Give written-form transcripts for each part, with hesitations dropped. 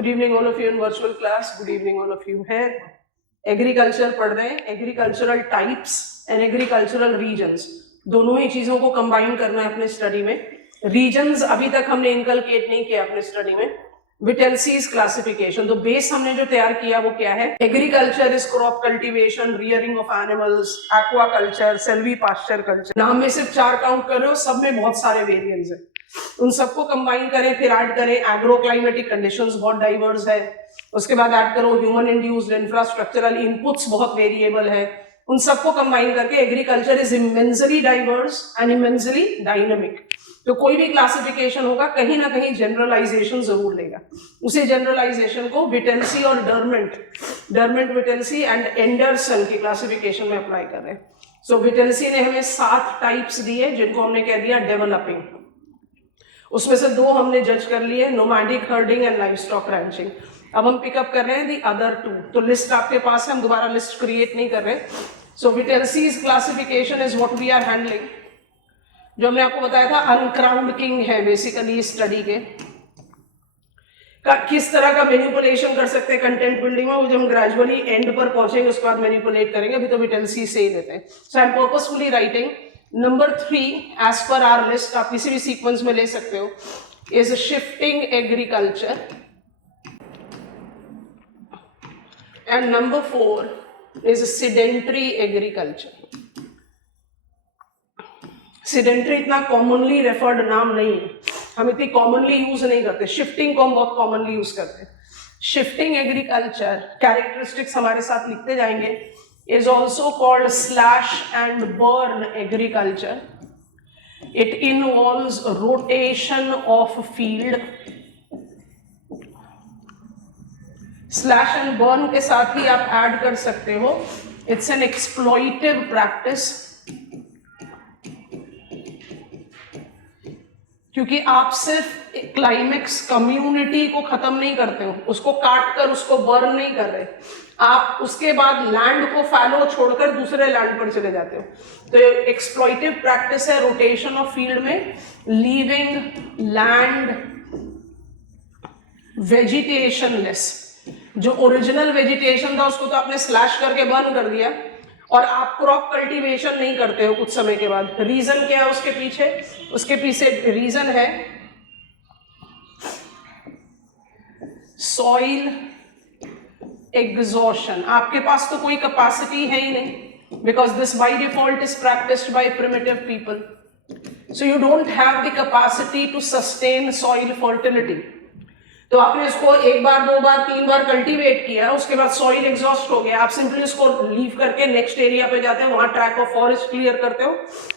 Good evening all of you in virtual class. Good evening all of you here. Agriculture पढ़ रहे हैं, agricultural types and agricultural regions, दोनों ही चीजों को कंबाइन करना है अपने स्टडी में. रीजन्स अभी तक हमने इनकलकेट नहीं किया अपने स्टडी में. विटेल्सीज क्लासिफिकेशन, तो बेस हमने जो तैयार किया वो क्या है? Agriculture is crop cultivation, rearing of animals, aquaculture, silvi pasture culture. नाम में सिर्फ 4 काउंट कर रहे हो, सब में बहुत सारे वेरिएंट्स है. उन सबको कंबाइन करें, फिर ऐड करें एग्रो क्लाइमेटिक कंडीशंस बहुत डाइवर्स है. उसके बाद ऐड करो ह्यूमन इंड्यूस्ड इंफ्रास्ट्रक्चरल इनपुट्स बहुत वेरिएबल है. उन सबको कंबाइन करके agriculture is immensely diverse and immensely dynamic. तो कोई भी क्लासिफिकेशन होगा कहीं ना कहीं जनरलाइजेशन जरूर लेगा. उसी जनरलाइजेशन को विटेल्सी और डर्मेंट विटेल्सी एंड एंडरसन की क्लासिफिकेशन में अप्लाई कर रहे हैं. सो विटेल्सी ने हमें 7 टाइप्स दिए जिनको हमने कह दिया डेवलपिंग. उसमें से 2 हमने जज कर लिए, nomadic herding and livestock ranching. अब हम पिकअप कर रहे हैं दी अदर 2. तो लिस्ट आपके पास है, हम दोबारा लिस्ट क्रिएट नहीं कर रहे. So Whittlesey's classification is what we are handling. जो हमने आपको बताया था अनक्राउंड किंग है बेसिकली स्टडी के का, किस तरह का मैनिपुलेशन कर सकते हैं कंटेंट बिल्डिंग में, वो जब हम ग्रेजुअली एंड पर पहुंचेंगे उसके बाद मैनिपुलेट करेंगे. अभी तो विटेल्सी से ही लेते हैं. So I am purposefully writing number 3 as per our list. आप किसी भी सीक्वेंस में ले सकते हो. Is shifting agriculture and number 4 is sedentary agriculture. Sedentary इतना कॉमनली रेफर्ड नाम नहीं है, हम इतनी कॉमनली यूज नहीं करते. शिफ्टिंग को हम बहुत कॉमनली यूज करते हैं. शिफ्टिंग एग्रीकल्चर कैरेक्टरिस्टिक्स हमारे साथ लिखते जाएंगे. is also called slash and burn agriculture. It involves rotation of field. Slash and burn के साथ ही आप ऐड कर सकते हो it's an exploitive practice, क्योंकि आप सिर्फ क्लाइमेक्स कम्युनिटी को खत्म नहीं करते हो, उसको काट कर उसको बर्न नहीं कर रहे, आप उसके बाद लैंड को फैलो छोड़कर दूसरे लैंड पर चले जाते हो. तो एक्सप्लॉइटिव प्रैक्टिस है रोटेशन ऑफ फील्ड में, लीविंग लैंड वेजिटेशनलेस. जो ओरिजिनल वेजिटेशन था उसको तो आपने स्लैश करके बर्न कर दिया और आप क्रॉप कल्टीवेशन नहीं करते हो कुछ समय के बाद. रीजन क्या है उसके पीछे? उसके पीछे रीजन है सॉइल एग्जॉशन. आपके पास तो कोई कैपेसिटी है ही नहीं, because this by default is practised by primitive people. So you don't have the capacity to sustain soil fertility. तो आपने इसको 1 बार 2 बार 3 बार कल्टीवेट किया, उसके बाद सॉइल एग्जॉस्ट हो गया, आप सिंपली उसको लीव करके नेक्स्ट एरिया पे जाते हो, वहां ट्रैक ऑफ फॉरेस्ट क्लियर करते हो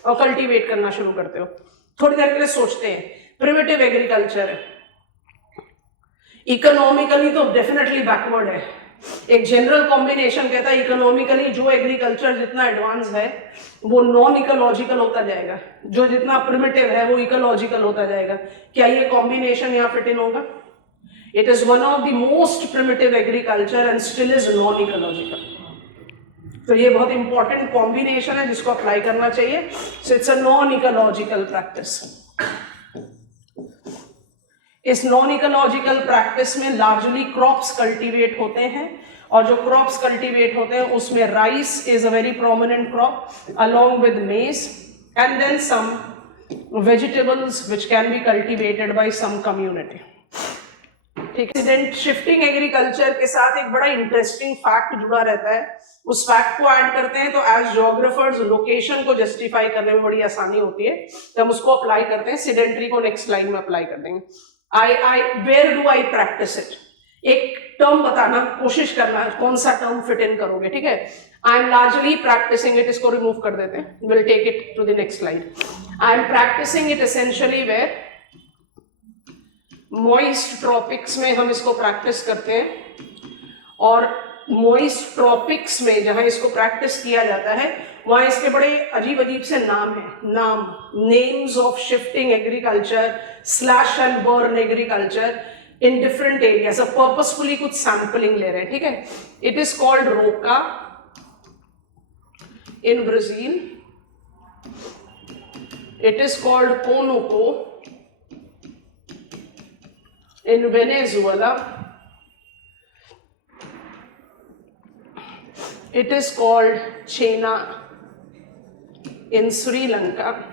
और कल्टीवेट करना शुरू करते हो. थोड़ी देर के लिए सोचते हैं. प्रिमिटिव एग्रीकल्चर है, इकोनॉमिकली तो डेफिनेटली बैकवर्ड है. एक जनरल कॉम्बिनेशन कहता है इकोनॉमिकली जो एग्रीकल्चर जितना एडवांस है वो नॉन इकोलॉजिकल होता जाएगा, जो जितना प्रिमिटिव है वो इकोलॉजिकल होता जाएगा. क्या ये कॉम्बिनेशन यहाँ फिट इन होगा? It is one of the most primitive agriculture and still is non-ecological. तो ये बहुत इंपॉर्टेंट कॉम्बिनेशन है जिसको अप्लाई करना चाहिए. So it's a non-ecological practice. इस non-ecological practice में largely crops cultivate होते हैं, और जो crops cultivate होते हैं उसमें rice is a very prominent crop along with maize and then some vegetables which can be cultivated by some community. Accident shifting agriculture के साथ एक बड़ा इंटरेस्टिंग फैक्ट जुड़ा रहता है. उस फैक्ट को ऐड करते हैं तो एज ज्योग्राफर्स लोकेशन को जस्टिफाई करने में बड़ी आसानी होती है, तो हम उसको अप्लाई करते हैं. सिडेंट्री को नेक्स्ट लाइन में अप्लाई कर देंगे. Where do I practise it? एक टर्म बताना, कोशिश करना कौन सा टर्म फिट इन करोगे. ठीक है, I am largely practising it. इसको रिमूव कर देते हैं, will take it to the next slide. I am practising it essentially where moist tropics में हम इसको प्रैक्टिस करते हैं, और मॉइस्ट ट्रॉपिक्स में जहां इसको प्रैक्टिस किया जाता है वहां इसके बड़े अजीब अजीब से नाम है. Names of shifting agriculture, slash and burn agriculture in different areas. अब पर्पसफुली कुछ सैंपलिंग ले रहे हैं. ठीक है, it is called roca in Brazil, it is called conuco in Venezuela, It is called Chena in Sri Lanka.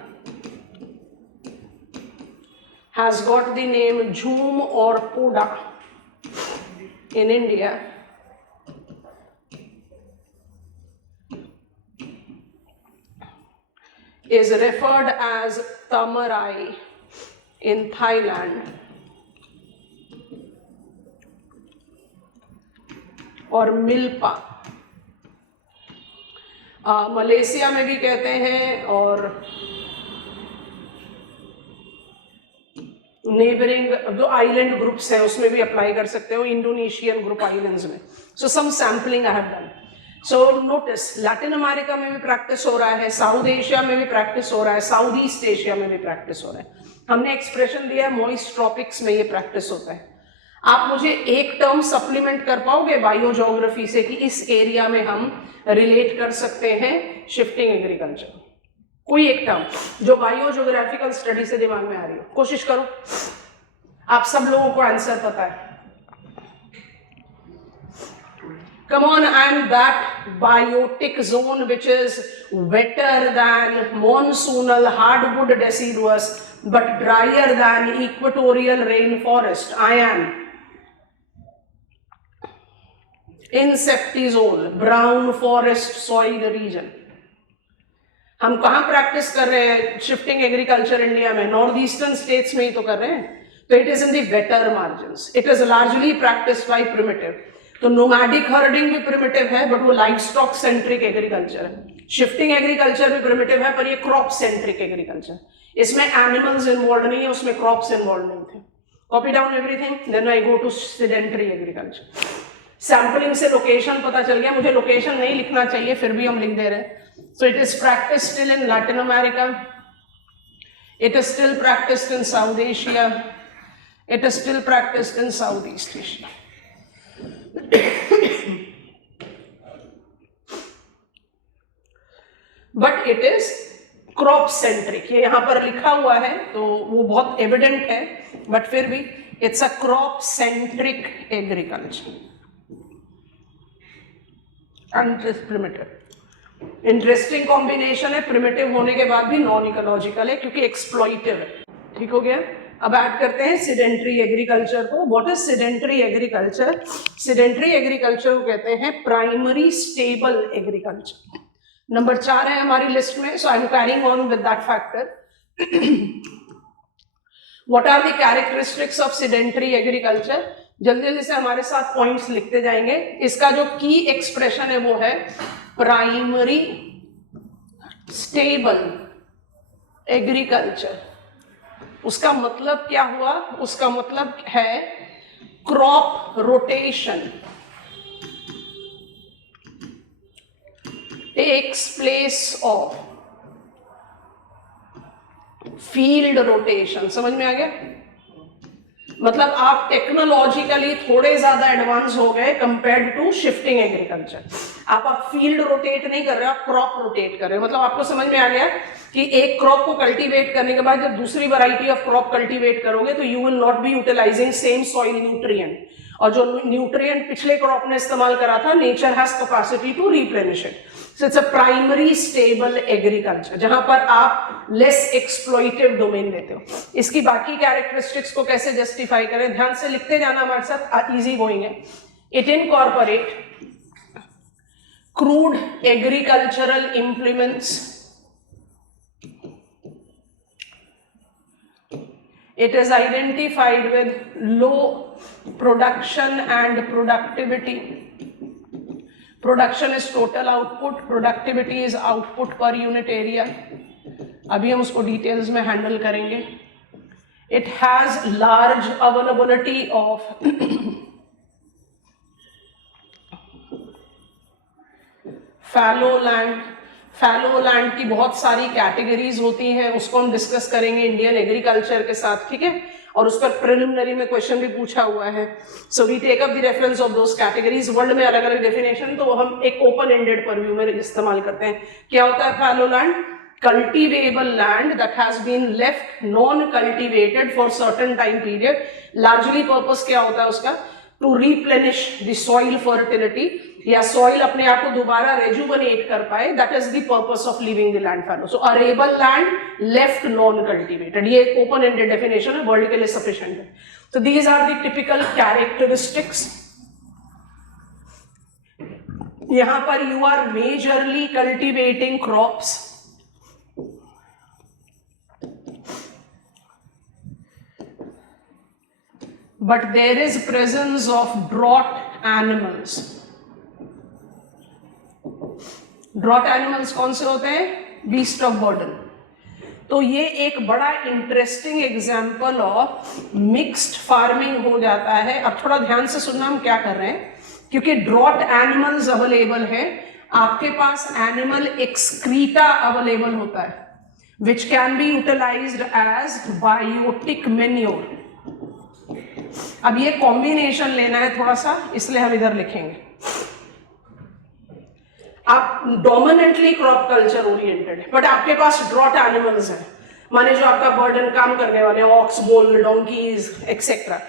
Has got the name Jhum or Poda in India. Is referred as Tamarai in Thailand और milpa Malaysia में भी कहते हैं और neighbouring जो island groups हैं उसमें भी अप्लाई कर सकते हो, इंडोनेशियन ग्रुप आइलैंड्स में. So some sampling I have done. So notice Latin America में भी प्रैक्टिस हो रहा है, साउथ एशिया में भी प्रैक्टिस हो रहा है, साउथ ईस्ट एशिया में भी प्रैक्टिस हो रहा है. हमने एक्सप्रेशन दिया है मॉइस्ट ट्रॉपिक्स में ये प्रैक्टिस होता है. आप मुझे एक टर्म सप्लीमेंट कर पाओगे बायो ज्योग्राफी से कि इस एरिया में हम रिलेट कर सकते हैं शिफ्टिंग एग्रीकल्चर? कोई एक टर्म जो बायो ज्योग्राफिकल स्टडी से दिमाग में आ रही हो, कोशिश करो. आप सब लोगों को आंसर पता है. Come on, and that biotic zone which is wetter than monsoonal hardwood deciduous but drier than equatorial rainforest. I am insectizole, brown forest soil region. हम कहाँ प्रैक्टिस कर रहे हैं शिफ्टिंग एग्रीकल्चर इंडिया में? नॉर्थ ईस्टर्न स्टेट्स में ही तो कर रहे हैं. तो it is in the wetter margins. It is largely practised by primitive. तो नोमैडिक हर्डिंग भी प्रिमिटिव है बट वो लाइफ स्टॉक सेंट्रिक एग्रीकल्चर है. शिफ्टिंग एग्रीकल्चर भी प्रिमिटिव है पर ये क्रॉप सेंट्रिक एग्रीकल्चर. इसमें एनिमल्स इन्वॉल्व नहीं है, उसमें क्रॉप्स इन्वॉल्व नहीं थे. Copy down everything, then I go to sedentary agriculture. Sampling से लोकेशन पता चल गया. मुझे लोकेशन नहीं लिखना चाहिए फिर भी हम लिख दे रहे हैं. So it is practiced still in Latin America. It is still practiced in South Asia. It is still practiced in Southeast Asia. But it is crop centric. ये यहाँ पर लिखा हुआ है तो वो बहुत एविडेंट है, बट फिर भी it's a crop centric agriculture. And it is primitive. Interesting combination है. प्रिमिटिव होने के बाद भी नॉन इकोलॉजिकल है क्योंकि एक्सप्लॉइटिव है. ठीक हो गया. अब ऐड करते हैं सिडेंट्री एग्रीकल्चर को. What is sedentary agriculture? Sedentary agriculture को कहते हैं प्राइमरी स्टेबल एग्रीकल्चर. नंबर 4 है हमारी लिस्ट में. So I am carrying on with that factor. What are the characteristics of sedentary agriculture? जल्दी जल्दी से हमारे साथ पॉइंट्स लिखते जाएंगे. इसका जो की एक्सप्रेशन है वो है प्राइमरी स्टेबल एग्रीकल्चर. उसका मतलब क्या हुआ? उसका मतलब है crop rotation takes place of field rotation. समझ में आ गया? मतलब आप टेक्नोलॉजिकली थोड़े ज्यादा एडवांस हो गए कंपेयर्ड टू शिफ्टिंग एग्रीकल्चर. आप फील्ड रोटेट नहीं कर रहे हो, आप क्रॉप रोटेट कर रहे हो. मतलब आपको समझ में आ गया कि एक क्रॉप को कल्टीवेट करने के बाद जब दूसरी वैरायटी ऑफ क्रॉप कल्टीवेट करोगे तो you will not be utilizing same soil nutrient. और जो न्यूट्रिएंट पिछले क्रॉप ने इस्तेमाल करा था, nature has capacity to replenish it. So it's a primary stable agriculture जहां पर आप लेस एक्सप्लॉइटिव डोमेन लेते हो. इसकी बाकी कैरेक्टरिस्टिक्स को कैसे जस्टिफाई करें? ध्यान से लिखते जाना हमारे साथ, इजी गोइंग है. It incorporate crude agricultural implements. It is identified with low production and productivity. Production is total output, productivity is output per unit area. अभी हम उसको डिटेल्स में हैंडल करेंगे. It has large availability of fallow land. Fallow land की बहुत सारी categories होती हैं, उसको हम डिस्कस करेंगे इंडियन एग्रीकल्चर के साथ. ठीक है. और उस पर प्रिलिमिनरी में क्वेश्चन भी पूछा हुआ है. So we take up the reference of those categories. World में अलग अलग डेफिनेशन, तो हम एक ओपन एंडेड परव्यू में इस्तेमाल करते हैं. क्या होता है fallow land? cultivable land that has been left non cultivated for certain time period. largely purpose क्या होता है उसका? To replenish the soil fertility, या सॉइल अपने आप को दोबारा रेजुवनेट कर पाए, that is the purpose of leaving the land fallow. So arable land left non cultivated, ये एक ओपन एंडेड डेफिनेशन है, वर्ल्ड के लिए सफिशिएंट है. So these are the typical characteristics. यहां पर you are majorly cultivating crops. But there is presence of drought animals. Drought animals कौन से होते हैं? Beast of burden. तो ये एक बड़ा interesting example of mixed farming हो जाता है. अब थोड़ा ध्यान से सुनना हम क्या कर रहे हैं, क्योंकि ड्रॉट एनिमल्स अवेलेबल है, आपके पास एनिमल एक्सक्रीटा अवेलेबल होता है, which can be utilized as biotic manure. अब ये कॉम्बिनेशन लेना है थोड़ा सा, इसलिए हम इधर लिखेंगे. आप डोमिनेंटली क्रॉप कल्चर ओरिएंटेड है, बट आपके पास ड्रॉट एनिमल्स हैं, माने जो आपका बर्डन काम करने वाले ऑक्स, बुल, डोंकीज एक्सेट्रा,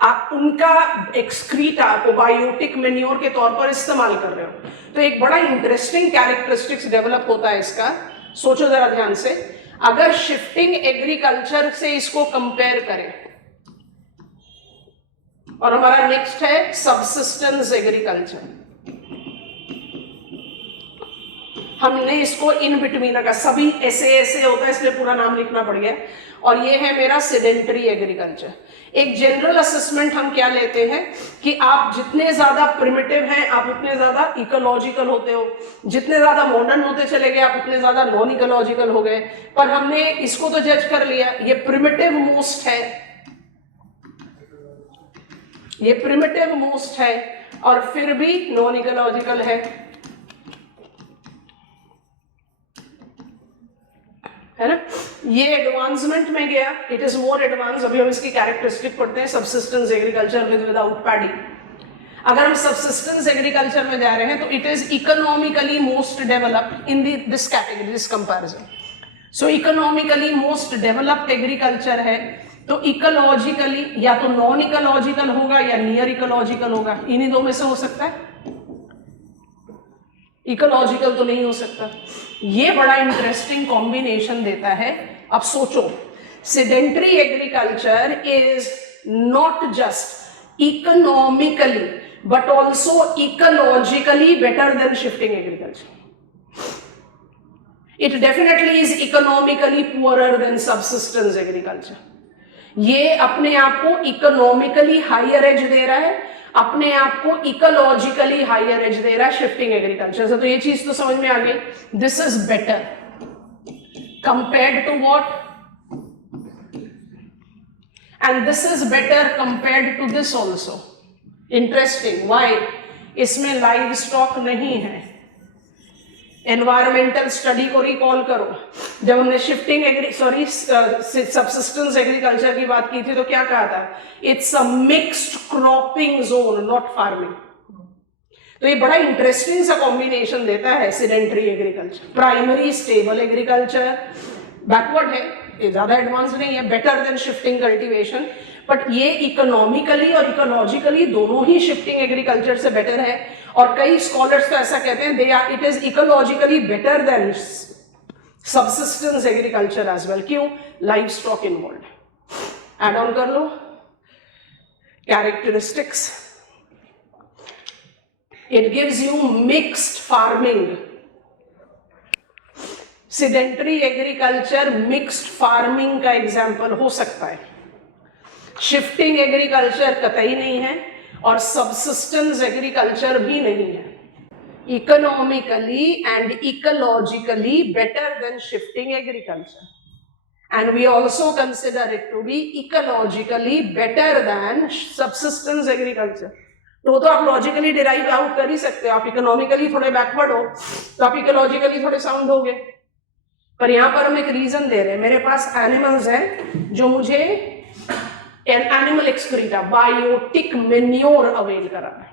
आप उनका एक्सक्रीटा को बायोटिक मैन्योर के तौर पर इस्तेमाल कर रहे हो. तो एक बड़ा इंटरेस्टिंग कैरेक्टरिस्टिक्स डेवलप होता है इसका. सोचो जरा ध्यान से, अगर शिफ्टिंग एग्रीकल्चर से इसको कंपेयर करें, और हमारा नेक्स्ट है सबसिस्टेंस एग्रीकल्चर. हमने इसको इन बिटवीन रखा, सभी ऐसे होता है इसलिए पूरा नाम लिखना पड़ गया. और ये है मेरा सेडेंटरी एग्रीकल्चर. एक जनरल असेसमेंट हम क्या लेते हैं कि आप जितने ज्यादा प्रिमिटिव हैं आप उतने ज्यादा इकोलॉजिकल होते हो, जितने ज्यादा मॉडर्न होते चले गए आप उतने ज्यादा नॉन इकोलॉजिकल हो गए. पर हमने इसको तो जज कर लिया, ये प्रिमिटिव मोस्ट है, ये प्रिमिटिव मोस्ट है और फिर भी नॉन इकोलॉजिकल है ना. ये एडवांसमेंट में गया, इट इज मोर एडवांस. अभी हम इसकी कैरेक्टरिस्टिक पढ़ते हैं, subsistence agriculture with without paddy. अगर हम सबसिस्टेंस एग्रीकल्चर में जा रहे हैं तो it is economically most developed in this category, this comparison. So economically most developed agriculture है, तो इकोलॉजिकली या तो नॉन इकोलॉजिकल होगा या नियर इकोलॉजिकल होगा. इन्हीं दो में से हो सकता है, इकोलॉजिकल तो नहीं हो सकता. ये बड़ा इंटरेस्टिंग कॉम्बिनेशन देता है. अब सोचो, sedentary agriculture is not just economically but also ecologically better than shifting agriculture. It definitely is economically poorer than subsistence agriculture. ये अपने आप को इकोनॉमिकली हायर एज दे रहा है, अपने आप को इकोलॉजिकली हायर एज दे रहा है शिफ्टिंग एग्रीकल्चर से. तो ये चीज तो समझ में आ गई. This is better compared to what, and this is better compared to this also. Interesting. Why? इसमें लाइव स्टॉक नहीं है. एनवायरमेंटल स्टडी को रिकॉल करो, जब हमने शिफ्टिंग सबसिस्टेंस एग्रीकल्चर की बात की थी तो क्या कहा था? It's a mixed cropping zone, not farming. तो ये बड़ा इंटरेस्टिंग सा कॉम्बिनेशन देता है sedentary agriculture. Primary stable agriculture backward है, ये ज्यादा एडवांस नहीं है, better than shifting cultivation. But ये इकोनॉमिकली और इकोलॉजिकली दोनों ही शिफ्टिंग एग्रीकल्चर से बेटर है. और कई स्कॉलर्स तो ऐसा कहते हैं, they are, it is ecologically better than subsistence agriculture as well. क्यों? Livestock involve. Add on कर लो characteristics. It gives you mixed farming. Sedentary agriculture mixed farming का एग्जाम्पल हो सकता है. शिफ्टिंग एग्रीकल्चर कतई नहीं है और सबसिस्टेंस एग्रीकल्चर भी नहीं है. Economically and ecologically better than shifting agriculture, and we also consider it to be ecologically better than subsistence agriculture. तो आप लॉजिकली डिराइव आउट कर ही सकते हो. आप इकोनॉमिकली थोड़े बैकवर्ड हो तो आप इकोलॉजिकली थोड़े साउंड होगे. पर यहां पर हम एक रीजन दे रहे हैं, मेरे पास एनिमल्स हैं जो मुझे animal excreta biotic manure avail करा है.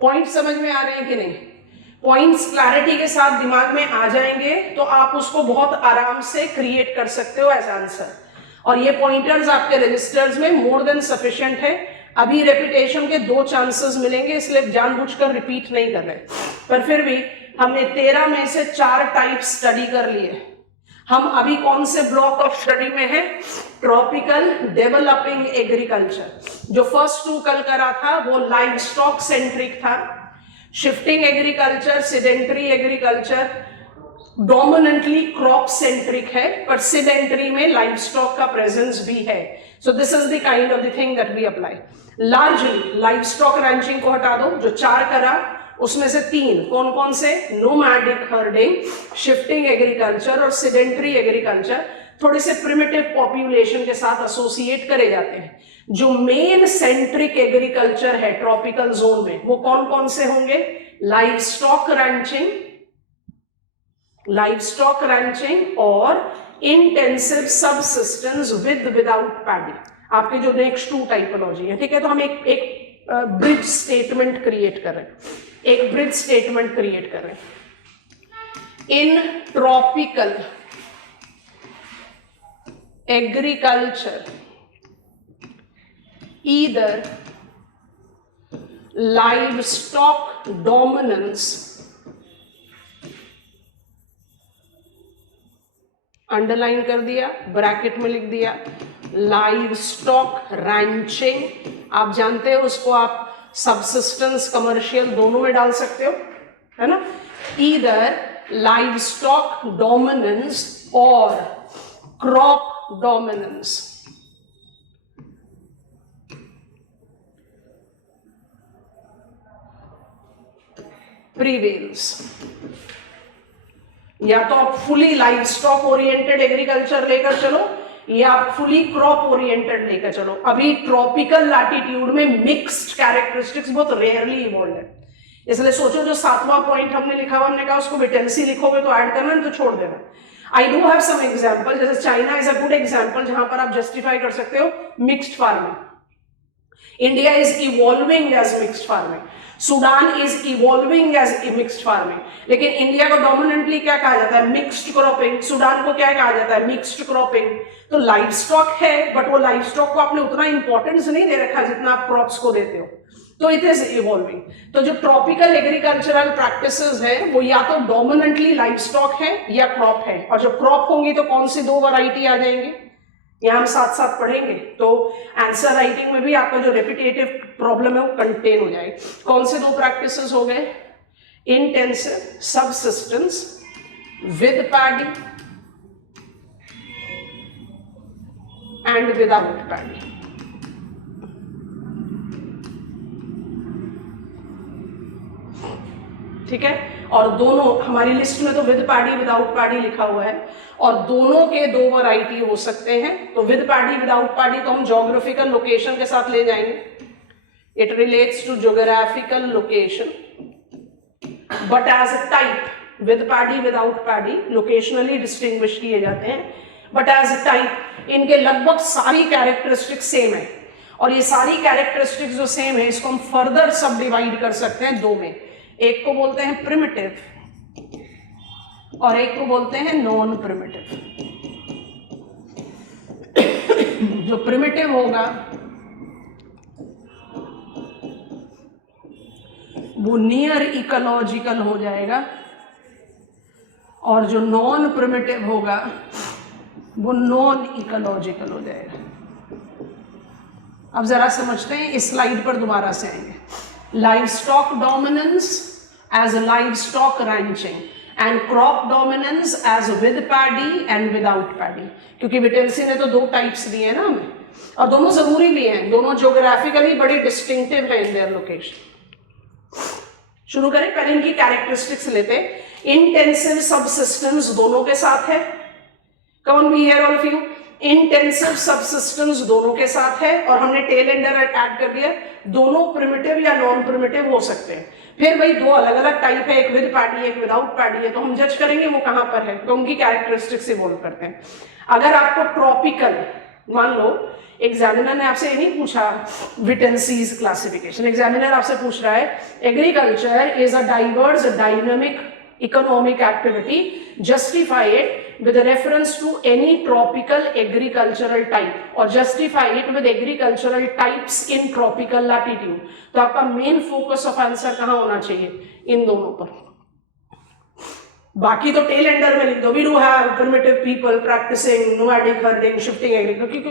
पॉइंट समझ में आ रहे हैं कि नहीं? पॉइंट्स क्लैरिटी के साथ दिमाग में आ जाएंगे तो आप उसको बहुत आराम से क्रिएट कर सकते हो एज आंसर. और ये पॉइंटर्स आपके रजिस्टर्स में मोर देन सफिशिएंट है. अभी रेपिटेशन के 2 चांसेस मिलेंगे, इसलिए जानबूझकर रिपीट नहीं कर रहे, पर फिर भी हमने 13 में से 4 टाइप स्टडी कर लिए। हम अभी कौन से ब्लॉक ऑफ स्टडी में है? Tropical developing agriculture. जो फर्स्ट 2 कल करा था वो लाइव स्टॉक सेंट्रिक था। Shifting agriculture, sedentary agriculture dominantly crop centric है, पर सिडेंटरी में लाइव स्टॉक का प्रेजेंस भी है। So this is the kind of the thing that we apply. Largely livestock ranching को हटा दो, जो 4 करा उसमें से 3 कौन कौन से? नोमैडिक हर्डिंग, शिफ्टिंग एग्रीकल्चर और सिडेंटरी एग्रीकल्चर थोड़े से प्रिमिटिव पॉपुलेशन के साथ एसोसिएट करे जाते हैं। जो मेन सेंट्रिक एग्रीकल्चर है ट्रॉपिकल जोन में, वो कौन कौन से होंगे? लाइव स्टॉक रैंचिंग और intensive subsistence with without paddy, आपके जो नेक्स्ट 2 टाइपोलॉजी है। ठीक है, तो हम एक ब्रिज स्टेटमेंट क्रिएट कर रहे हैं। In tropical agriculture either livestock dominance, underline कर दिया, ब्रैकेट में लिख दिया, लाइवस्टॉक रैंचिंग, आप जानते हो उसको आप सबसिस्टेंस कमर्शियल दोनों में डाल सकते हो, है ना? ईदर लाइवस्टॉक डोमिनेंस और क्रॉप डोमिनेंस। प्रीवेल्स। या तो आप fully live stock oriented agriculture लेकर चलो, या आप फुली क्रॉप ओरिएंटेड लेकर चलो। अभी ट्रॉपिकल लैटिट्यूड में मिक्स्ड कैरेक्टरिस्टिक्स बहुत रेयरली इवॉल्व है, इसलिए सोचो जो 7वां पॉइंट हमने लिखा हुआ, हमने कहा उसको विटेंसी लिखोगे तो ऐड करना, तो छोड़ देना। I do have some example, जैसे China is a good example जहां पर आप जस्टिफाई कर सकते हो mixed farming. India is evolving as mixed farming, Sudan is evolving as mixed farming. लेकिन इंडिया को डोमिनेंटली क्या कहा जाता है? Mixed cropping. सूडान को क्या कहा जाता है? Mixed cropping. तो लाइव स्टॉक है, बट वो लाइव स्टॉक को आपने उतना इंपॉर्टेंस नहीं दे रखा जितना आप क्रॉप्स को देते हो, तो इट इज इवॉल्विंग। तो जो ट्रॉपिकल एग्रीकल्चरल प्रैक्टिसेस है वो या तो डोमिनेंटली लाइव स्टॉक है या क्रॉप है, और जब क्रॉप होंगी तो कौन सी 2 वैरायटी आ जाएंगे, यहां हम साथ साथ पढ़ेंगे। तो आंसर राइटिंग में भी आपका जो रेपिटेटिव प्रॉब्लम है वो कंटेन हो जाएगी। कौन से 2 प्रैक्टिसेस हो गए? Intensive subsistence with paddy and without paddy. ठीक है, और दोनों हमारी लिस्ट में तो विद पैडी विदाउट पैडी लिखा हुआ है, और दोनों के 2 वैरायटी हो सकते हैं। तो विद पैडी विदाउट पैडी तो हम ज्योग्राफिकल लोकेशन के साथ ले जाएंगे, it relates to geographical location, but as a type with paddy without paddy locationally distinguish किए जाते हैं, बट एज अ टाइप इनके लगभग सारी कैरेक्टरिस्टिक्स सेम है, और ये सारी कैरेक्टरिस्टिक्स जो सेम है इसको हम फर्दर सब डिवाइड कर सकते हैं 2 में। एक को बोलते हैं प्रिमिटिव और एक को बोलते हैं नॉन प्रिमिटिव। जो प्रिमिटिव होगा वो नियर इकोलॉजिकल हो जाएगा, और जो नॉन प्रिमिटिव होगा वो नॉन इकोलॉजिकल हो जाएगा। अब जरा समझते हैं, इस स्लाइड पर दोबारा से आएंगे। Livestock dominance as a livestock ranching and crop dominance as with paddy and without paddy, क्योंकि विटेंसी ने तो 2 टाइप्स दिए हैं ना हमें, और दोनों जरूरी भी हैं, दोनों ज्योग्राफिकली बड़ी डिस्टिंक्टिव है इन देयर लोकेशन। शुरू करें, पहले इनकी कैरेक्टरिस्टिक्स लेते हैं। इंटेंसिव सबसिस्टेंस दोनों के साथ है, come on be here all of you. Intensive subsistence दोनों के साथ है, और हमने टेल एंडर ऐड कर दिया, दोनों प्रिमिटिव या नॉन प्रिमिटिव हो सकते हैं। फिर भाई 2 अलग अलग टाइप है, एक विद पैडी एक विदाउट पैडी है, तो हम जज करेंगे वो कहां पर है, तो उनकी कैरेक्टरिस्टिक्स इवॉल्व करते हैं। अगर आपको ट्रॉपिकल, मान लो एग्जामिनर ने आपसे ये नहीं पूछा विटेंसीज क्लासिफिकेशन, एग्जामिनर आपसे पूछ रहा है agriculture is a diverse dynamic economic activity, justify it with reference to any tropical agricultural type or justify it with agricultural types in tropical latitude. तो आपका मेन फोकस ऑफ आंसर कहाँ होना चाहिए? इन दोनों पर. बाकी तो टेल एंडर में लिख दो. We do have primitive people practising nomadic herding shifting agriculture. क्योंकि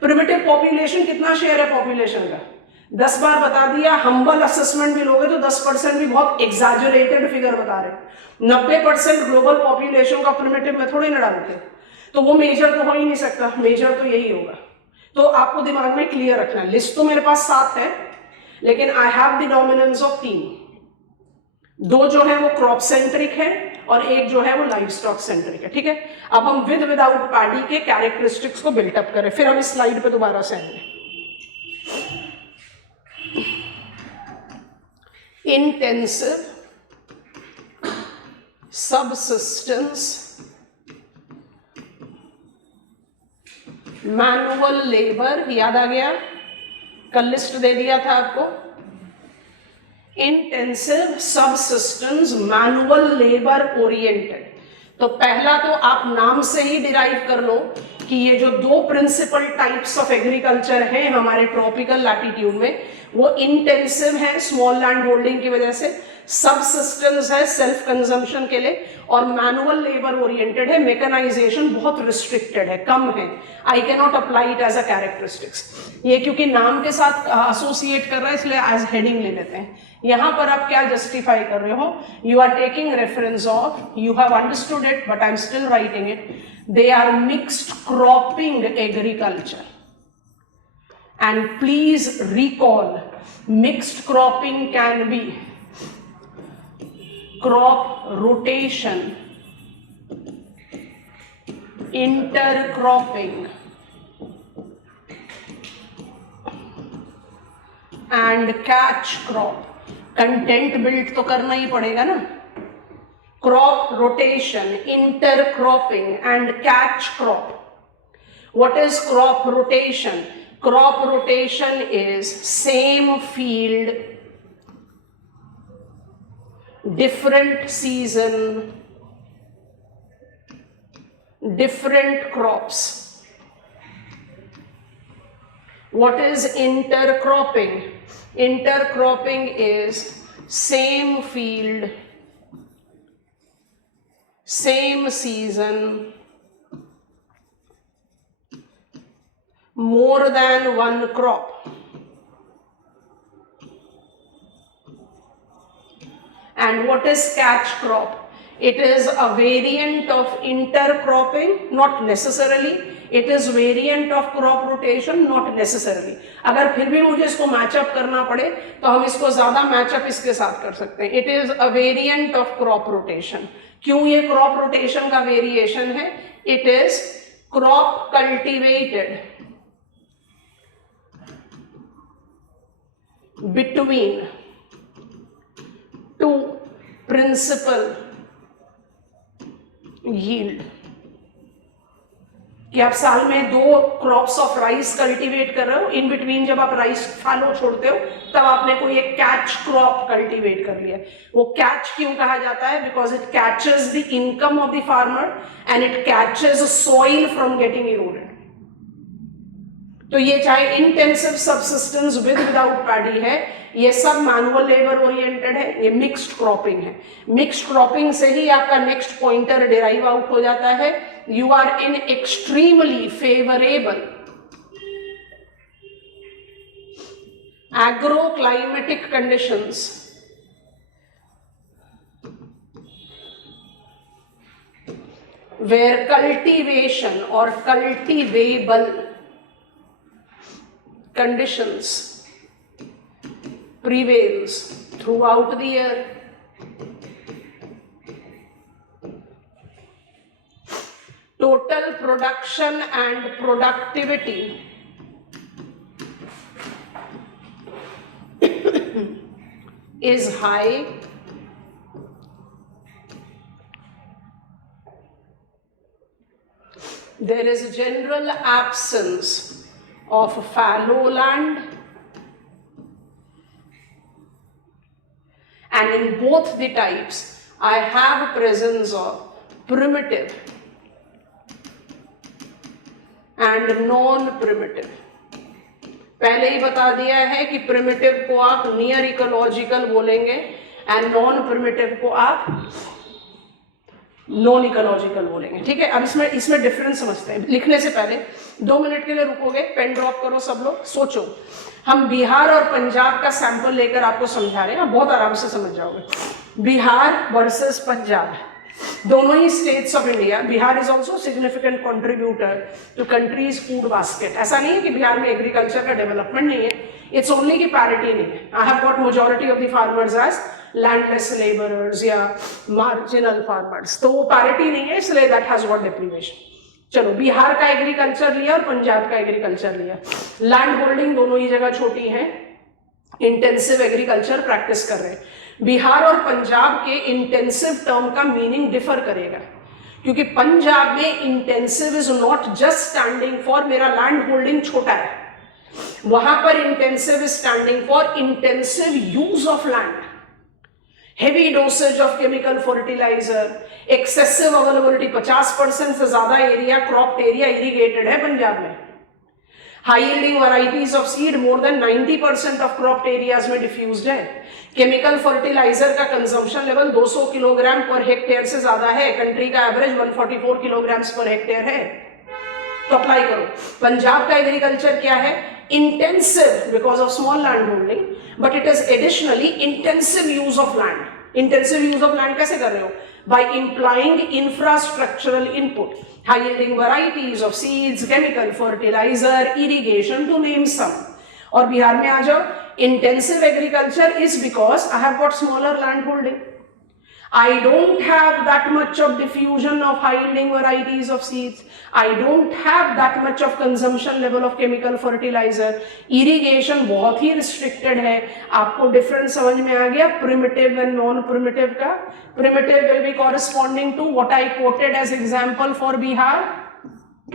प्रिमिटिव पॉपुलेशन कितना शेयर है पॉपुलेशन का? 10 बार बता दिया. हम्बल असेसमेंट भी लोगे तो 10% भी बहुत एग्जैजरेटेड फिगर बता रहे. 90% ग्लोबल पॉपुलेशन का प्रिमिटिव में थोड़ी ना डालते, तो वो मेजर तो हो ही नहीं सकता. मेजर तो यही होगा. तो आपको दिमाग में क्लियर रखना. लिस्ट तो मेरे पास 7 है, लेकिन I have the dominance of 3. 2 जो है वो क्रॉप सेंट्रिक है और 1 जो है वो लाइव स्टॉक सेंट्रिक है. ठीक है. अब हम विद विदाउट पैडी के कैरेक्टरिस्टिक्स को बिल्टअप करें, फिर हम इस स्लाइड पे दोबारा से आएंगे. Intensive subsistence मैनुअल लेबर, याद आ गया? कल लिस्ट दे दिया था आपको. Intensive subsistence manual labour oriented. तो पहला तो आप नाम से ही डिराइव कर लो कि ये जो 2 प्रिंसिपल टाइप्स ऑफ एग्रीकल्चर हैं हमारे ट्रॉपिकल लैटिट्यूड में, वो इंटेंसिव है स्मॉल लैंड होल्डिंग की वजह से, सबसिस्टेंस है सेल्फ कंजम्पशन के लिए, और मैनुअल लेबर ओरिएंटेड है. मैकेनाइजेशन बहुत रिस्ट्रिक्टेड है, कम है. I can not apply it as a characteristics. ये क्योंकि नाम के साथ एसोसिएट कर रहा है इसलिए एज हेडिंग ले लेते हैं. यहां पर आप क्या जस्टिफाई कर रहे हो? You are taking reference of, you have understood it but I am still writing it, they are mixed cropping agriculture. And please recall, mixed cropping can be crop rotation, intercropping, and catch crop. Content build तो करना ही पड़ेगा ना. Crop rotation, intercropping and catch crop. What is crop rotation? Crop rotation is same field, different season, different crops. What is intercropping? Intercropping is same field, same season, more than one crop. And what is catch crop? It is a variant of intercropping, not necessarily. It is variant of crop rotation, not necessarily. अगर फिर भी मुझे इसको matchup करना पड़े तो हम इसको ज्यादा मैचअप इसके साथ कर सकते हैं. It is a variant of crop rotation. क्यों ये crop rotation का वेरिएशन है? It is crop cultivated between 2 principal yield. कि आप साल में 2 क्रॉप्स ऑफ राइस कल्टीवेट कर रहे हो, इन बिटवीन जब आप राइस फॉलो छोड़ते हो तब आपने कोई एक कैच क्रॉप कल्टीवेट कर लिया. वो कैच क्यों कहा जाता है? Because it catches the income of the farmer and it catches soil from getting eroded. तो ये चाहे intensive subsistence with without paddy है, ये सब मैनुअल लेबर ओरिएंटेड है, ये मिक्स्ड क्रॉपिंग है. मिक्स्ड क्रॉपिंग से ही आपका नेक्स्ट पॉइंटर डिराइव आउट हो जाता है. You are in extremely favourable agro climatic conditions where cultivation or cultivable conditions prevails throughout the year. Total production and productivity is high. There is a general absence of fallow land, and in both the types I have presence of primitive and non primitive. पहले ही बता दिया है कि primitive को आप near ecological बोलेंगे and non primitive को आप नॉन इकोलॉजिकल बोलेंगे। ठीक है, अब इसमें डिफरेंस समझते हैं। लिखने से पहले 2 मिनट के लिए रुकोगे, पेन ड्रॉप करो सब लोग, सोचो। हम बिहार और पंजाब का सैंपल लेकर आपको समझा रहे हैं, आप बहुत आराम से समझ जाओगे। बिहार वर्सेस पंजाब, दोनों ही states of India. Bihar is also significant contributor to countries food basket. ऐसा नहीं है कि बिहार में एग्रीकल्चर का डेवलपमेंट नहीं है, इट्स ओनली की पैरिटी नहीं है। I have got majority of the farmers as landless labourers या मार्जिनल फार्मर्स, तो वो पैरिटी नहीं है, इसलिए दैट हैज गॉट डिप्रीवेशन। चलो, बिहार का एग्रीकल्चर लिया और पंजाब का एग्रीकल्चर लिया। लैंड होल्डिंग दोनों ही जगह छोटी है, इंटेंसिव एग्रीकल्चर प्रैक्टिस कर रहे हैं। बिहार और पंजाब के इंटेंसिव टर्म का मीनिंग डिफर करेगा, क्योंकि पंजाब में intensive is not just standing for मेरा लैंड होल्डिंग छोटा है, वहां पर intensive is standing for intensive use of land, heavy dosage of chemical fertilizer, excessive availability. 50% से ज्यादा एरिया, क्रॉप्ड एरिया इरिगेटेड है पंजाब में। High yielding varieties of seed, more than 90% of cropped areas में diffused है। केमिकल फर्टिलाइजर का consumption level 200 kilogram per hectare से ज्यादा है, कंट्री का एवरेज 144 किलोग्राम पर हेक्टेयर है। तो अप्लाई करो। पंजाब का एग्रीकल्चर क्या है? Intensive because of small land holding, but it is additionally intensive use of land. Intensive use of land कैसे कर रहे हो? By implying infrastructural input, high yielding varieties of seeds, chemical fertiliser, irrigation, to name some. और बिहार में आ जाओ, intensive agriculture is because I have got smaller land holding. I don't have that much of diffusion of high yielding varieties of seeds. I don't have that much of consumption level of chemical fertilizer. Irrigation बहुत ही restricted है। आपको difference समझ में आ गया primitive and non-primitive का? Primitive will be corresponding to what I quoted as example for Bihar.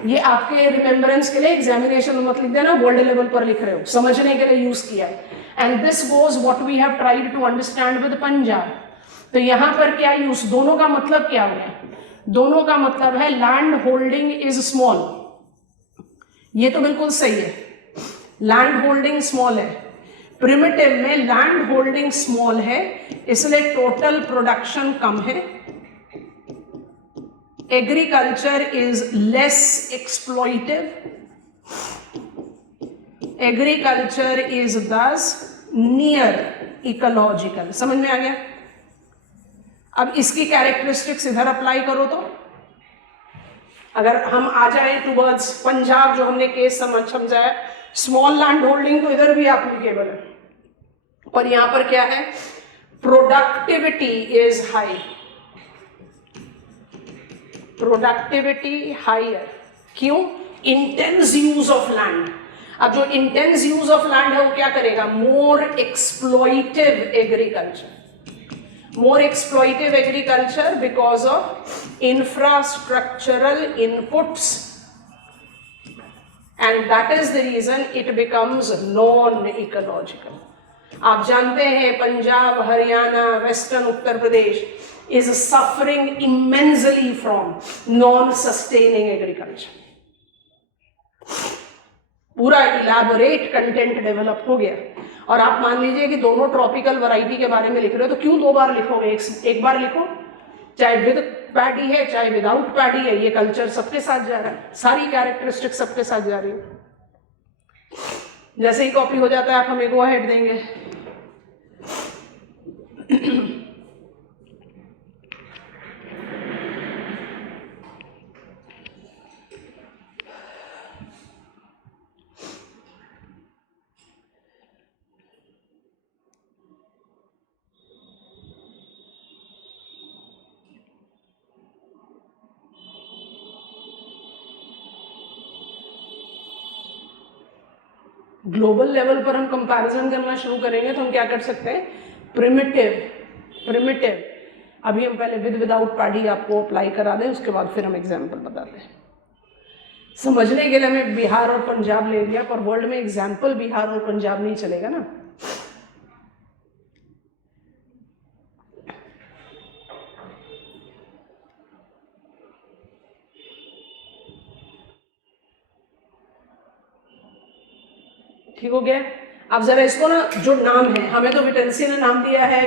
ये आपके remembrance के लिए एग्जामिनेशन मत लिख देना, वर्ल्ड लेवल पर लिख रहे हो, समझने के लिए यूज किया। And this goes what we have tried to understand with Punjab. तो यहां पर क्या यूज, दोनों का मतलब क्या हुआ? दोनों का मतलब है लैंड होल्डिंग इज स्मॉल, ये तो बिल्कुल सही है, लैंड होल्डिंग स्मॉल है। प्रिमिटिव में लैंड होल्डिंग स्मॉल है, इसलिए टोटल प्रोडक्शन कम है। Agriculture is less exploitive. Agriculture is thus near ecological. समझ में आ गया? अब इसकी कैरेक्टरिस्टिक्स इधर अप्लाई करो तो अगर हम आ जाए टूवर्ड्स पंजाब, जो हमने केस समझाया, स्मॉल लैंड होल्डिंग तो इधर भी एप्लीकेबल है, और यहां पर क्या है? Productivity is high, productivity higher. क्यों? Intense use of land. अब जो इंटेंस यूज ऑफ लैंड है वो क्या करेगा? More exploitative agriculture, more exploitative agriculture because of infrastructural inputs, and that is the reason it becomes non ecological. आप जानते हैं Punjab, Haryana, western Uttar Pradesh is suffering immensely from non-sustaining agriculture. पूरा इलैबोरेट कंटेंट डेवलप हो गया, और आप मान लीजिए कि दोनों ट्रॉपिकल वैरायटी के बारे में लिख रहे हो, तो क्यों 2 बार लिखोगे? एक बार लिखो, चाहे विद पैडी है चाहे विदाउट पैडी है, ये कल्चर सबके साथ जा रहा है, सारी कैरेक्टरिस्टिक सबके साथ जा रही है। जैसे ही कॉपी हो जाता है आप हमें गो अहेड देंगे। ग्लोबल लेवल पर हम कंपैरिजन करना शुरू करेंगे तो हम क्या कर सकते हैं? प्रिमिटिव अभी हम पहले विद विदाउट पैडी आपको अप्लाई करा दें, उसके बाद फिर हम एग्जाम्पल बताते हैं। समझने के लिए हमें बिहार और पंजाब ले लिया, पर वर्ल्ड में एग्जाम्पल बिहार और पंजाब नहीं चलेगा ना। ठीक हो गया। अब जरा इसको ना, जो नाम है, हमें तो विटेंसी ने नाम दिया है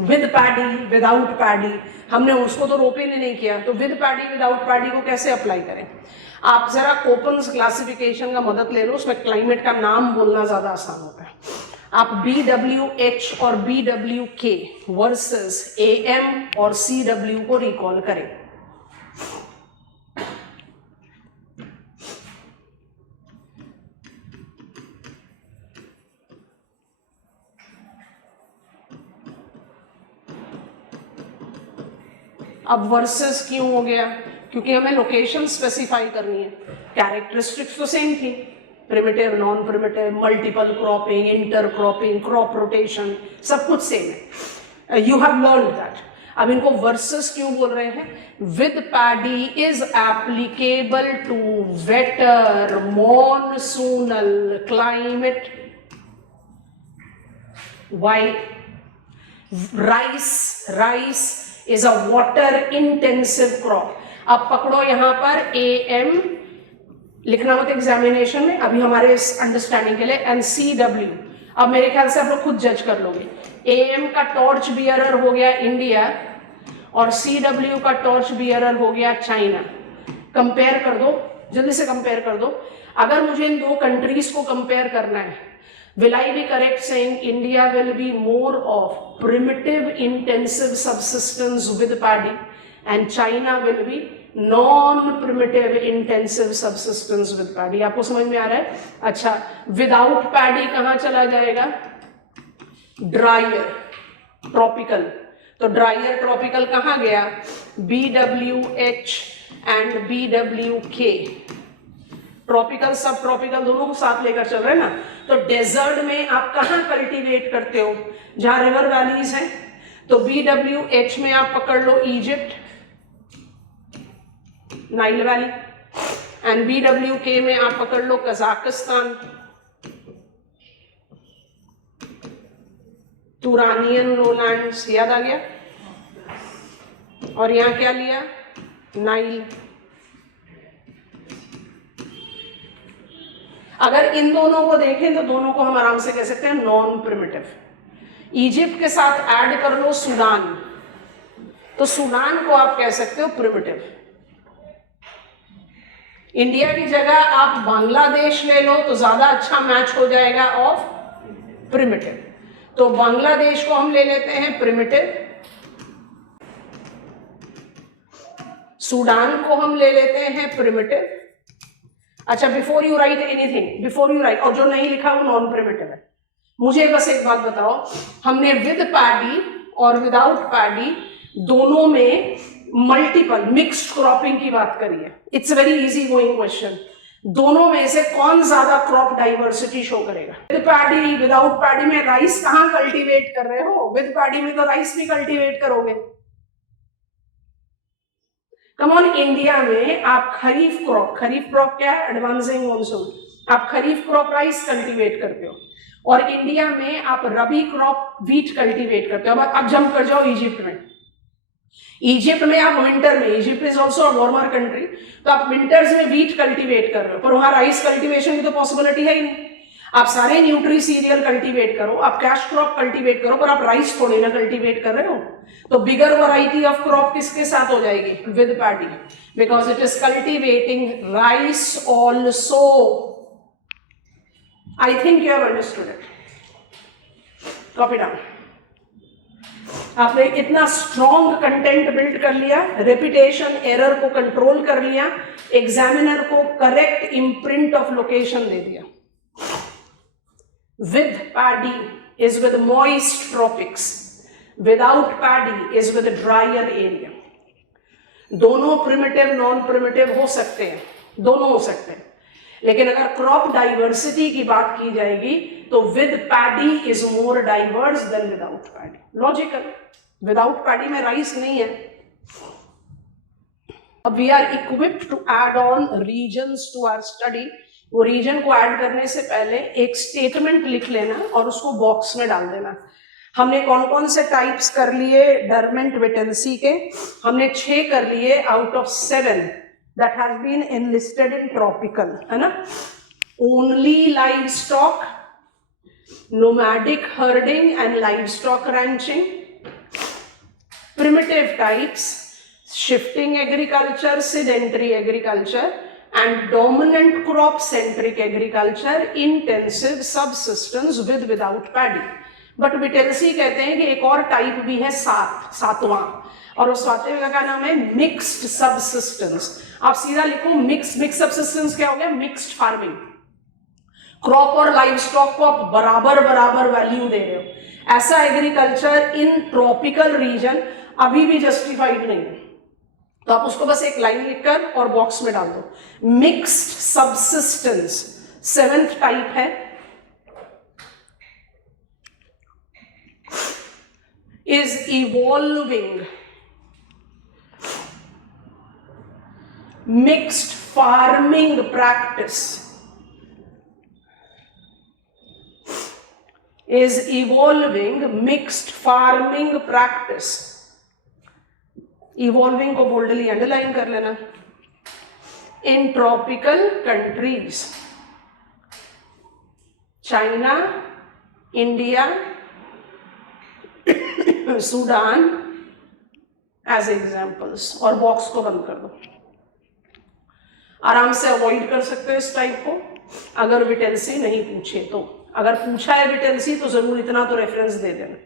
विद पैडी, विदाउट पैडी, हमने उसको तो रोपे ने नहीं किया, तो विद पैडी विदाउट पैडी को कैसे अप्लाई करें। आप जरा कोपन्स क्लासिफिकेशन का मदद ले लो, उसमें क्लाइमेट का नाम बोलना ज्यादा आसान होता है। आप BWH और BWK वर्सेस AM और CW को रिकॉल करें। अब वर्सेस क्यों हो गया, क्योंकि हमें लोकेशन स्पेसिफाई करनी है। कैरेक्टरिस्टिक्स तो सेम थी, primitive, non primitive, multiple cropping, inter cropping, crop rotation, सब कुछ सेम है। You have learn that. अब इनको वर्सेस क्यों बोल रहे हैं? With paddy is applicable to wetter monsoonal climate. Why? Rice is a water intensive crop. अब पकड़ो यहां पर AM लिखना मत एग्जामिनेशन में, अभी हमारे इस अंडरस्टैंडिंग के लिए, एंड CW अब मेरे ख्याल से आप लोग खुद जज कर लोगे। AM का टॉर्च बियरर हो गया इंडिया और CW का टॉर्च बियरर हो गया चाइना। कंपेयर कर दो, जल्दी से कंपेयर कर दो। अगर मुझे इन दो कंट्रीज को कंपेयर करना है, will I be correct saying India will be more of primitive intensive subsistence with paddy and China will be non-primitive intensive subsistence with paddy? आपको समझ में आ रहा है? अच्छा, without paddy कहाँ चला जाएगा? Dryer tropical. तो ड्रायर ट्रॉपिकल कहाँ गया? BWH and BWK। ट्रॉपिकल सब ट्रॉपिकल दोनों को साथ लेकर चल रहे हैं ना। तो डेजर्ट में आप कहाँ कल्टीवेट करते हो? जहां रिवर वैलीज हैं। तो BWH में आप पकड़ लो Egypt, Nile valley, and BWK में आप पकड़ लो कजाकिस्तान, तुरानियन लोलैंड्स। याद आ गया? और यहां क्या लिया? नाइल। अगर इन दोनों को देखें तो दोनों को हम आराम से कह सकते हैं नॉन प्रिमिटिव। इजिप्ट के साथ ऐड कर लो सूडान, तो सूडान को आप कह सकते हो प्रिमिटिव। इंडिया की जगह आप बांग्लादेश ले लो तो ज्यादा अच्छा मैच हो जाएगा ऑफ प्रिमिटिव। तो बांग्लादेश को हम ले लेते हैं प्रिमिटिव, सूडान को हम ले लेते हैं प्रिमिटिव। अच्छा, before you right anything, before you right, और जो नहीं लिखा वो नॉन प्रिमिटिव है। मुझे बस एक बात बताओ, हमने विद पैडी और विदाउट पैडी दोनों में मल्टीपल मिक्स्ड क्रॉपिंग की बात करी है। It's very easy going question. दोनों में से कौन ज्यादा क्रॉप डाइवर्सिटी शो करेगा? विद पैडी, विदाउट पैडी में राइस कहां कल्टीवेट कर रहे हो? विद पैडी में तो राइस भी कल्टीवेट करोगे। कम ऑन, इंडिया में आप खरीफ क्रॉप क्या है? Advancing monsoon. आप खरीफ क्रॉप राइस कल्टीवेट करते हो, और इंडिया में आप रबी क्रॉप व्हीट कल्टीवेट करते हो। अब जंप कर जाओ इजिप्ट में। इजिप्ट में आप विंटर में, Egypt is also a warmer country, तो आप विंटर्स में व्हीट कल्टीवेट कर रहे हो, पर वहां राइस कल्टीवेशन की तो पॉसिबिलिटी है ही नहीं। आप सारे न्यूट्री सीरियल कल्टीवेट करो, आप कैश क्रॉप कल्टीवेट करो, पर आप राइस थोड़ी ना कल्टीवेट कर रहे हो। तो बिगर वैरायटी ऑफ क्रॉप किसके साथ हो जाएगी? With paddy, because it is cultivating rice also. I think you have understood it. Copy down. आपने इतना स्ट्रॉन्ग कंटेंट बिल्ड कर लिया, रेपिटेशन एरर को कंट्रोल कर लिया, एग्जामिनर को करेक्ट इम्प्रिंट ऑफ लोकेशन दे दिया। With paddy is with moist tropics, without paddy is with a drier area. दोनों प्रिमिटिव नॉन प्रिमिटिव हो सकते हैं, दोनों हो सकते हैं, लेकिन अगर क्रॉप डाइवर्सिटी की बात की जाएगी तो with paddy is more diverse than without paddy. Logical. Without paddy में राइस नहीं है। अब we are equipped to add on regions to our study. वो रीजन को ऐड करने से पहले एक स्टेटमेंट लिख लेना और उसको बॉक्स में डाल देना। हमने कौन कौन से टाइप्स कर लिए डरमेंट विटेंसी के? हमने 6 कर लिए out of 7 that has been enlisted in tropical, है ना। Only livestock, nomadic herding and livestock ranching, primitive types, shifting agriculture, sedentary agriculture, and dominant crop centric agriculture, intensive subsistence with without paddy. But Whittlesey कहते हैं कि एक और type भी है सातवां, और उस सातवें का क्या नाम है? Mixed subsistence. आप सीधा लिखो मिक्स्ड सबसिस्टेंस क्या हो गया? Mixed farming. क्रॉप और लाइव स्टॉक को आप बराबर बराबर वैल्यू दे रहे हो। ऐसा एग्रीकल्चर इन ट्रॉपिकल रीजन अभी भी जस्टिफाइड नहीं है, तो आप उसको बस एक लाइन लिखकर और बॉक्स में डाल दो। मिक्स्ड सबसिस्टेंस 7th टाइप है, is evolving mixed farming practice, is evolving mixed farming practice। evolving को बोल्डली अंडरलाइन कर लेना। in tropical countries, China, India, Sudan as examples, और बॉक्स को बंद कर दो। आराम से अवॉइड कर सकते हो इस टाइप को अगर विटेल्सी नहीं पूछे तो। अगर पूछा है विटेल्सी तो जरूर इतना तो रेफरेंस दे देना,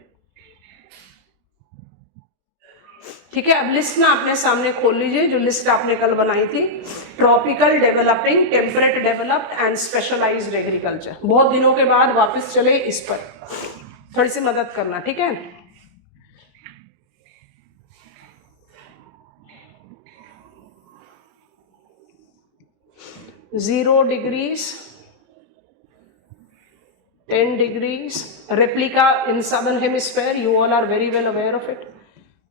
ठीक है। अब लिस्ट ना अपने सामने खोल लीजिए, जो लिस्ट आपने कल बनाई थी, tropical, developing, temperate, developed and specialized agriculture. बहुत दिनों के बाद वापस चले इस पर, थोड़ी सी मदद करना, ठीक है। Zero degrees, 10 degrees, replica in southern hemisphere, you all are very well aware of it,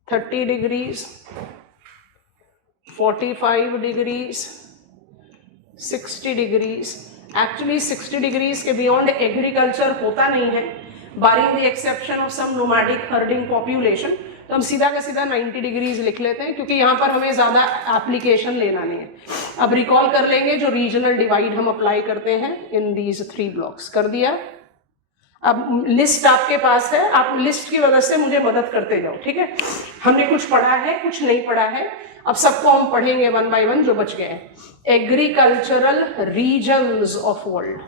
30 degrees, 45 degrees, 60 degrees। Actually 60 degrees के beyond agriculture होता नहीं है, barring the exception of some nomadic herding population। तो हम सीधा का सीधा 90 डिग्रीज लिख लेते हैं, क्योंकि यहाँ पर हमें ज़्यादा एप्लीकेशन लेना नहीं है। अब रिकॉल कर लेंगे जो रीजनल डिवाइड हम अप्लाई करते हैं इन दीज 3 ब्लॉक्स। कर दिया। अब लिस्ट आपके पास है, आप लिस्ट की वजह से मुझे मदद करते जाओ, ठीक है। हमने कुछ पढ़ा है, कुछ नहीं पढ़ा है, अब सबको हम पढ़ेंगे 1 by 1 जो बच गए हैं। Agricultural regions of world.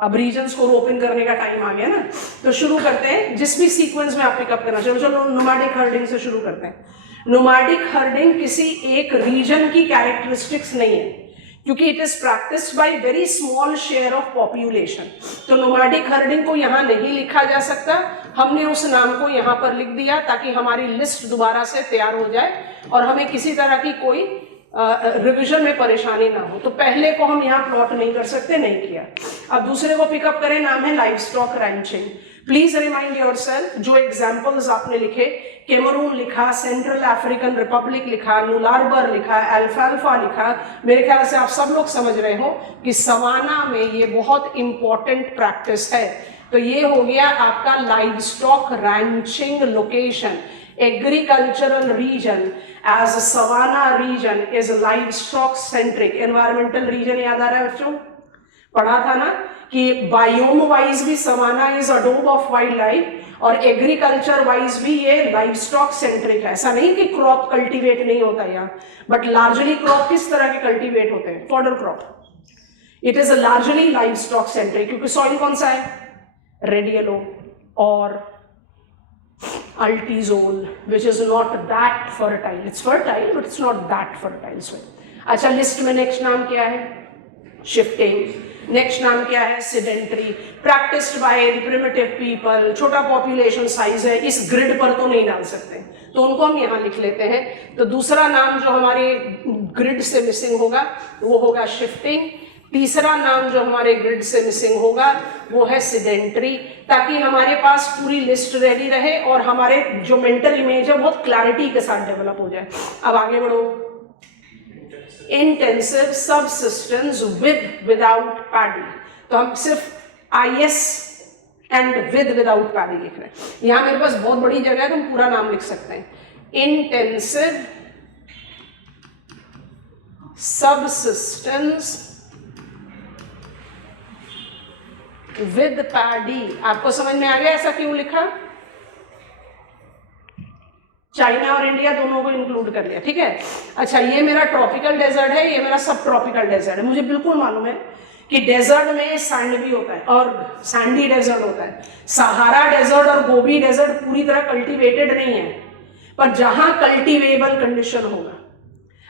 अब रीजन्स को ओपन करने का टाइम आ गया ना, तो शुरू करते हैं जिस भी सीक्वेंस में आप पिकअप करना चाहिए। चलो नोमैडिक हर्डिंग से शुरू करते हैं। नोमैडिक हर्डिंग किसी एक रीजन की कैरेक्टरिस्टिक्स नहीं है, क्योंकि it is practised bye very small share of population. तो नोमैडिक हर्डिंग को यहाँ नहीं लिखा जा सकता, हमने उस नाम को यहाँ पर लिख दिया ताकि हमारी लिस्ट दोबारा से तैयार हो जाए और हमें किसी तरह की कोई रिवीजन में परेशानी ना हो। तो पहले को हम यहाँ प्लॉट नहीं कर सकते, नहीं किया। अब दूसरे को पिकअप करें, नाम है live stock ranching. Please remind yourself, जो एग्जांपल्स आपने लिखे, कैमरून लिखा, सेंट्रल अफ्रीकन रिपब्लिक लिखा, नुलारबर लिखा, अल्फाल्फा लिखा, मेरे ख्याल से आप सब लोग समझ रहे हो कि सवाना में ये बहुत इंपॉर्टेंट प्रैक्टिस है। तो ये हो गया आपका live stock ranching location. Agricultural region as a savanna region is livestock centric। environmental region याद आ रहा है बच्चों? पढ़ा था ना कि बायोम वाइज भी सवाना इज अडोब ऑफ वाइल्ड लाइफ, और एग्रीकल्चर वाइज भी ये लाइव स्टॉक सेंट्रिक है। ऐसा नहीं कि क्रॉप कल्टीवेट नहीं होता यहाँ, बट लार्जली क्रॉप किस तरह के कल्टीवेट होते हैं? Fodder crop. It is largely live stock centric, क्योंकि सॉइल कौन सा है? रेड येलो और Altizole, which is not that fertile. It's fertile, but it's not that fertile soil। अच्छा, लिस्ट में नेक्स्ट नाम क्या है? शिफ्टिंग। नेक्स्ट नाम क्या है? Sedentary. Practised by primitive people. छोटा पॉपुलेशन साइज है, इस ग्रिड पर तो नहीं डाल सकते, तो उनको हम यहाँ लिख लेते हैं। तो दूसरा नाम जो हमारे ग्रिड से मिसिंग होगा वो होगा शिफ्टिंग। तीसरा नाम जो हमारे ग्रिड से मिसिंग होगा वो है सेडेंटरी, ताकि हमारे पास पूरी लिस्ट रेडी रहे और हमारे जो मेंटल इमेज है बहुत क्लैरिटी के साथ डेवलप हो जाए। अब आगे बढ़ो। Intensive subsistence with without paddy. तो हम सिर्फ IS and with without paddy लिख रहे हैं। यहां मेरे पास बहुत बड़ी जगह है, तो हम पूरा नाम लिख सकते हैं। Intensive subsistence with paddy. आपको समझ में आ गया ऐसा क्यों लिखा? चाइना और इंडिया दोनों को इंक्लूड कर लिया, ठीक है। अच्छा, ये मेरा ट्रॉपिकल डेजर्ट है, ये मेरा सब ट्रॉपिकल डेजर्ट है। मुझे बिल्कुल मालूम है कि डेजर्ट में सैंड भी होता है और सैंडी डेजर्ट होता है। सहारा डेजर्ट और गोबी डेजर्ट पूरी तरह कल्टीवेटेड नहीं है, पर जहां कल्टीवेबल कंडीशन होगा,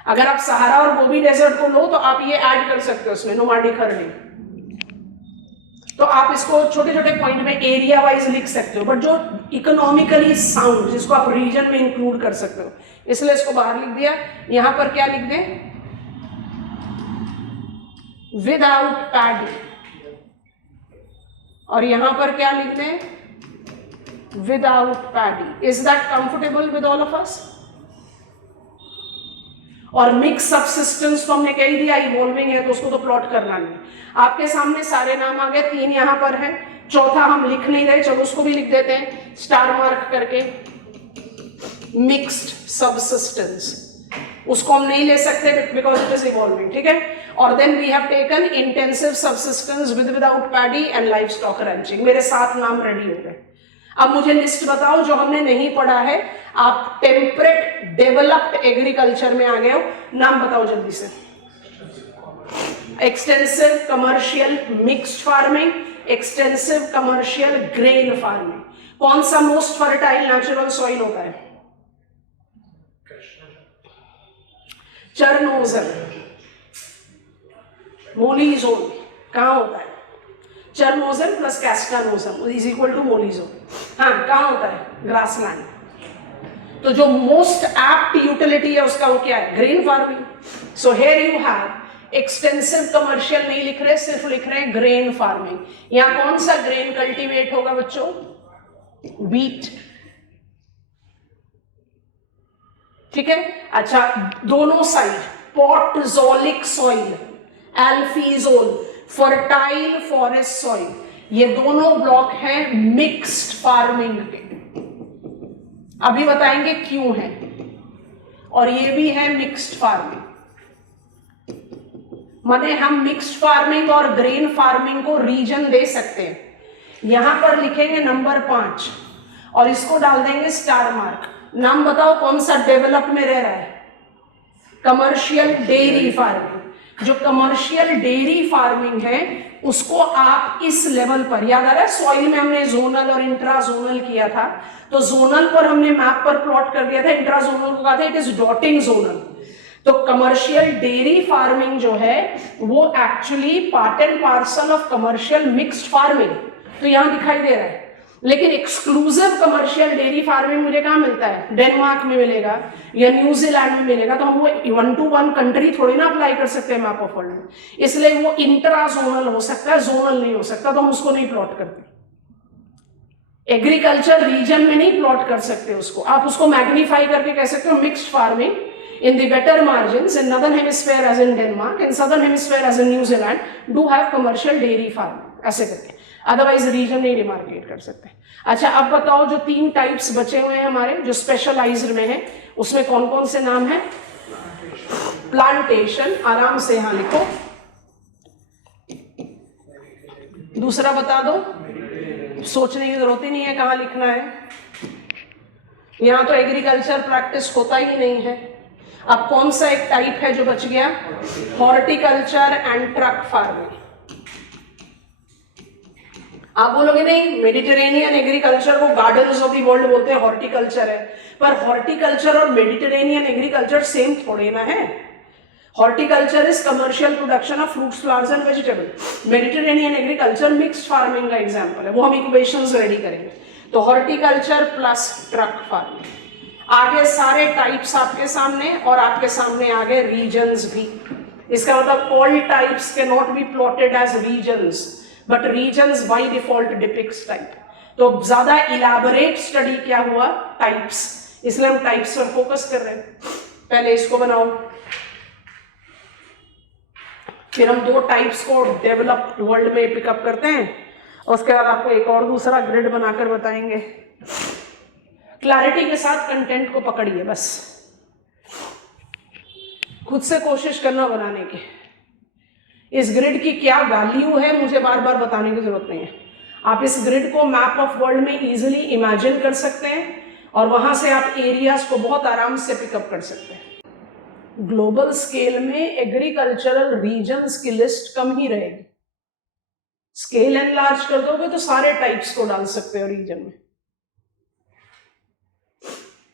अगर आप सहारा और गोबी डेजर्ट को लो तो आप ये ऐड कर सकते हो उसमें, नोमाडिक हर्डिंग। तो आप इसको छोटे छोटे पॉइंट में एरिया वाइज लिख सकते हो, बट जो इकोनॉमिकली साउंड जिसको आप रीजन में इंक्लूड कर सकते हो, इसलिए इसको बाहर लिख दिया। यहां पर क्या लिख दें? Without paddy. और यहां पर क्या लिख दें? Without paddy. Is that comfortable with all of us? और मिक्स सबसिस्टेंस तो हमने कह दिया इवॉल्विंग है, तो उसको तो प्लॉट करना नहीं। आपके सामने सारे नाम आ गए, 3 यहां पर है, चौथा हम लिख नहीं रहे, चलो उसको भी लिख देते हैं स्टार मार्क करके। मिक्स्ड सबसिस्टेंस, उसको हम नहीं ले सकते बिकॉज इट इज इवॉल्विंग, ठीक है। और then we have taken intensive subsistence with without paddy and livestock ranching. मेरे 7 नाम रेडी हो गए। अब मुझे लिस्ट बताओ जो हमने नहीं पढ़ा है। आप टेम्परेट डेवलप्ड एग्रीकल्चर में आ गए हो, नाम बताओ जल्दी से। Extensive commercial mixed farming, extensive commercial grain farming. कौन सा मोस्ट फर्टाइल नेचुरल सॉइल होता है? चरनोजल, मोलीजोल कहां होता है? चरनोजल प्लस कैस्टानोजल इज इक्वल टू मोलीजोल। हाँ, कहां होता है? ग्रासलैंड। तो जो मोस्ट एप्ट यूटिलिटी है उसका वो क्या है? Grain farming. So here you have extensive commercial नहीं लिख रहे, सिर्फ लिख रहे हैं ग्रेन फार्मिंग। यहां कौन सा ग्रेन कल्टीवेट होगा बच्चों? बीट, ठीक है। अच्छा, दोनों side podzolic soil, alfisol, fertile forest soil, ये दोनों ब्लॉक हैं मिक्स्ड फार्मिंग के। अभी बताएंगे क्यों है। और ये भी है मिक्स्ड फार्मिंग। माने हम मिक्स्ड फार्मिंग और ग्रेन फार्मिंग को रीजन दे सकते हैं। यहां पर लिखेंगे नंबर 5 और इसको डाल देंगे स्टार मार्क। नाम बताओ कौन सा डेवलप में रह रहा है? Commercial dairy farming. जो कमर्शियल डेयरी फार्मिंग है उसको आप इस लेवल पर, याद आ रहा है सॉइल में हमने जोनल और इंट्रा जोनल किया था, तो जोनल पर हमने मैप पर प्लॉट कर दिया था, इंट्रा जोनल को कहा था इट इज डॉटिंग जोनल। तो कमर्शियल डेयरी फार्मिंग जो है वो actually part and parcel of commercial mixed farming, तो यहां दिखाई दे रहा है। लेकिन एक्सक्लूसिव कमर्शियल डेयरी फार्मिंग मुझे कहां मिलता है? डेनमार्क में मिलेगा या न्यूजीलैंड में मिलेगा। तो हम वो 1 to 1 कंट्री थोड़ी ना अप्लाई कर सकते हैं मैप ऑफ वर्ल्ड में, इसलिए वो इंट्रा जोनल हो सकता है, जोनल नहीं हो सकता, तो हम उसको नहीं प्लॉट करते। एग्रीकल्चर रीजन में नहीं प्लॉट कर सकते उसको, आप उसको मैग्नीफाई करके कह सकते हो mixed farming in the better margins in northern hemisphere as in Denmark, in southern hemisphere as in New Zealand do have commercial dairy farming, ऐसे करके। अदरवाइज रीजन नहीं डिमार्केट कर सकते। अच्छा, अब बताओ जो 3 टाइप्स बचे हुए हैं हमारे जो स्पेशलाइज्ड में है, उसमें कौन कौन से नाम है? प्लांटेशन, आराम से यहां लिखो। दूसरा बता दो, सोचने की जरूरत ही नहीं है कहां लिखना है, यहां तो एग्रीकल्चर प्रैक्टिस होता ही नहीं है। अब कौन सा एक टाइप है जो बच गया? Horticulture and truck farming. आप बोलोगे नहीं, मेडिटेरेनियन एग्रीकल्चर को गार्डन्स ऑफ द वर्ल्ड बोलते हैं, हॉर्टिकल्चर है, पर हॉर्टिकल्चर और मेडिटेरेनियन एग्रीकल्चर सेम थोड़े ना है। Horticulture is commercial production of fruits, flowers and vegetable. Mediterranean agriculture mixed farming का एग्जांपल है, वो हम इक्वेशंस रेडी करेंगे। तो हॉर्टिकल्चर प्लस ट्रक फार्मिंग। आगे सारे टाइप्स आपके सामने, और आपके सामने आगे रीजन्स भी। इसका मतलब all types can not be plotted as regions, but regions by default depicts type. तो ज्यादा इलैबोरेट स्टडी क्या हुआ? टाइप्स, इसलिए हम टाइप्स पर फोकस कर रहे हैं। पहले इसको बनाओ, फिर हम 2 टाइप्स को डेवलप्ड वर्ल्ड में पिकअप करते हैं, उसके बाद आपको एक और दूसरा ग्रिड बनाकर बताएंगे। क्लैरिटी के साथ कंटेंट को पकड़िए, बस खुद से कोशिश करना बनाने की। इस ग्रिड की क्या वैल्यू है मुझे बार बार बताने की जरूरत नहीं है। आप इस ग्रिड को मैप ऑफ वर्ल्ड में इजीली इमेजिन कर सकते हैं और वहां से आप एरियाज को बहुत आराम से पिकअप कर सकते हैं। ग्लोबल स्केल में एग्रीकल्चरल रीजन्स की लिस्ट कम ही रहेगी। स्केल एनलार्ज कर दोगे तो सारे टाइप्स को डाल सकते हो रीजन में।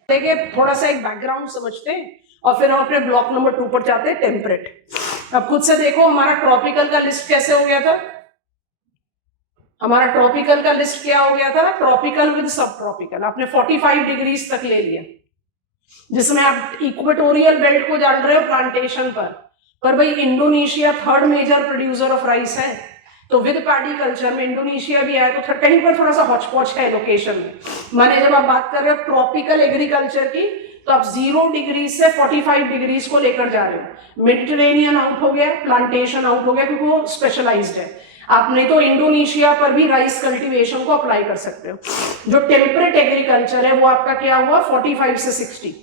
देखिए थोड़ा सा एक बैकग्राउंड समझते हैं और फिर हम अपने ब्लॉक नंबर 2 पर जाते हैं, टेम्परेट। अब खुद से देखो हमारा ट्रॉपिकल का लिस्ट कैसे हो गया था। हमारा ट्रॉपिकल का लिस्ट क्या हो गया था, ट्रॉपिकल विद सब ट्रॉपिकल। आपने 45 डिग्रीज तक ले लिया, जिसमें आप इक्वेटोरियल बेल्ट को डाल रहे हो प्लांटेशन पर भाई Indonesia 3rd major producer of rice है, तो विद पैडी कल्चर में इंडोनेशिया भी आया, तो कहीं पर थोड़ा सा हॉचपॉच है लोकेशन में। माने जब आप बात कर रहे हो ट्रॉपिकल एग्रीकल्चर की, तो आप 0 डिग्री से 45 डिग्रीज को लेकर जा रहे हो। मेडिटेरेनियन आउट हो गया, प्लांटेशन आउट हो गया क्योंकि वो स्पेशलाइज्ड है। आप नहीं तो इंडोनेशिया पर भी राइस कल्टीवेशन को अप्लाई कर सकते हो। जो टेम्परेट एग्रीकल्चर है वो आपका क्या हुआ, 45 से 60।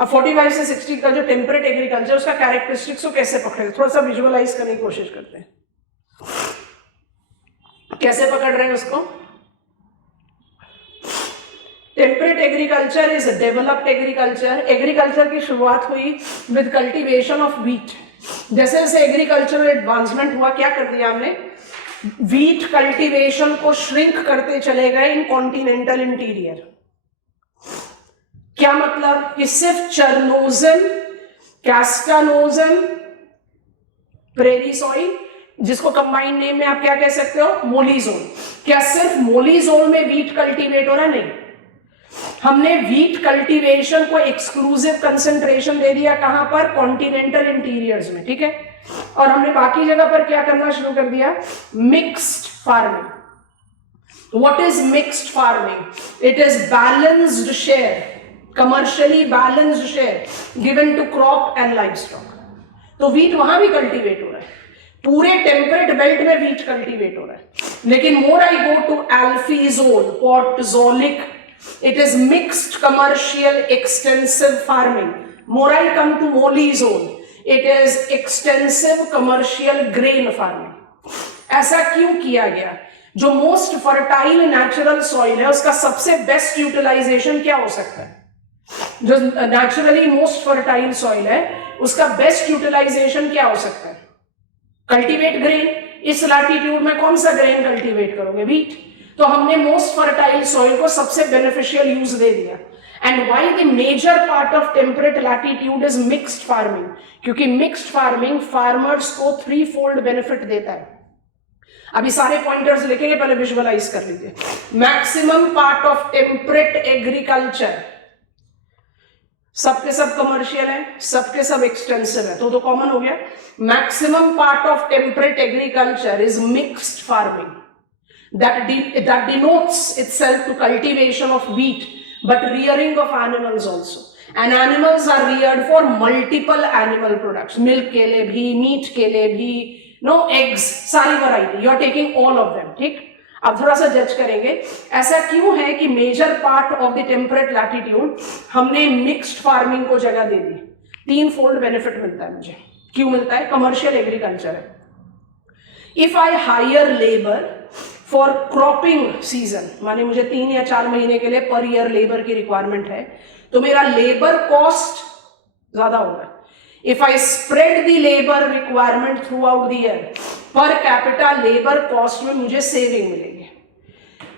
अब 45 से 60 का जो टेम्परेट एग्रीकल्चर, उसका कैरेक्टरिस्टिक्स को कैसे पकड़े, थोड़ा सा विजुअलाइज करने की कोशिश करते हैं। कैसे पकड़ रहे हैं उसको। Temperate agriculture is developed agriculture. Agriculture की शुरुआत हुई विद कल्टीवेशन ऑफ व्हीट। जैसे जैसे एग्रीकल्चरल एडवांसमेंट हुआ, क्या कर दिया हमने, व्हीट कल्टीवेशन को श्रिंक करते चले गए इन कॉन्टिनेंटल इंटीरियर। क्या मतलब कि सिर्फ चरनोजन, कैस्टानोजन, प्रेरी सॉइल, जिसको कंबाइंड नेम में आप क्या कह सकते हो, मोलीजोन। क्या सिर्फ मोलीजोन में व्हीट कल्टीवेट हो रहा, नहीं। हमने व्हीट कल्टीवेशन को एक्सक्लूसिव कंसंट्रेशन दे दिया, कहां पर, कॉन्टिनेंटल इंटीरियर्स में, ठीक है। और हमने बाकी जगह पर क्या करना शुरू कर दिया, mixed farming. What is mixed farming, it is balanced share, commercially balanced share given to crop and livestock. तो व्हीट वहां भी कल्टीवेट हो रहा है, पूरे टेम्परेट बेल्ट में व्हीट कल्टीवेट हो रहा है। लेकिन more I go to alfisol, podzolic, it is mixed commercial extensive farming. More I come to Moli zone, it is extensive commercial grain farming. ऐसा क्यों किया गया, जो मोस्ट फर्टाइल नेचुरल सॉइल है उसका सबसे बेस्ट यूटिलाइजेशन क्या हो सकता है, जो नेचुरली मोस्ट फर्टाइल सॉइल है उसका बेस्ट यूटिलाइजेशन क्या हो सकता है, कल्टीवेट ग्रेन। इस लैटिट्यूड में कौन सा ग्रेन कल्टीवेट करोगे, व्हीट। तो हमने मोस्ट फर्टाइल सॉइल को सबसे बेनिफिशियल यूज दे दिया। And why the major part of temperate latitude is mixed farming, क्योंकि मिक्स्ड फार्मिंग फार्मर्स को 3-fold बेनिफिट देता है। अभी सारे पॉइंटर्स लिखेंगे, पहले विजुअलाइज कर लीजिए। Maximum part of temperate agriculture, सबके सब कमर्शियल है, सबके सब एक्सटेंसिव है, तो कॉमन हो गया। Maximum part of temperate agriculture is mixed farming, that denotes itself to cultivation of wheat, but rearing of animals also. And animals are reared for multiple animal products, milk के लिए भी, meat के लिए भी, no eggs, सारी variety. You are taking all of them, ठीक। अब थोड़ा सा जज करेंगे ऐसा क्यों है कि major part of the temperate latitude हमने मिक्स्ड फार्मिंग को जगह दे दी। 3-fold बेनिफिट मिलता है मुझे। क्यों मिलता है, कमर्शियल एग्रीकल्चर है। If I hire labour for cropping season, माने मुझे 3 या 4 महीने के लिए पर ईयर लेबर की रिक्वायरमेंट है, तो मेरा लेबर कॉस्ट ज्यादा होगा। If I spread the labour requirement through out the year, per capita labour cost में मुझे सेविंग मिलेगी।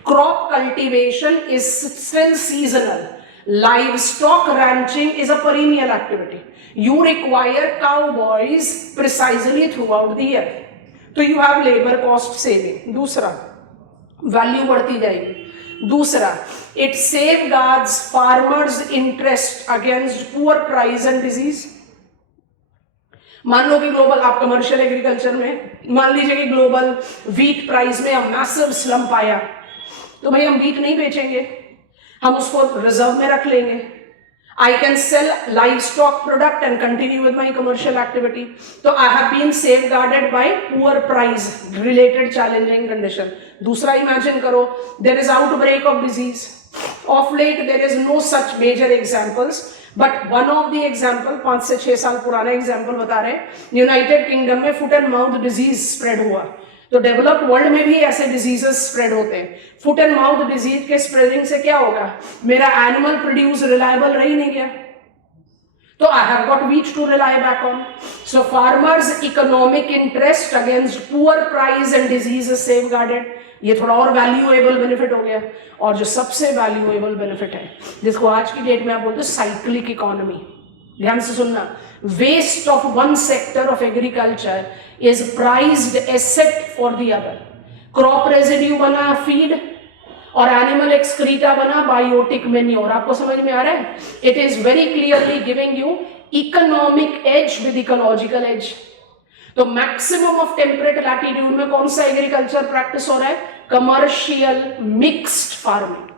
Crop cultivation is still seasonal, livestock ranching is a perennial activity. You require cowboys precisely throughout the year. तो you have labour cost saving. दूसरा, value बढ़ती जाएगी। दूसरा, it safeguards farmers interest against poor price and disease. मान लो कि global, आप commercial agriculture में मान लीजिए कि ग्लोबल व्हीट प्राइस में हम मैसिव स्लम्प आया, तो भाई हम व्हीट नहीं बेचेंगे, हम उसको रिजर्व में रख लेंगे। I can sell livestock product and continue with my commercial activity. So I have been safeguarded by poor price related challenging condition. दूसरा imagine करो, there is outbreak of disease. Of late there is no such major examples, but one of the example, 5 से 6 साल पुराना example बता रहे हैं, United kingdom में foot and mouth disease spread हुआ। तो डेवलप्ड वर्ल्ड में भी ऐसे डिजीजेस स्प्रेड होते हैं। फुट एंड माउथ डिजीज के स्प्रेडिंग से क्या होगा, मेरा एनिमल प्रोड्यूस रिलायबल रह ही नहीं गया, तो I have got wheat to rely back on. So farmers' economic interest against poor price and disease is safeguarded. ये थोड़ा और वैल्यूएबल बेनिफिट हो गया। और जो सबसे वैल्यूएबल बेनिफिट है, जिसको आज की डेट में आप बोलते हो साइक्लिक इकोनॉमी, ध्यान से सुनना, waste of one sector of agriculture is prized asset for the other. Crop residue बना फीड और एनिमल एक्सक्रीटा बना बायोटिक मेन्योर। आपको समझ में आ रहा है? It is very clearly giving you economic edge with ecological edge. तो मैक्सिमम ऑफ टेम्परेट लैटिट्यूड में कौन सा एग्रीकल्चर प्रैक्टिस हो रहा है? Commercial mixed farming.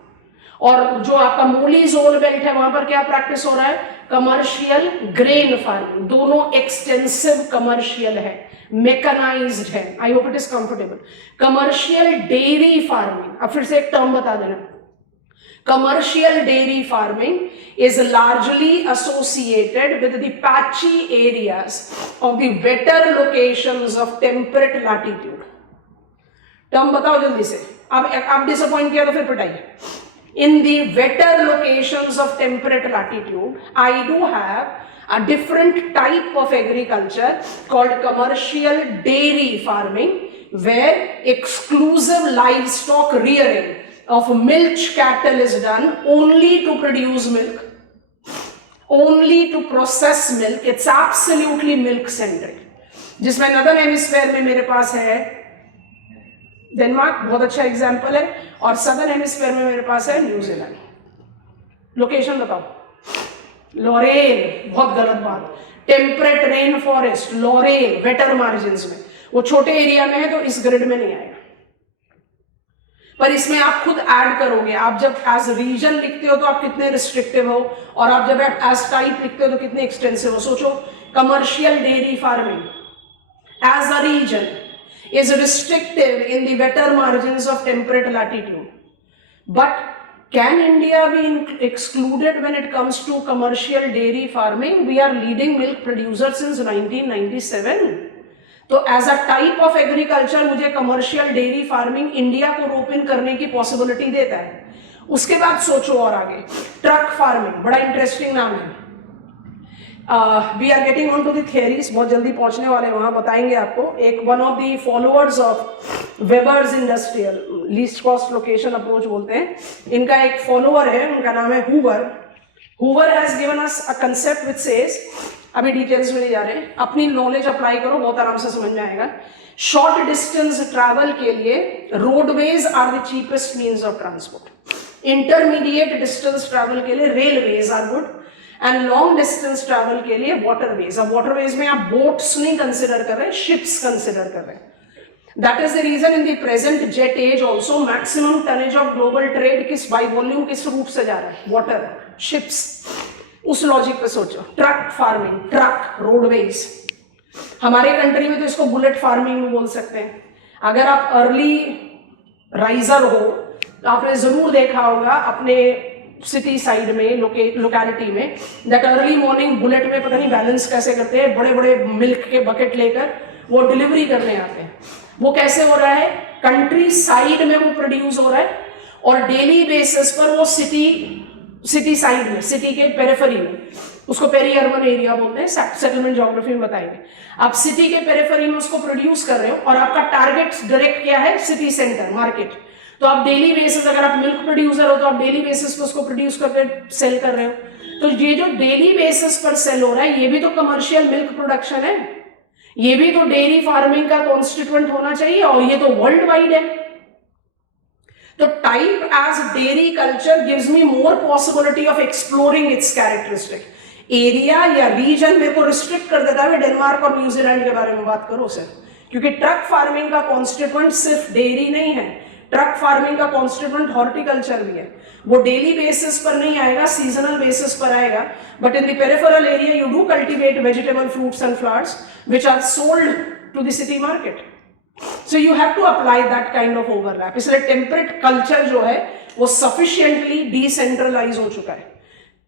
और जो आपका मूली जोन बेल्ट है वहां पर क्या प्रैक्टिस हो रहा है? Commercial grain farming. दोनों एक्सटेंसिव कमर्शियल है, मेकनाइज्ड है। I hope it is comfortable. Commercial dairy farming, अब फिर से एक टर्म बता देना, commercial dairy farming is largely associated with the patchy areas of the wetter locations of temperate latitude. Term बताओ जल्दी से। अब डिसअपॉइंट किया तो फिर पिटाइए। In the wetter locations of temperate latitude, I do have a different type of agriculture called commercial dairy farming, where exclusive livestock rearing of milch cattle is done only to produce milk, only to process milk. It's absolutely milk centric. जिसमें northern hemisphere में मेरे पास है Denmark, बहुत अच्छा example है, और southern hemisphere में मेरे पास है न्यूजीलैंड। लोकेशन बताओ। लॉरेल, बहुत गलत बात। Temperate rain forest, laurel, waiter margins में, वो छोटे एरिया में है तो इस ग्रिड में नहीं आएगा, पर इसमें आप खुद ऐड करोगे। आप जब एज रीजन लिखते हो तो आप कितने रिस्ट्रिक्टिव हो, और आप जब एज टाइप लिखते हो तो कितने एक्सटेंसिव हो। सोचो, commercial dairy farming as a region is restrictive in the wetter margins of temperate latitude. But can India be excluded when it comes to commercial dairy farming? We are leading milk producer since 1997. तो as a type of agriculture मुझे commercial dairy farming India को rope इन करने की possibility देता है। उसके बाद सोचो और आगे, ट्रक फार्मिंग, बड़ा इंटरेस्टिंग नाम है। We are getting on to the theories, बहुत जल्दी पहुंचने वाले, वहां बताएंगे आपको। एक one of the followers of Weber's industrial least cost location approach बोलते हैं, इनका एक फॉलोअर है, उनका नाम है Hoover. Hoover has given us a concept which says, अभी डिटेल्स में नहीं जा रहे, अपनी नॉलेज अप्लाई करो, बहुत आराम से समझ में आएगा। शॉर्ट डिस्टेंस ट्रैवल के लिए roadways are the cheapest means of transport. Intermediate distance travel के लिए railways are good, and long distance travel के लिए वाटरवेज। अब वाटरवेज में आप बोट्स नहीं कंसिडर कर रहे, शिप्स कंसिडर कर रहे हैं। That is the reason in the present jet age also maximum tonnage of global trade किस बाई वॉल्यूम किस रूप से जा रहा है? Water, ships. उस लॉजिक पे सोचो। Truck farming, truck, roadways. हमारे कंट्री में तो इसको बुलेट फार्मिंग में बोल सकते हैं। अगर आप अर्ली राइजर हो तो आपने जरूर देखा होगा अपने सिटी साइड में, लोकेलिटी में, दैट अर्ली मॉर्निंग बुलेट में पता नहीं बैलेंस कैसे करते हैं, बड़े बड़े मिल्क के बकेट लेकर वो डिलीवरी करने आते हैं। वो कैसे हो रहा है? कंट्री साइड में वो प्रोड्यूस हो रहा है, और डेली बेसिस पर वो सिटी साइड में, सिटी के पेरिफेरी में, उसको पेरी अर्बन एरिया बोलते हैं, सेटलमेंट ज्योग्राफी में बताएंगे। आप सिटी के पेरिफेरी में उसको प्रोड्यूस कर रहे हो, और आपका टारगेट डायरेक्ट क्या है? City centre, market. तो आप डेली बेसिस, अगर आप मिल्क प्रोड्यूसर हो तो आप डेली बेसिस पर उसको प्रोड्यूस करके सेल कर रहे हो। तो ये जो डेली बेसिस पर सेल हो रहा है, ये भी तो कमर्शियल मिल्क प्रोडक्शन है, ये भी तो डेयरी फार्मिंग का कॉन्स्टिट्यूएंट होना चाहिए, और ये तो वर्ल्ड वाइड है। तो type as dairy culture gives me more possibility of exploring its characteristic. Area या रीजन मेरे को रिस्ट्रिक्ट कर देता है। डेनमार्क और न्यूजीलैंड के बारे में बात करो सर, क्योंकि ट्रक फार्मिंग का कॉन्स्टिट्यूएंट सिर्फ डेयरी नहीं है, ट्रक फार्मिंग का कॉन्स्टिट्यूएंट हॉर्टिकल्चर भी है। वो डेली बेसिस पर नहीं आएगा, सीजनल बेसिस पर आएगा, but in the peripheral area you do cultivate vegetable, fruits and flowers which are sold to the city market. So you have to apply that kind of overlap. इसलिए temperate culture जो है वो sufficiently decentralise हो चुका है।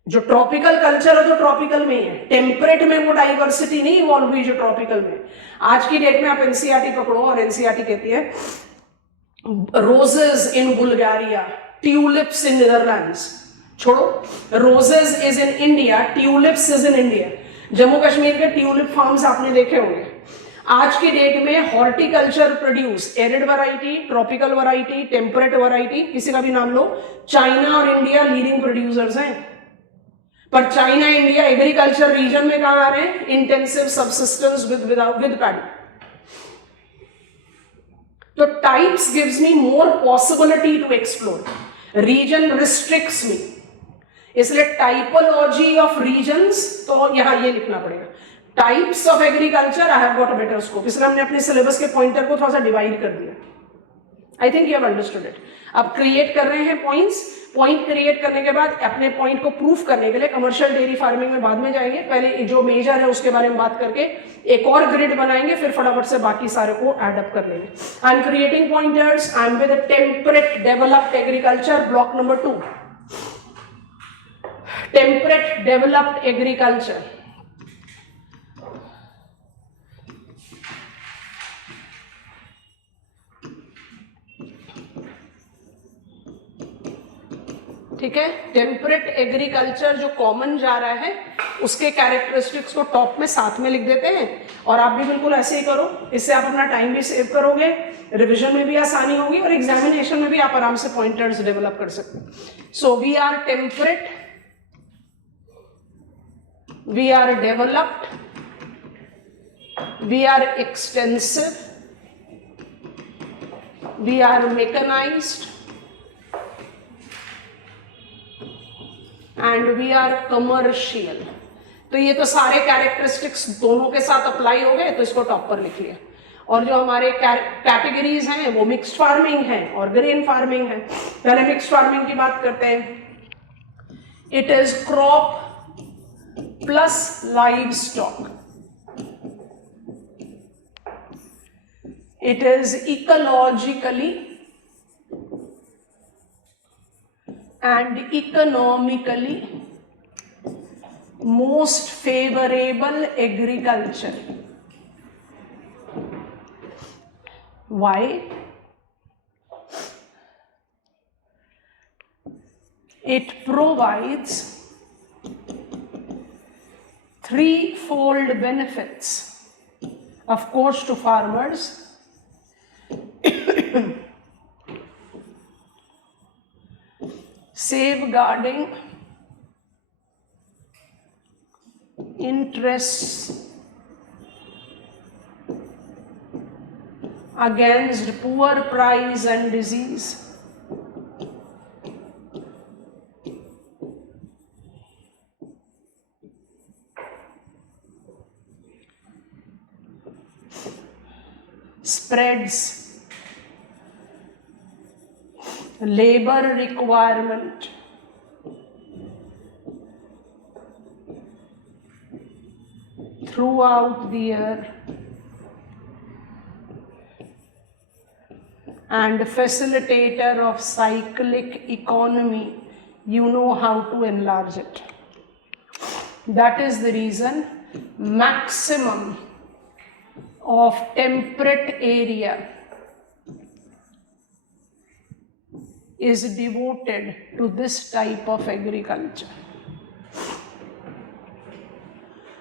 जो tropical culture है तो ट्रॉपिकल में ही है, टेम्परेट में वो डाइवर्सिटी नहीं इवॉल्व हुई जो ट्रॉपिकल में। आज की डेट में आप एनसीईआरटी पकड़ो और एनसीईआरटी कहती है रोजेस इन बुल्गारिया, ट्यूलिप्स इन नीदरलैंड्स, छोड़ो, roses is in India, tulips is in India. Jammu Kashmir के ट्यूलिप फार्म्स आपने देखे होंगे। आज की डेट में horticulture produce arid variety, tropical variety, temperate variety, किसी का भी नाम लो, चाइना और इंडिया लीडिंग प्रोड्यूसर्स हैं। पर चाइना इंडिया एग्रीकल्चर रीजन में कहां आ रहे हैं? Intensive subsistence with paddy. तो types gives me more possibility to explore, region restricts me, इसलिए टाइपोलॉजी ऑफ रीजन्स, तो यहां ये लिखना पड़ेगा, types of agriculture I have got a better scope. इसलिए हमने अपने सिलेबस के पॉइंटर को थोड़ा सा डिवाइड कर दिया। I think you have understood it. अब क्रिएट कर रहे हैं पॉइंट्स, पॉइंट क्रिएट करने के बाद अपने पॉइंट को प्रूफ करने के लिए कमर्शियल डेयरी फार्मिंग में बाद में जाएंगे, पहले जो मेजर है उसके बारे में बात करके एक और ग्रिड बनाएंगे, फिर फटाफट से बाकी सारे को एड अप कर लेंगे। I am creating pointers, I am with temperate developed agriculture, block number 2, temperate developed agriculture. ठीक है, टेम्परेट एग्रीकल्चर जो कॉमन जा रहा है उसके कैरेक्टरिस्टिक्स को टॉप में साथ में लिख देते हैं, और आप भी बिल्कुल ऐसे ही करो। इससे आप अपना टाइम भी सेव करोगे, रिवीजन में भी आसानी होगी और एग्जामिनेशन में भी आप आराम से पॉइंटर्स डेवलप कर सकते हैं। So we are temperate, we are developed, we are extensive, we are mechanised and we are commercial. तो ये तो सारे कैरेक्टरिस्टिक्स दोनों के साथ अप्लाई हो गए, तो इसको टॉप पर लिख लिया। और जो हमारे कैटेगरीज हैं वो मिक्स्ड फार्मिंग है और ग्रेन फार्मिंग है। पहले मिक्स्ड फार्मिंग की बात करते हैं। It is crop plus live stock, it is ecologically and economically most favorable agriculture. Why? It provides threefold benefits, of course, to farmers. Safeguarding interests against poor price and disease, spreads labor requirement throughout the year and facilitator of cyclic economy. You know how to enlarge it. That is the reason maximum of temperate area is devoted to this type of agriculture.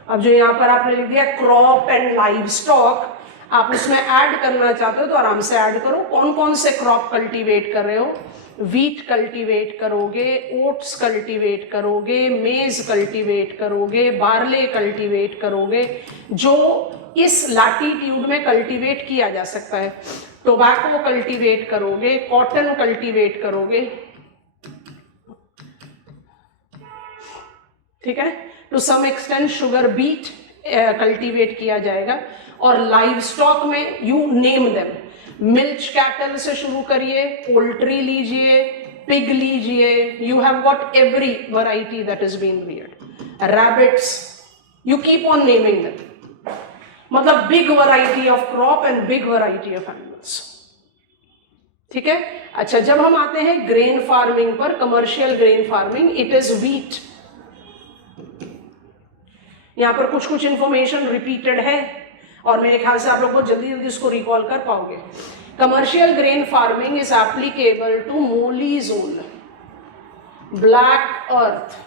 अब जो यहाँ पर आपने लिख दिया crop and live stock, आप उसमें add करना चाहते हो तो आराम से ऐड करो। कौन कौन से क्रॉप कल्टीवेट कर रहे हो? वीट कल्टीवेट करोगे, ओट्स कल्टीवेट करोगे, मेज कल्टीवेट करोगे, बार्ले कल्टीवेट करोगे, जो इस लैटिट्यूड में कल्टीवेट किया जा सकता है। टोबैको कल्टीवेट करोगे, कॉटन कल्टीवेट करोगे, ठीक है, to some extent sugar beet cultivate किया जाएगा। और लाइव स्टॉक में you name them, milch cattle से शुरू करिए, पोल्ट्री लीजिए, पिग लीजिए, you have got every variety that is been reared, rabbits, you keep on naming them. मतलब big variety of crop and big variety of animals, ठीक है। अच्छा, जब हम आते हैं ग्रेन फार्मिंग पर, commercial grain farming, it is wheat, यहाँ पर कुछ कुछ इंफॉर्मेशन रिपीटेड है और मेरे ख्याल से आप लोग बहुत जल्दी जल्दी उसको रिकॉल कर पाओगे। Commercial grain farming is applicable to mollisol zone, black earth,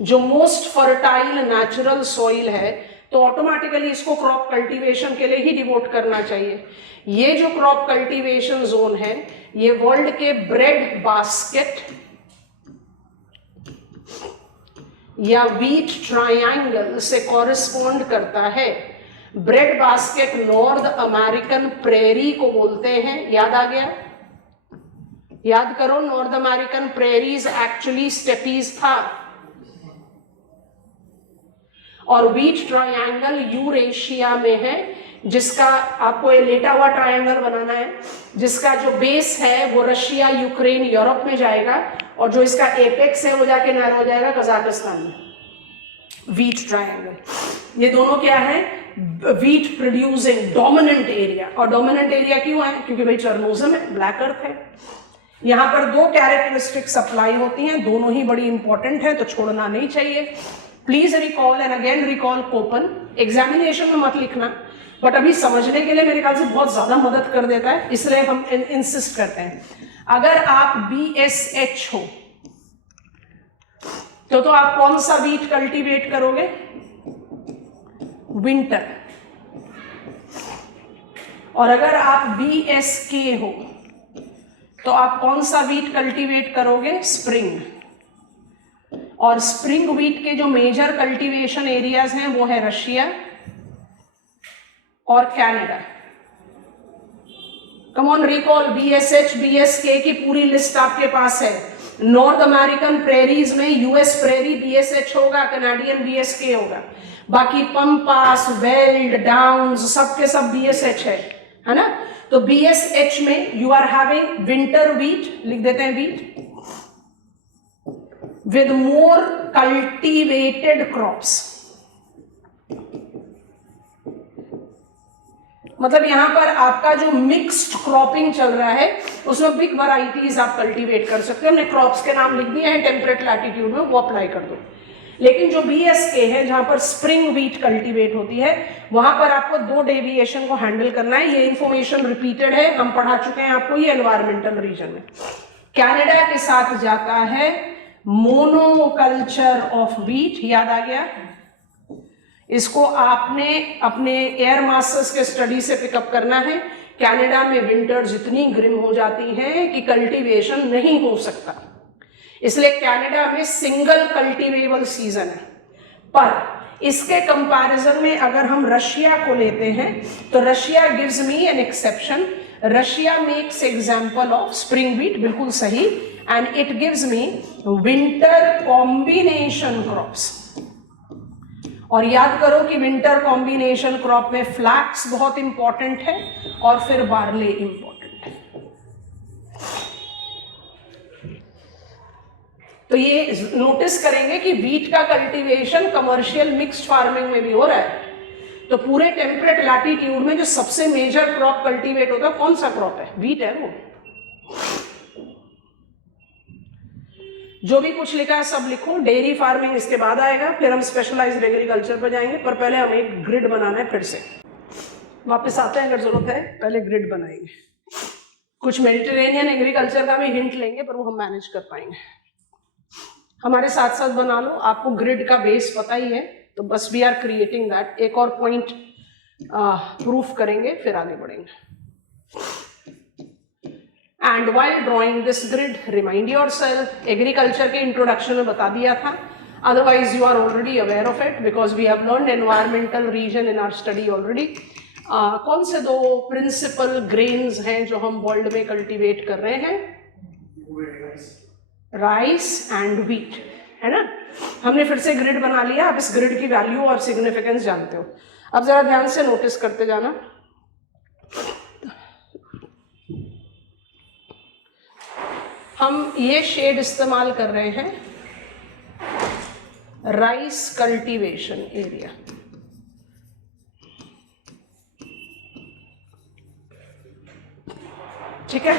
जो मोस्ट फर्टाइल नेचुरल सॉइल है, तो ऑटोमेटिकली इसको क्रॉप कल्टीवेशन के लिए ही डिवोट करना चाहिए। ये जो क्रॉप कल्टीवेशन जोन है ये वर्ल्ड के ब्रेड बास्केट या व्हीट ट्रायंगल से कॉरेस्पॉन्ड करता है। Bread basket North American prairie को बोलते हैं, याद आ गया? याद करो, North American prairies actually steppes था, और व्हीट ट्रायंगल यूरेशिया में है, जिसका आपको ये लेटा हुआ ट्रायंगल बनाना है, जिसका जो बेस है वो रशिया, यूक्रेन, यूरोप में जाएगा, और जो इसका एपेक्स है वो जाके नैरो हो जाएगा कजाकिस्तान में। व्हीट ट्रायंगल, ये दोनों क्या है? Wheat producing dominant area. और डोमिनेंट एरिया क्यों है? क्योंकि भाई चरनोजम है, ब्लैक अर्थ है। यहाँ पर दो कैरेक्टरिस्टिक्स अप्लाई होती हैं, दोनों ही बड़ी इंपॉर्टेंट है, तो छोड़ना नहीं चाहिए। Please recall and again recall Köppen. Examination में मत लिखना, बट अभी समझने के लिए मेरे ख्याल से बहुत ज्यादा मदद कर देता है, इसलिए हम इंसिस्ट करते हैं। अगर आप BSH हो तो आप कौन सा व्हीट कल्टीवेट करोगे? विंटर। और अगर आप BSK हो तो आप कौन सा व्हीट कल्टीवेट करोगे? स्प्रिंग। और स्प्रिंग व्हीट के जो मेजर कल्टीवेशन एरियाज हैं वो है रशिया और Canada. Come on recall, BSH BSK की पूरी लिस्ट आपके पास है। नॉर्थ अमेरिकन प्रेरीज में US प्रेरी BSH होगा, कनाडियन BSK होगा, बाकी पंपास, वेल्ड, डाउन्स सबके सब BSH है ना? तो BSH में you are having winter wheat, लिख देते हैं wheat, with more cultivated crops। मतलब यहां पर आपका जो मिक्स्ड क्रॉपिंग चल रहा है उसमें बिग वैरायटीज आप कल्टीवेट कर सकते हो। हमने क्रॉप्स के नाम लिख दिए हैं टेम्परेट लैटिट्यूड में, वो अप्लाई कर दो। लेकिन जो BSK है, जहां पर स्प्रिंग व्हीट कल्टीवेट होती है, वहां पर आपको दो डेविएशन को हैंडल करना है। ये इंफॉर्मेशन रिपीटेड है, हम पढ़ा चुके हैं आपको ये एनवायरमेंटल रीजन में। कनाडा के साथ जाता है मोनोकल्चर ऑफ व्हीट, याद आ गया? इसको आपने अपने एयर मास्टर्स के स्टडी से पिकअप करना है। कनाडा में विंटर्स इतनी ग्रिम हो जाती हैं कि कल्टीवेशन नहीं हो सकता, इसलिए कनाडा में सिंगल कल्टीवेबल सीजन है। पर इसके कंपैरिजन में अगर हम रशिया को लेते हैं तो Russia gives me an exception. Russia makes example of spring wheat, बिल्कुल सही, and it gives me winter combination crops. और याद करो कि विंटर कॉम्बिनेशन क्रॉप में फ्लैक्स बहुत इंपॉर्टेंट है और फिर बार्ले इंपॉर्टेंट है। तो ये नोटिस करेंगे कि व्हीट का कल्टीवेशन कमर्शियल मिक्स्ड फार्मिंग में भी हो रहा है। तो पूरे टेम्परेट लैटिट्यूड में जो सबसे मेजर क्रॉप कल्टीवेट होता है, कौन सा क्रॉप है? व्हीट है वो। जो भी कुछ लिखा है सब लिखो। डेयरी फार्मिंग इसके बाद आएगा, फिर हम स्पेशलाइज्ड एग्रीकल्चर पर जाएंगे, पर पहले हम एक ग्रिड बनाना है। फिर से वापस आते हैं, अगर जरूरत है पहले ग्रिड बनाएंगे। कुछ मेडिटेरेनियन एग्रीकल्चर का भी हिंट लेंगे, पर वो हम मैनेज कर पाएंगे। हमारे साथ साथ बना लो, आपको ग्रिड का बेस पता ही है, तो बस वी आर क्रिएटिंग दैट। एक और पॉइंट प्रूफ करेंगे, फिर आगे बढ़ेंगे। And while drawing this grid, remind yourself, agriculture के introduction में बता दिया था, otherwise you are already aware of it because we have learned environmental region in our study already. कौन से दो principal grains हैं जो हम world में cultivate कर रहे हैं? Rice and wheat, है ना? हमने फिर से grid बना लिया। अब इस grid की value और significance जानते हो। अब जरा ध्यान से notice करते जाना। हम ये शेड इस्तेमाल कर रहे हैं राइस कल्टीवेशन एरिया। ठीक है,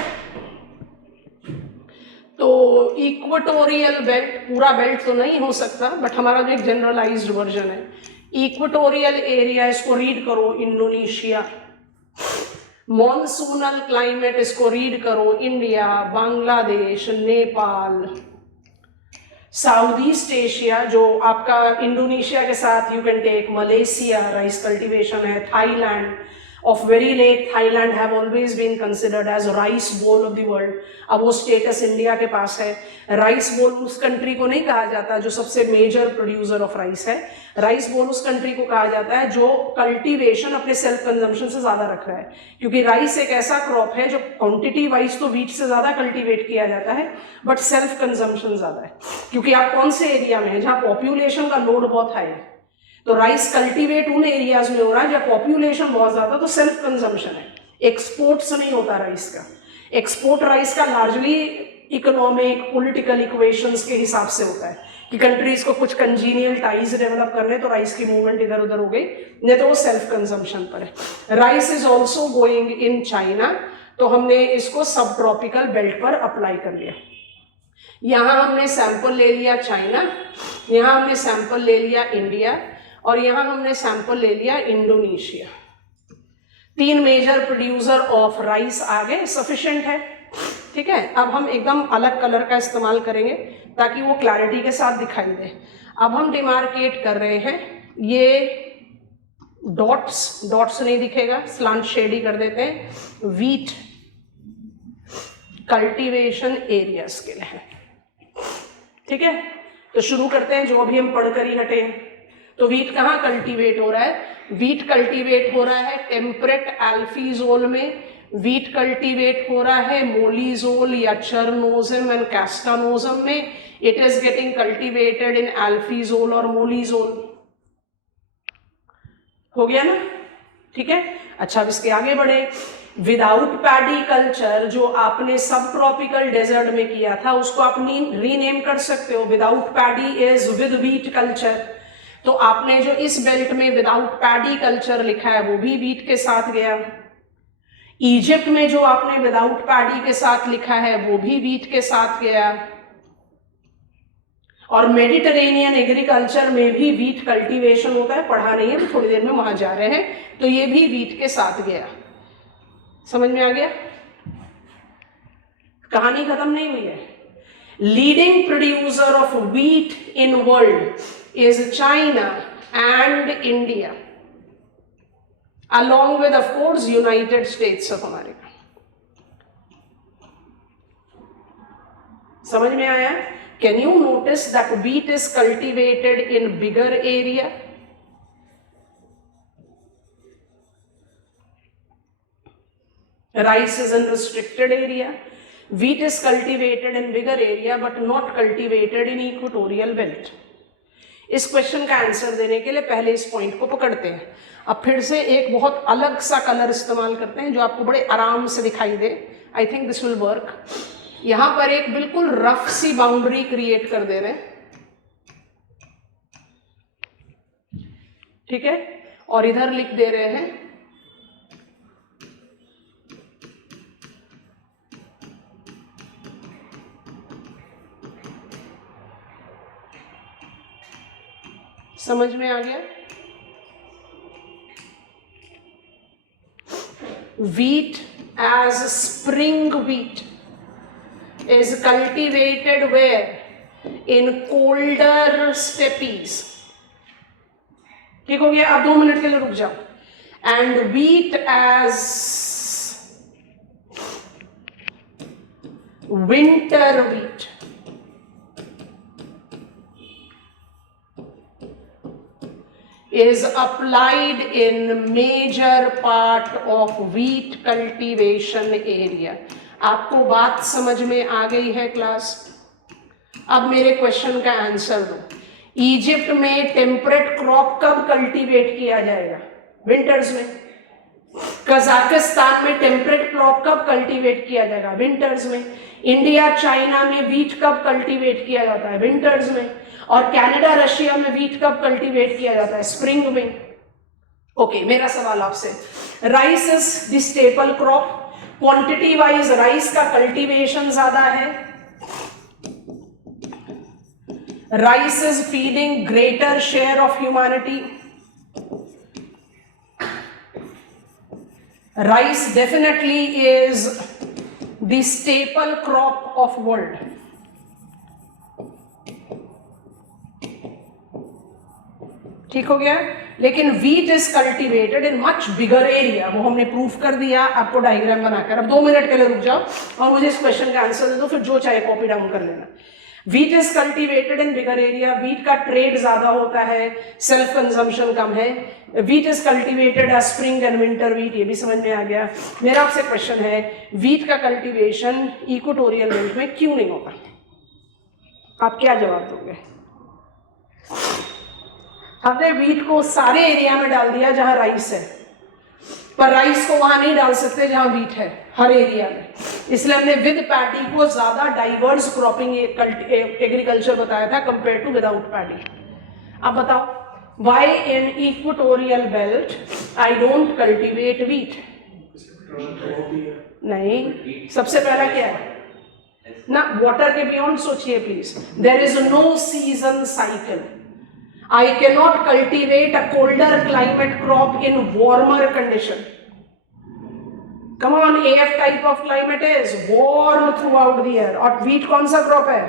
तो इक्वेटोरियल बेल्ट, पूरा बेल्ट तो नहीं हो सकता, बट हमारा जो एक जनरलाइज्ड वर्जन है, इक्वेटोरियल एरिया, इसको रीड करो इंडोनेशिया। मॉनसूनल क्लाइमेट, इसको रीड करो India, Bangladesh, Nepal. South East Asia, जो आपका इंडोनेशिया के साथ you can take Malaysia, rice cultivation है, Thailand. Of very late, Thailand have always been considered as rice bowl of the world. अब वो स्टेटस इंडिया के पास है। राइस बोल उस कंट्री को नहीं कहा जाता जो सबसे मेजर प्रोड्यूसर ऑफ राइस है। राइस बोल उस कंट्री को कहा जाता है जो कल्टीवेशन अपने सेल्फ कंजम्पशन से ज्यादा रख रहा है, क्योंकि राइस एक ऐसा क्रॉप है जो क्वांटिटी वाइज तो व्हीट से ज्यादा कल्टीवेट किया जाता है, बट सेल्फ कंजम्पशन ज्यादा है। क्योंकि आप कौन से एरिया में है जहाँ पॉपुलेशन का लोड बहुत हाई है, तो राइस कल्टीवेट उन एरियाज में हो रहा है जब पॉपुलेशन बहुत ज्यादा, तो सेल्फ कंजम्पशन है, एक्सपोर्ट्स नहीं होता राइस का। एक्सपोर्ट राइस का लार्जली इकोनॉमिक पॉलिटिकल इक्वेशंस के हिसाब से होता है कि कंट्रीज को कुछ कंजीनियल टाइज डेवलप करने, तो राइस की मूवमेंट इधर उधर हो गई, नहीं तो वो सेल्फ कंजम्पशन पर है। Rice is also going in China, तो हमने इसको सब ट्रॉपिकल बेल्ट पर अप्लाई कर लिया। यहाँ हमने सैंपल ले लिया चाइना, यहाँ हमने सैंपल ले लिया इंडिया, और यहां हमने सैंपल ले लिया Indonesia. 3 major producer of rice आ गए, सफिशिएंट है। ठीक है, अब हम एकदम अलग कलर का इस्तेमाल करेंगे ताकि वो क्लैरिटी के साथ दिखाई दे। अब हम डिमार्केट कर रहे हैं, ये डॉट्स नहीं दिखेगा, स्लांट शेड ही कर देते हैं। व्हीट कल्टीवेशन एरियाज के लिए, ठीक है। तो शुरू करते हैं जो अभी हम पढ़कर ही हटे हैं। तो व्हीट कहाँ कल्टीवेट हो रहा है? व्हीट कल्टीवेट हो रहा है टेम्परेट एल्फीजोल में, व्हीट कल्टीवेट हो रहा है मोलीजोल या चरनोजम एंड कैस्टानोजम में। इट इज गेटिंग कल्टीवेटेड इन एल्फीजोल और मोलीजोल। हो गया ना? ठीक है। अच्छा, अब इसके आगे बढ़े। विदाउट पैडी कल्चर जो आपने सब ट्रॉपिकल डेजर्ट में किया था, उसको आप रीनेम कर सकते हो। Without paddy is with wheat culture. तो आपने जो इस बेल्ट में विदाउट पैडी कल्चर लिखा है वो भी व्हीट के साथ गया। इजिप्ट में जो आपने विदाउट पैडी के साथ लिखा है वो भी व्हीट के साथ गया। और मेडिटेरेनियन एग्रीकल्चर में भी व्हीट कल्टीवेशन होता है, पढ़ा नहीं है, थोड़ी देर में वहां जा रहे हैं, तो ये भी व्हीट के साथ गया। समझ में आ गया? कहानी खत्म नहीं हुई है। Leading producer of wheat in world is China and India, along with of course United States of America. समझ में आया? Can you notice that wheat is cultivated in bigger area? Rice is in restricted area. Wheat is cultivated in bigger area but not cultivated in equatorial belt. इस question का answer देने के लिए पहले इस पॉइंट को पकड़ते हैं। अब फिर से एक बहुत अलग सा कलर इस्तेमाल करते हैं जो आपको बड़े आराम से दिखाई दे। I think this will work. यहां पर एक बिल्कुल रफ सी बाउंड्री क्रिएट कर दे रहे हैं, ठीक है, और इधर लिख दे रहे हैं समझ में आ गया? Wheat as spring wheat is cultivated where? In colder steppes. ठीक हो गया? अब 2 मिनट के लिए रुक जाओ। And wheat as winter wheat is applied in major part of wheat cultivation area. आपको बात समझ में आ गई है क्लास? अब मेरे क्वेश्चन का आंसर दो। इजिप्ट में टेम्परेट क्रॉप कब कल्टीवेट किया जाएगा? विंटर्स में। कजाकिस्तान में टेम्परेट क्रॉप कब कल्टीवेट किया जाएगा? विंटर्स में। इंडिया चाइना में व्हीट कब कल्टीवेट किया जाता है? विंटर्स में। और कनाडा रशिया में व्हीट कब कल्टीवेट किया जाता है? स्प्रिंग में। ओके, मेरा सवाल आपसे, rice is the staple crop, quantity wise rice का कल्टीवेशन ज्यादा है, Rice is feeding greater share of humanity. Rice definitely is the staple crop of world. ठीक हो गया. लेकिन wheat is cultivated in much bigger area. वो हमने proof कर दिया आपको डायग्राम बनाकर. अब 2 मिनट के लिए रुक जाओ और मुझे इस क्वेश्चन का आंसर दे दो, फिर जो चाहे कॉपी डाउन कर लेना. Wheat is cultivated in bigger area. Wheat का ट्रेड ज्यादा होता है, सेल्फ कंजम्पशन कम है. Wheat is cultivated as spring and winter wheat. ये भी समझ में आ गया. मेरा आपसे क्वेश्चन है, wheat का कल्टीवेशन इक्वेटोरियल बेल्ट में क्यों नहीं होता? आप क्या जवाब दोगे? हमने वीट को सारे एरिया में डाल दिया जहां राइस है, पर राइस को वहां नहीं डाल सकते जहां वीट है, हर एरिया में. इसलिए हमने विद पैडी को ज्यादा डाइवर्स क्रॉपिंग एग्रीकल्चर बताया था कंपेयर टू विदाउट पैडी. अब बताओ, why in equatorial belt I don't cultivate wheat? नहीं, सबसे पहला क्या है ना, वाटर के बियॉन्ड सोचिए please. There is no season cycle. I cannot cultivate a colder climate crop in warmer condition. Come on, AF type of climate is warm throughout the year. और wheat कौन सा crop है?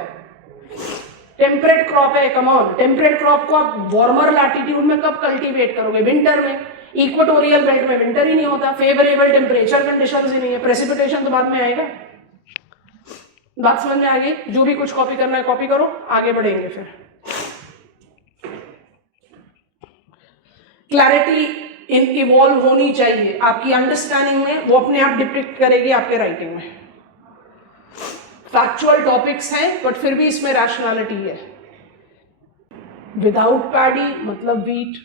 Temperate crop है. Come on, temperate crop को आप warmer latitude में कब cultivate करोगे? Winter में. Equatorial belt में winter ही नहीं होता. Favorable temperature conditions ही नहीं है. Precipitation तो बाद में आएगा. बात समझ में आ गई? जो भी कुछ कॉपी करना है कॉपी करो, आगे बढ़ेंगे फिर. क्लैरिटी इन इवॉल्व होनी चाहिए आपकी अंडरस्टैंडिंग में, वो अपने आप डिपिक्ट करेगी आपके राइटिंग में. फैक्चुअल टॉपिक्स हैं बट फिर भी इसमें रैशनैलिटी है. विदाउट पैडी मतलब वीट,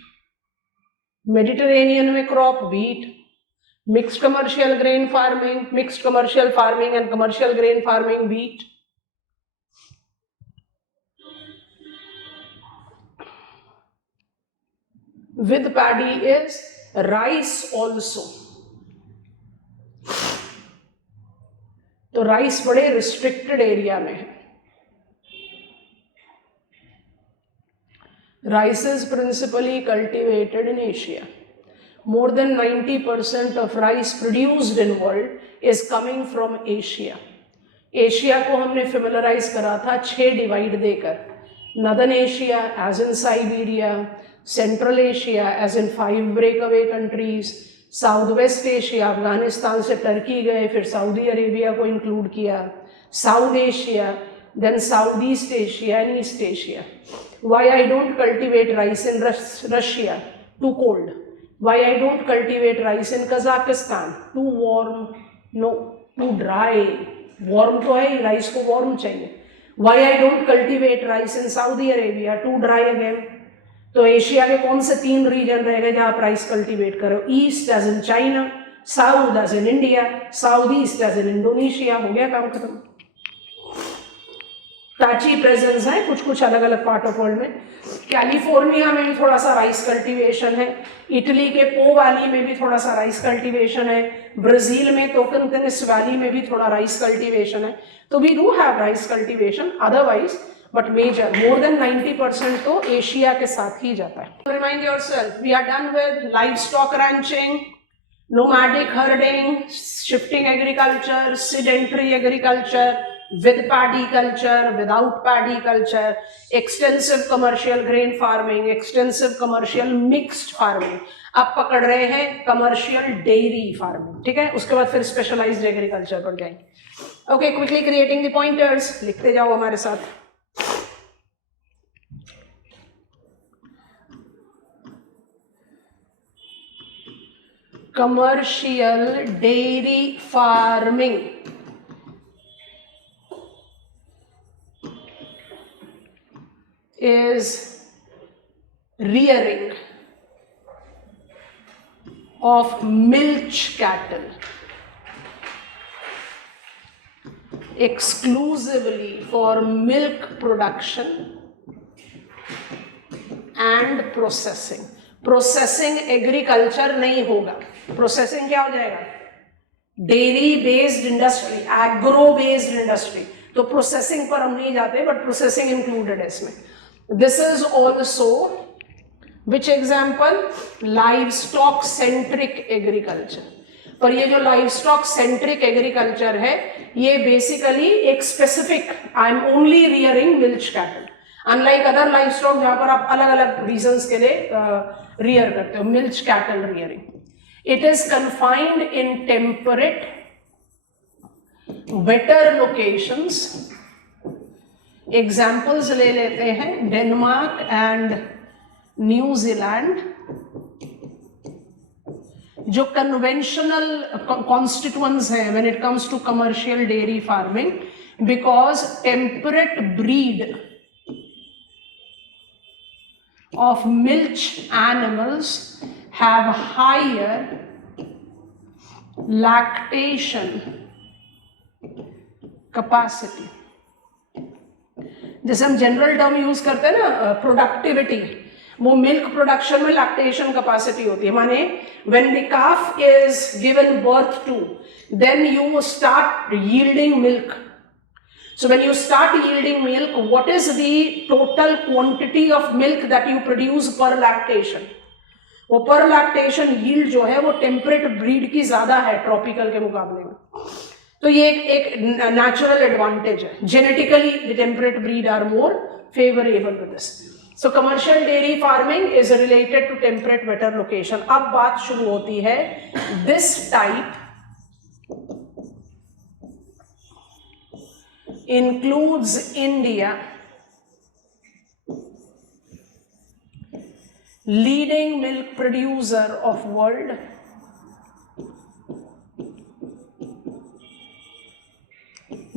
मेडिटेरेनियन में crop wheat, mixed commercial grain farming, mixed commercial farming and commercial grain farming wheat. With paddy is rice also. तो राइस बड़े रिस्ट्रिक्टेड एरिया में है. Rice is principally cultivated in Asia. More than 90% of rice produced in world is coming from Asia. Asia को हमने familiarise करा था 6 divide देकर. Northern Asia as in Siberia, Central Asia as in 5 breakaway countries, South West Asia Afghanistan से Turkey गए, फिर Saudi Arabia को include किया, South Asia, then South East Asia and East Asia. Why I don't cultivate rice in Russia? Too cold. Why I don't cultivate rice in Kazakhstan? Too warm. No, too dry. Warm तो है ही, rice को warm चाहिए. Why I don't cultivate rice in Saudi Arabia? Too dry again. तो Asia के कौन से 3 region रह गए जहां आप राइस कल्टीवेट करो? East as in China, South as in India, South East as in Indonesia. हो गया काम खत्म. पैची प्रेजेंस है कुछ कुछ अलग अलग पार्ट ऑफ वर्ल्ड में. कैलिफोर्निया में भी थोड़ा सा राइस कल्टीवेशन है, इटली के पो वैली में भी थोड़ा सा राइस कल्टीवेशन है, ब्राजील में टोकनटिनिस वैली में भी थोड़ा राइस कल्टीवेशन है. तो we do have rice cultivation otherwise, but major more than 90% तो एशिया के साथ ही जाता है. Remind yourself, we are done with livestock ranching, nomadic herding, shifting agriculture, sedentary agriculture, with paddy culture, without paddy culture, extensive commercial grain farming, extensive commercial mixed farming. अब पकड़ रहे हैं commercial dairy farming. ठीक है, उसके बाद फिर specialized agriculture पर जाएंगे. Okay, quickly creating the pointers. लिखते जाओ हमारे साथ. Commercial dairy farming is rearing of milch cattle exclusively for milk production and processing. Processing agriculture नहीं होगा. प्रोसेसिंग क्या हो जाएगा? Dairy based industry, agro based industry. तो प्रोसेसिंग पर हम नहीं जाते, बट प्रोसेसिंग इंक्लूडेड है इसमें. This is also which example? Livestock centric agriculture. पर ये जो livestock centric agriculture है, ये basically एक specific, I'm only rearing milch cattle. Unlike other livestock जहाँ पर आप अलग अलग reasons के लिए rear करते हो, milch cattle rearing. It is confined in temperate, wetter locations. Examples ले लेते हैं, Denmark and न्यूजीलैंड. जो कन्वेंशनल कॉन्स्टिट्यूएंट्स हैं when it comes to commercial dairy farming, because temperate breed of milch animals have higher lactation capacity. जैसे हम general term use करते हैं ना, प्रोडक्टिविटी, वो मिल्क प्रोडक्शन में लैक्टेशन कैपेसिटी होती है. माने when the calf is given birth to, then you start yielding milk. So when you start yielding milk, what is the total quantity of milk that you produce per lactation? वो per lactation yield जो है वो temperate breed की ज्यादा है tropical के मुकाबले में. तो ये एक नेचुरल एडवांटेज है. Genetically the temperate breed are more favourable to this. So commercial dairy farming is related to temperate wetter location. अब बात शुरू होती है. This type includes India, leading milk producer of world,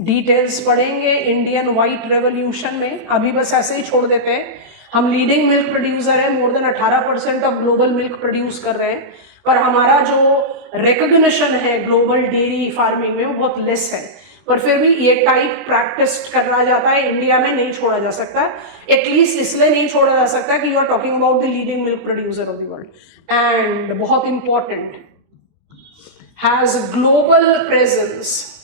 details पढ़ेंगे Indian white revolution में. अभी बस ऐसे ही छोड़ देते हैं. हम लीडिंग मिल्क प्रोड्यूसर है, more than 18% of global milk produce कर रहे हैं, पर हमारा जो रिकॉग्निशन है ग्लोबल डेयरी फार्मिंग में वो बहुत लेस है. पर फिर भी ये टाइप प्रैक्टिस करा जाता है. इंडिया में नहीं छोड़ा जा सकता, एटलीस्ट इसलिए नहीं छोड़ा जा सकता कि you are talking about the leading milk producer of the world. And बहुत important, has global presence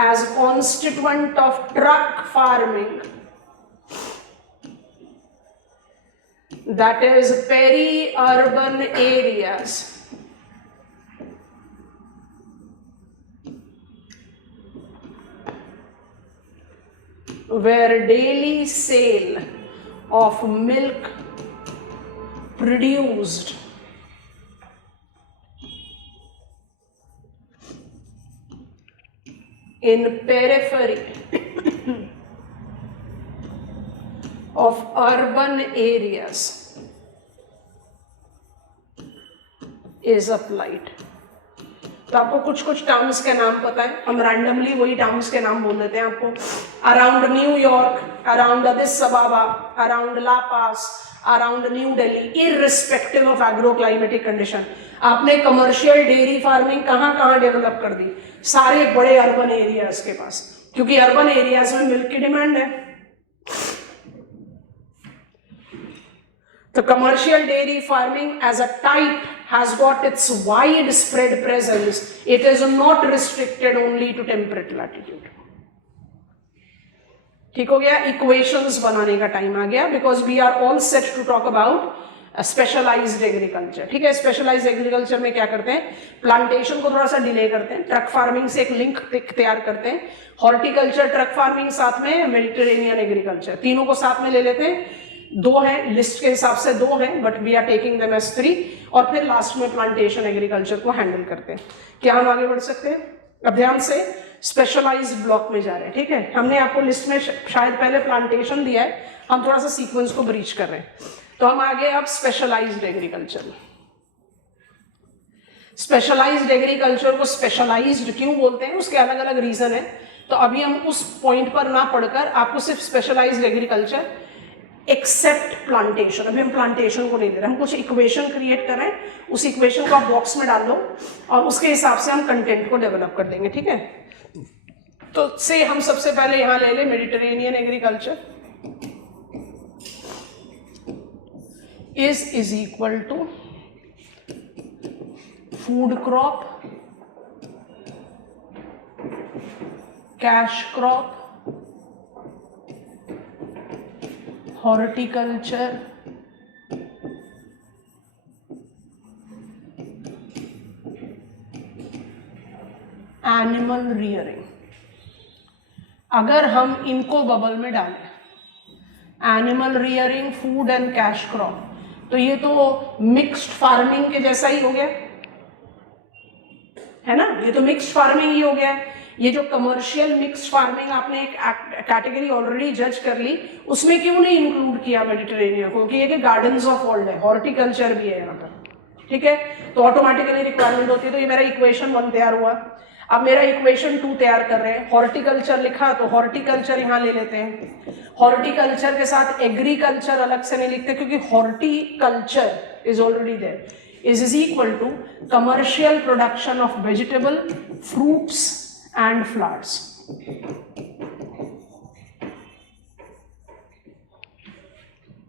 as constituent of truck farming, that is peri-urban areas, where daily sale of milk produced in periphery of urban areas is applied. तो आपको कुछ कुछ terms के नाम पता है, हम रैंडमली वही टर्म्स के नाम बोल देते हैं आपको. Around New York, around Addis Ababa, around La Paz, around New Delhi, irrespective of agro climatic condition. आपने कमर्शियल डेयरी फार्मिंग कहाँ कहाँ डेवलप कर दी? सारे बड़े अर्बन एरियाज के पास, क्योंकि अर्बन एरियाज में मिल्क की डिमांड है. तो commercial dairy farming as a type has got its widespread presence. It is not restricted only to temperate latitude. ठीक हो गया. इक्वेशंस बनाने का टाइम आ गया, because we are all set to talk about specialised agriculture. ठीक है, specialised agriculture में क्या करते हैं? प्लांटेशन को थोड़ा सा डिले करते हैं, ट्रक फार्मिंग से एक लिंक तैयार करते हैं. हॉर्टिकल्चर, ट्रक फार्मिंग साथ में, मेडिटेरेनियन एग्रीकल्चर, तीनों को साथ में ले लेते हैं. दो हैं लिस्ट के हिसाब से, दो हैं, but we are taking them as 3. और फिर लास्ट में प्लांटेशन एग्रीकल्चर को हैंडल करते हैं. क्या हम आगे बढ़ सकते हैं? अब ध्यान से स्पेशलाइज्ड ब्लॉक में जा रहे हैं. ठीक है, हमने आपको लिस्ट में शायद पहले प्लांटेशन दिया है, हम थोड़ा सा सीक्वेंस को ब्रीच कर रहे हैं. तो हम आगे अब स्पेशलाइज्ड एग्रीकल्चर. स्पेशलाइज्ड एग्रीकल्चर को स्पेशलाइज्ड क्यों बोलते हैं, उसके अलग अलग रीजन है. तो अभी हम उस पॉइंट पर ना पढ़कर आपको सिर्फ स्पेशलाइज्ड एग्रीकल्चर एक्सेप्ट प्लांटेशन, अभी हम प्लांटेशन को नहीं दे रहे, हम कुछ इक्वेशन क्रिएट कर रहे हैं. उस इक्वेशन को आप बॉक्स में डाल दो और उसके हिसाब से हम कंटेंट को डेवलप कर देंगे. ठीक है, तो से हम सबसे पहले यहां ले ले Mediterranean agriculture is equal to food crop cash crop, horticulture, animal rearing. अगर हम इनको बबल में डालें, animal rearing, food and cash crop, तो ये तो मिक्स्ड फार्मिंग के जैसा ही हो गया है ना, ये तो मिक्स्ड फार्मिंग ही हो गया है। ये जो कमर्शियल मिक्स्ड फार्मिंग आपने एक कैटेगरी ऑलरेडी जज कर ली, उसमें क्यों नहीं इंक्लूड किया मेडिटेरेनियन को, क्योंकि ये गार्डन्स ऑफ वर्ल्ड है, हॉर्टिकल्चर भी है यहाँ पर, ठीक है, तो ऑटोमेटिकली रिक्वायरमेंट होती है। तो ये मेरा इक्वेशन 1 तैयार हुआ। अब मेरा इक्वेशन 2 तैयार कर रहे हैं। हॉर्टिकल्चर लिखा तो हॉर्टिकल्चर यहाँ ले लेते हैं। हॉर्टिकल्चर के साथ एग्रीकल्चर अलग से नहीं लिखते, क्योंकि horticulture is already there, is equal to commercial production of vegetable, fruits and flowers.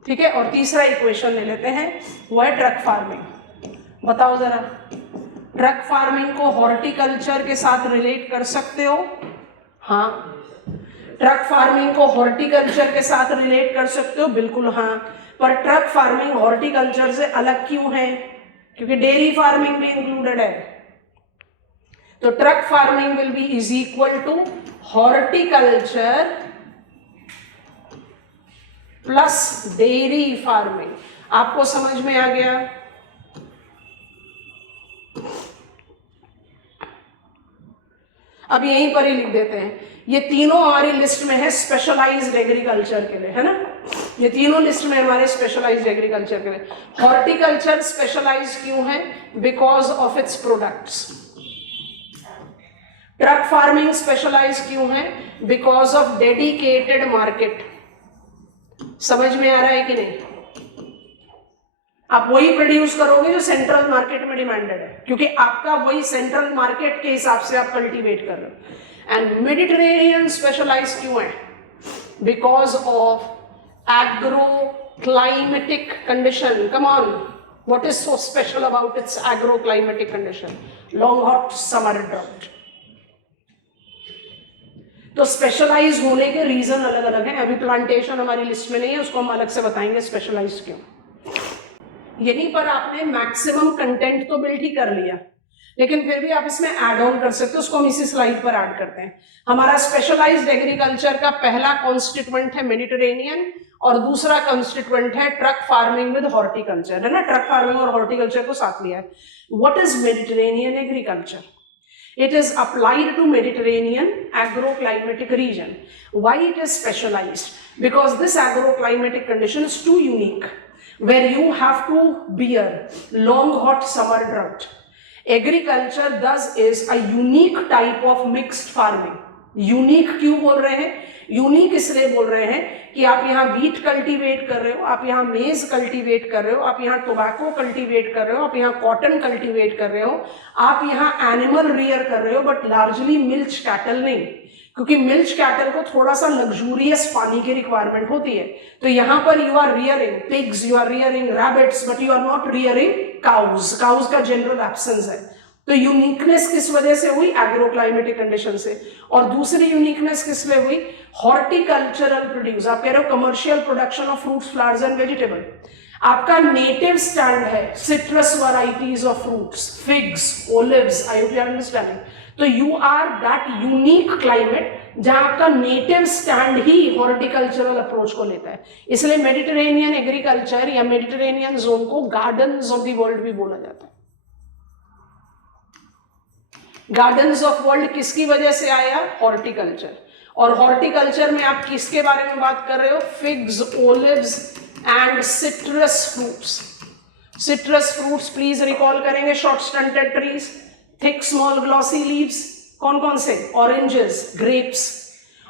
ठीक है, और तीसरा इक्वेशन ले लेते हैं, वो है ट्रक फार्मिंग। बताओ जरा, ट्रक फार्मिंग को हॉर्टिकल्चर के साथ रिलेट कर सकते हो? हाँ। ट्रक फार्मिंग को हॉर्टिकल्चर के साथ रिलेट कर सकते हो? बिल्कुल हाँ। पर ट्रक फार्मिंग हॉर्टिकल्चर से अलग क्यों है? क्योंकि डेयरी फार्मिंग भी इंक्लूडेड है। तो truck farming will be is equal to horticulture plus dairy farming. आपको समझ में आ गया? अब यहीं पर ही लिख देते हैं, ये तीनों हमारी लिस्ट में है स्पेशलाइज्ड एग्रीकल्चर के लिए, है ना, ये तीनों लिस्ट में हमारे स्पेशलाइज्ड एग्रीकल्चर के लिए। हॉर्टिकल्चर स्पेशलाइज्ड क्यों है? Because of its products. Truck farming specialised क्यों है? Because of dedicated market. समझ में आ रहा है कि नहीं? आप वही प्रोड्यूस करोगे जो सेंट्रल मार्केट में डिमांडेड है, क्योंकि आपका वही सेंट्रल मार्केट के हिसाब से आप कल्टीवेट कर रहे हो। एंड मेडिटेरेनियन स्पेशलाइज क्यों है? Because of agro climatic condition. Come on, what is so special about it's agro climatic condition? Long hot summer drought. तो स्पेशलाइज होने के रीजन अलग अलग हैं। अभी प्लांटेशन हमारी लिस्ट में नहीं है, उसको हम अलग से बताएंगे स्पेशलाइज क्यों। यहीं पर आपने मैक्सिमम कंटेंट तो बिल्ड ही कर लिया, लेकिन फिर भी आप इसमें ऐड ऑन कर सकते हो, उसको हम इसी स्लाइड पर ऐड करते हैं। हमारा स्पेशलाइज्ड एग्रीकल्चर का पहला कॉन्स्टिट्यूएंट है मेडिटेरेनियन, और दूसरा कॉन्स्टिट्यूएंट है ट्रक फार्मिंग विद हॉर्टिकल्चर, है ना, ट्रक फार्मिंग और हॉर्टिकल्चर को साथ लिया है। What is Mediterranean agriculture? It is applied to Mediterranean agroclimatic region. Why it is specialized? Because this agroclimatic condition is too unique, where you have to bear long hot summer drought. Agriculture thus is a unique type of mixed farming. Unique क्यों बोल रहे हैं? Unique इसलिए बोल रहे हैं कि आप यहाँ वीट कल्टीवेट कर रहे हो, आप यहाँ मेज कल्टीवेट कर रहे हो, आप यहाँ टोबैको कल्टीवेट कर रहे हो, आप यहाँ कॉटन कल्टीवेट कर रहे हो, आप यहाँ एनिमल रियर कर रहे हो, बट लार्जली मिल्च कैटल नहीं, क्योंकि मिल्च कैटल को थोड़ा सा लग्जूरियस पानी की रिक्वायरमेंट होती है। तो यहाँ पर you are rearing pigs, you are rearing rabbits, but you are not rearing cows. Cows का जनरल एब्सेंस है। तो यूनिकनेस किस वजह से हुई? एग्रोक्लाइमेटिक कंडीशन से। और दूसरी यूनिकनेस किस लिए हुई? Horticultural produce. आप कह रहे हो commercial production of fruits, flowers and vegetable. आपका नेटिव स्टैंड है citrus varieties of fruits, figs, olives. I hope you are understanding. तो you are that unique climate जहां आपका नेटिव स्टैंड ही हॉर्टिकल्चरल अप्रोच को लेता है। इसलिए मेडिटेरेनियन एग्रीकल्चर या मेडिटेरेनियन जोन को गार्डन्स ऑफ द वर्ल्ड भी बोला जाता है। गार्डन्स ऑफ वर्ल्ड किसकी वजह से आया? हॉर्टिकल्चर। और हॉर्टिकल्चर में आप किसके बारे में बात कर रहे हो? Figs, olives and citrus fruits. Citrus fruits please recall करेंगे, short stunted trees, thick small glossy leaves. कौन कौन से? Oranges, grapes.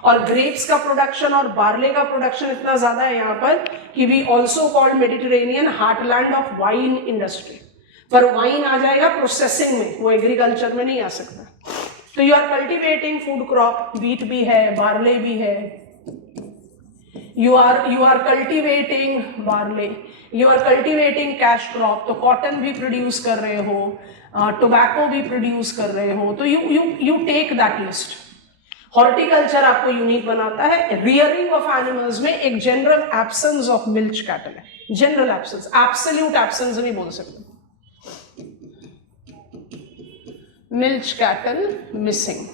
और ग्रेप्स का प्रोडक्शन और बार्ले का प्रोडक्शन इतना ज्यादा है यहाँ पर कि we also called Mediterranean heartland of wine industry. पर वाइन आ जाएगा प्रोसेसिंग में, वो एग्रीकल्चर में नहीं आ सकता। तो you are cultivating food crop, wheat भी है, बार्ले भी है, you are cultivating barley, you are cultivating cash crop, तो कॉटन भी प्रोड्यूस कर रहे हो, टोबैको भी प्रोड्यूस कर रहे हो। तो you take that list. Horticulture आपको यूनिक बनाता है। रियरिंग ऑफ एनिमल्स में एक general absence of milch cattle है, जनरल एब्सेंस, एब्सोल्यूट एब्सेंस नहीं बोल सकते, मिल्च कैटल मिसिंग।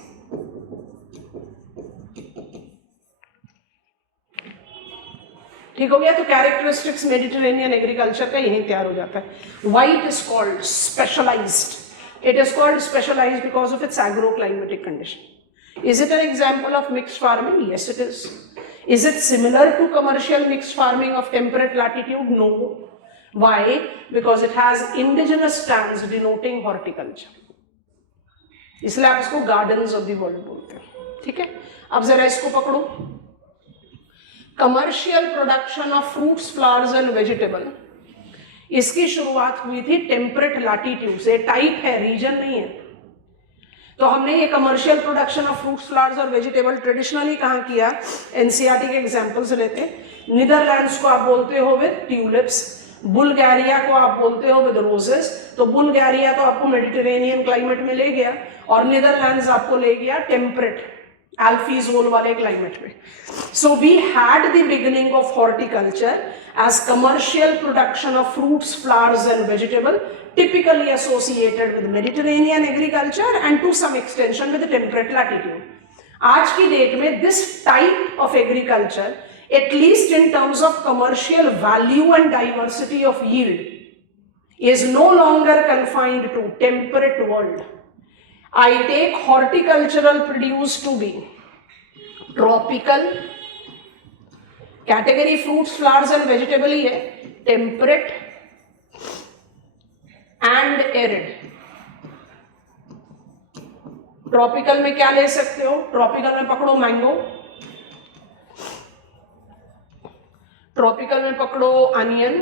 ठीक हो गया। तो कैरेक्टरिस्टिक्स मेडिटेरेनियन एग्रीकल्चर का यही तैयार हो जाता है। Why it is called specialised. It is called specialised because of its agroclimatic condition. Is it an example of mixed farming? Yes it is. Is it similar to commercial mixed farming of temperate latitude? No. Why? Because it has indigenous stands denoting horticulture, इसलिए आप इसको gardens of the world बोलते हैं। ठीक है, अब जरा इसको पकड़ो। Commercial production of fruits, flowers and vegetable, इसकी शुरुआत हुई थी टेम्परेट लैटिट्यूड से। टाइप है, रीजन नहीं है। तो हमने ये commercial production of fruits, flowers और वेजिटेबल ट्रेडिशनली कहाँ किया? एनसीईआरटी के एग्जांपल्स लेते हैं। नीदरलैंड्स को आप बोलते हो विद ट्यूलिप्स, बुल्गारिया को आप बोलते हो विद रोजेस। तो बुल्गारिया तो आपको मेडिटेरेनियन क्लाइमेट में ले गया और नीदरलैंड्स आपको ले गया टेम्परेट एल्फीजोल वाले क्लाइमेट में। So we had the beginning of horticulture as commercial production of fruits, flowers and vegetable, typically associated with Mediterranean agriculture and to some extension with the temperate latitude. आज की date में this type of agriculture, at least in terms of commercial value and diversity of yield, is no longer confined to temperate world. I take horticultural produce to be tropical category, fruits, flowers and vegetable ही है, temperate and arid. Tropical में क्या ले सकते हो? Tropical में पकड़ो mango, tropical में पकड़ो अनियन,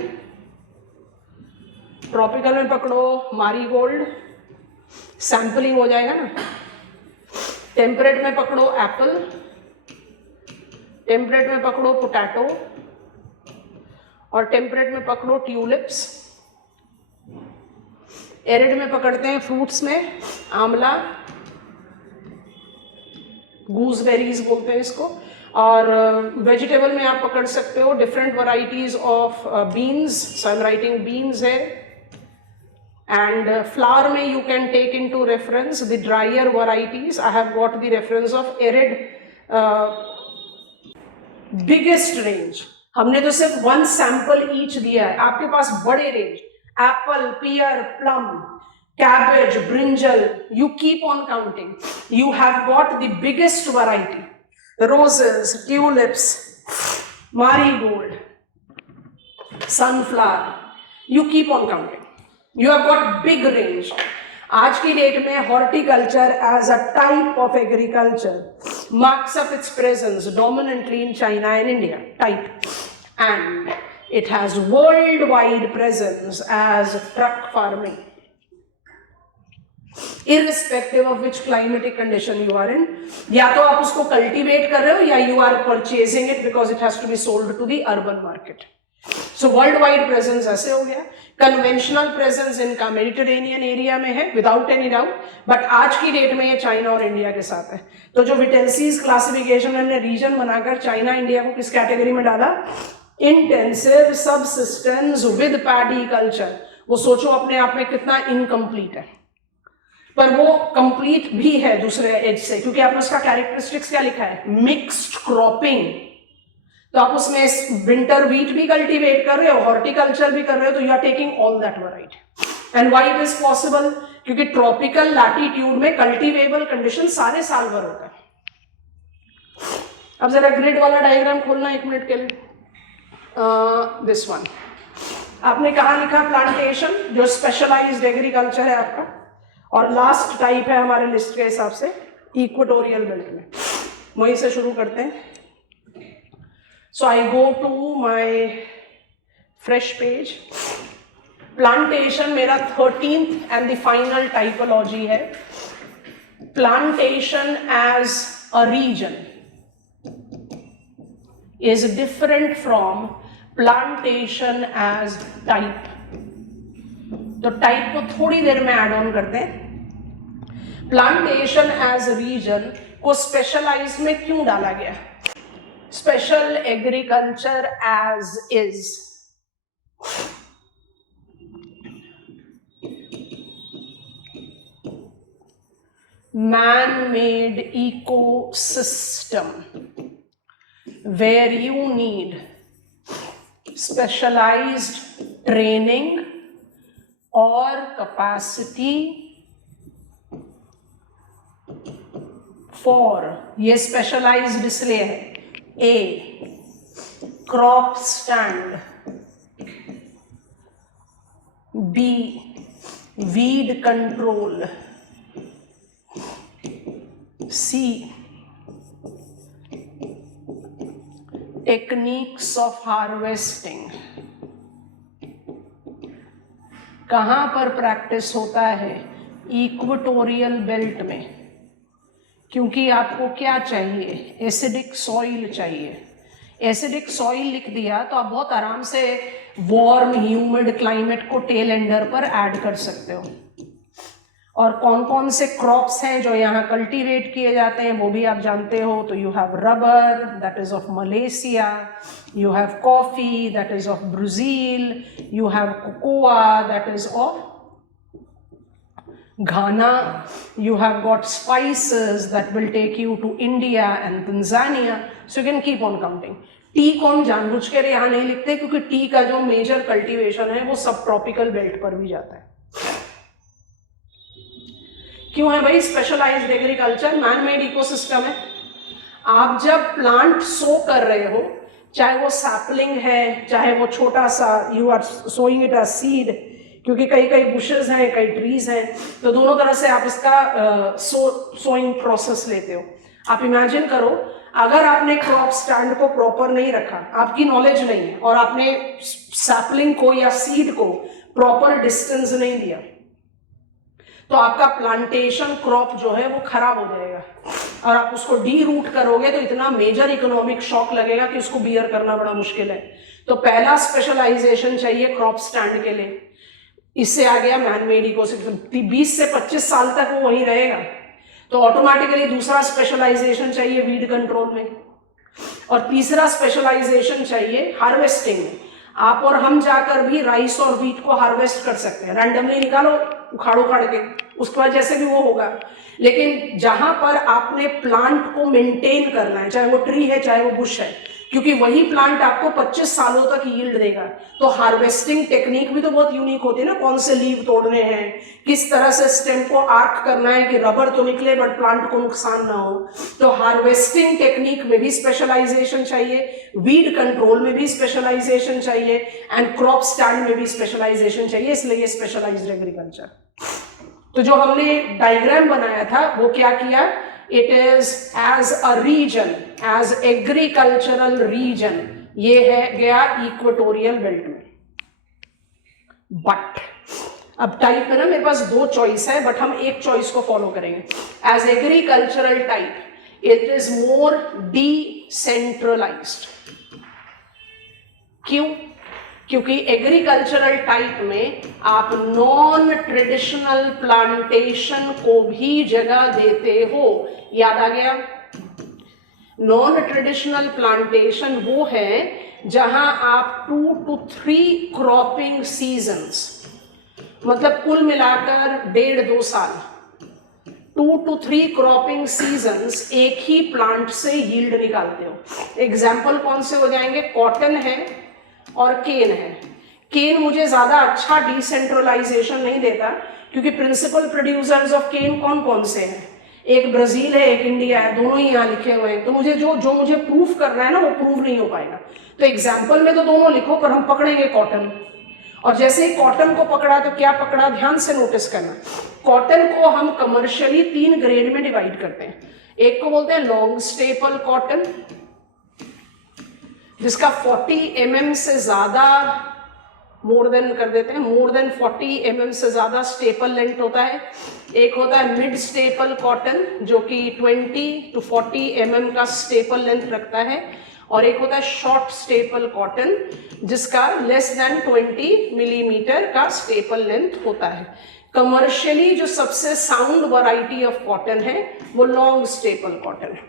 ट्रॉपिकल में पकड़ो मारीगोल्ड, सैंपलिंग हो जाएगा ना। टेम्परेट में पकड़ो एप्पल, टेम्परेट में पकड़ो पोटैटो और टेम्परेट में पकड़ो ट्यूलिप्स। एरिड में पकड़ते हैं फ्रूट्स में आंवला, गूसबेरीज बोलते हैं इसको, और वेजिटेबल में आप पकड़ सकते हो different varieties of beans, so I am writing beans है। एंड फ्लावर में you can take into reference the drier varieties. I have got the reference of arid biggest range. हमने तो सिर्फ वन सैंपल ईच दिया है, आपके पास बड़े range, apple, pear, plum, cabbage, brinjal, you keep on counting. You have got the biggest variety. Roses, tulips, marigold, sunflower. You keep on counting. You have got big range. आज की date में horticulture as a type of agriculture marks up its presence dominantly in China and India. Type. And it has worldwide presence as truck farming, irrespective of which climatic condition you are in. या तो आप उसको cultivate कर रहे हो या you are purchasing it because it has to be sold to the urban market. So worldwide presence ऐसे हो गया। Conventional presence इनका Mediterranean area में है without any doubt, but आज की डेट में ये चाइना और इंडिया के साथ है। तो जो विटेल्सीज क्लासिफिकेशन में हमने रीजन बनाकर चाइना इंडिया को किस कैटेगरी में डाला? Intensive subsistence with paddy culture. वो सोचो अपने आप में कितना इनकम्प्लीट है, पर वो कंप्लीट भी है दूसरे एज से, क्योंकि आपने उसका कैरेक्टरिस्टिक्स क्या लिखा है? Mixed cropping. तो आप उसमें विंटर व्हीट भी कल्टीवेट कर रहे हो, हॉर्टिकल्चर भी कर रहे हो, तो you are taking all that variety. And why it is possible? क्योंकि ट्रॉपिकल लैटिट्यूड में कल्टीवेबल कंडीशन सारे साल भर होता है। अब जरा ग्रिड वाला डायग्राम खोलना 1 मिनट के लिए। दिस वन आपने कहा लिखा? प्लांटेशन, जो स्पेशलाइज्ड एग्रीकल्चर है आपका, और लास्ट टाइप है हमारे लिस्ट के हिसाब से इक्वेटोरियल बेल्ट में। वहीं से शुरू करते हैं। So I go to my fresh page. Plantation मेरा 13th and the final typology है। Plantation as a region is different from plantation as type. तो टाइप को थोड़ी देर में ऐड ऑन करते हैं। प्लांटेशन एज रीजन को स्पेशलाइज में क्यों डाला गया? Special agriculture as is, man-made ecosystem where you need specialized training or capacity for, ये specialized इसलिए है, A crop stand, B weed control, C techniques of harvesting. कहाँ पर प्रैक्टिस होता है? इक्वेटोरियल बेल्ट में, क्योंकि आपको क्या चाहिए? एसिडिक सॉइल चाहिए। एसिडिक सॉइल लिख दिया तो आप बहुत आराम से वार्म ह्यूमिड क्लाइमेट को टेल एंडर पर ऐड कर सकते हो। और कौन कौन से क्रॉप्स हैं जो यहाँ कल्टीवेट किए जाते हैं वो भी आप जानते हो। तो you have rubber, that is of Malaysia, you have coffee, that is of Brazil, you have cocoa, that is of Ghana, you have got spices that will take you to India and Tanzania, so you can keep on counting. T को हम जानबूझ कर यहाँ नहीं लिखते क्योंकि T का जो मेजर कल्टीवेशन है वो सब ट्रॉपिकल बेल्ट पर भी जाता है। क्यों है भाई? Specialised agriculture, man made ecosystem है। आप जब प्लांट सो कर रहे हो, चाहे वो सैपलिंग है, चाहे वो छोटा सा, you are sowing it as seed, क्योंकि कई कई बुशेस हैं, कई ट्रीज हैं, तो दोनों तरह से आप इसका सोइंग प्रोसेस लेते हो। आप इमेजिन करो, अगर आपने क्रॉप स्टैंड को प्रॉपर नहीं रखा, आपकी नॉलेज नहीं है, और आपने सैपलिंग को या सीड को प्रॉपर डिस्टेंस नहीं दिया, तो आपका प्लांटेशन क्रॉप जो है वो खराब हो जाएगा और आप उसको डी रूट करोगे तो इतना मेजर इकोनॉमिक शॉक लगेगा कि उसको बियर करना बड़ा मुश्किल है। तो पहला स्पेशलाइजेशन चाहिए क्रॉप स्टैंड के लिए। इससे आ गया मैन मेड इकोसिस्टम, 20 से 25 साल तक वो वहीं रहेगा। तो ऑटोमेटिकली दूसरा स्पेशलाइजेशन चाहिए वीड कंट्रोल में, और तीसरा स्पेशलाइजेशन चाहिए हार्वेस्टिंग में। आप और हम जाकर भी राइस और व्हीट को हार्वेस्ट कर सकते हैं, रैंडमली निकालो उखाड़ उखाड़ के, उसके बाद जैसे भी वो होगा। लेकिन जहां पर आपने प्लांट को मेंटेन करना है, चाहे वो ट्री है चाहे वो बुश है, क्योंकि वही प्लांट आपको 25 सालों तक यील्ड देगा, तो हार्वेस्टिंग टेक्निक भी तो बहुत यूनिक होती है ना। कौन से लीव तोड़ने हैं, किस तरह से स्टेम को आर्क करना है कि रबर तो निकले बट प्लांट को नुकसान ना हो। तो हार्वेस्टिंग टेक्निक में भी स्पेशलाइजेशन चाहिए, वीड कंट्रोल में भी स्पेशलाइजेशन चाहिए, एंड क्रॉप स्टैंड में भी स्पेशलाइजेशन चाहिए, इसलिए ये स्पेशलाइज्ड एग्रीकल्चर। तो जो हमने डायग्राम बनाया था वो क्या किया? It is as a region, as agricultural region, ये है गया इक्वेटोरियल बेल्ट में। बट अब टाइप है ना, मेरे पास दो चॉइस है, बट हम एक चॉइस को फॉलो करेंगे। As agricultural type it is more decentralised. क्यों? क्योंकि एग्रीकल्चरल टाइप में आप नॉन ट्रेडिशनल प्लांटेशन को भी जगह देते हो। याद आ गया? नॉन ट्रेडिशनल प्लांटेशन वो है जहां आप 2 to 3 क्रॉपिंग सीजन्स, मतलब कुल मिलाकर 1.5-2 साल, 2 to 3 क्रॉपिंग सीजन्स एक ही प्लांट से यील्ड निकालते हो। एग्जाम्पल कौन से हो जाएंगे? कॉटन है और केन है। केन मुझे ज्यादा अच्छा डिसेंट्रलाइजेशन नहीं देता, क्योंकि प्रिंसिपल प्रोड्यूसर्स ऑफ केन कौन कौन से हैं? एक ब्राजील है, एक इंडिया है, दोनों ही यहाँ लिखे हुए हैं। तो मुझे जो मुझे प्रूफ करना है ना, वो प्रूफ नहीं हो पाएगा। तो एग्जाम्पल में तो दोनों लिखो, पर हम पकड़ेंगे कॉटन। और जैसे ही कॉटन को पकड़ा तो क्या पकड़ा, ध्यान से नोटिस करना। कॉटन को हम कमर्शियली 3 ग्रेड में डिवाइड करते हैं। एक को बोलते हैं लॉन्ग स्टेपल कॉटन, जिसका 40 mm से ज्यादा मोर देन 40 mm से ज्यादा स्टेपल लेंथ होता है। एक होता है मिड स्टेपल कॉटन, जो कि 20 to 40 mm का स्टेपल लेंथ रखता है, और एक होता है शॉर्ट स्टेपल कॉटन, जिसका लेस देन 20 मिलीमीटर का स्टेपल लेंथ होता है। कमर्शियली जो सबसे साउंड वैरायटी ऑफ कॉटन है वो लॉन्ग स्टेपल कॉटन है,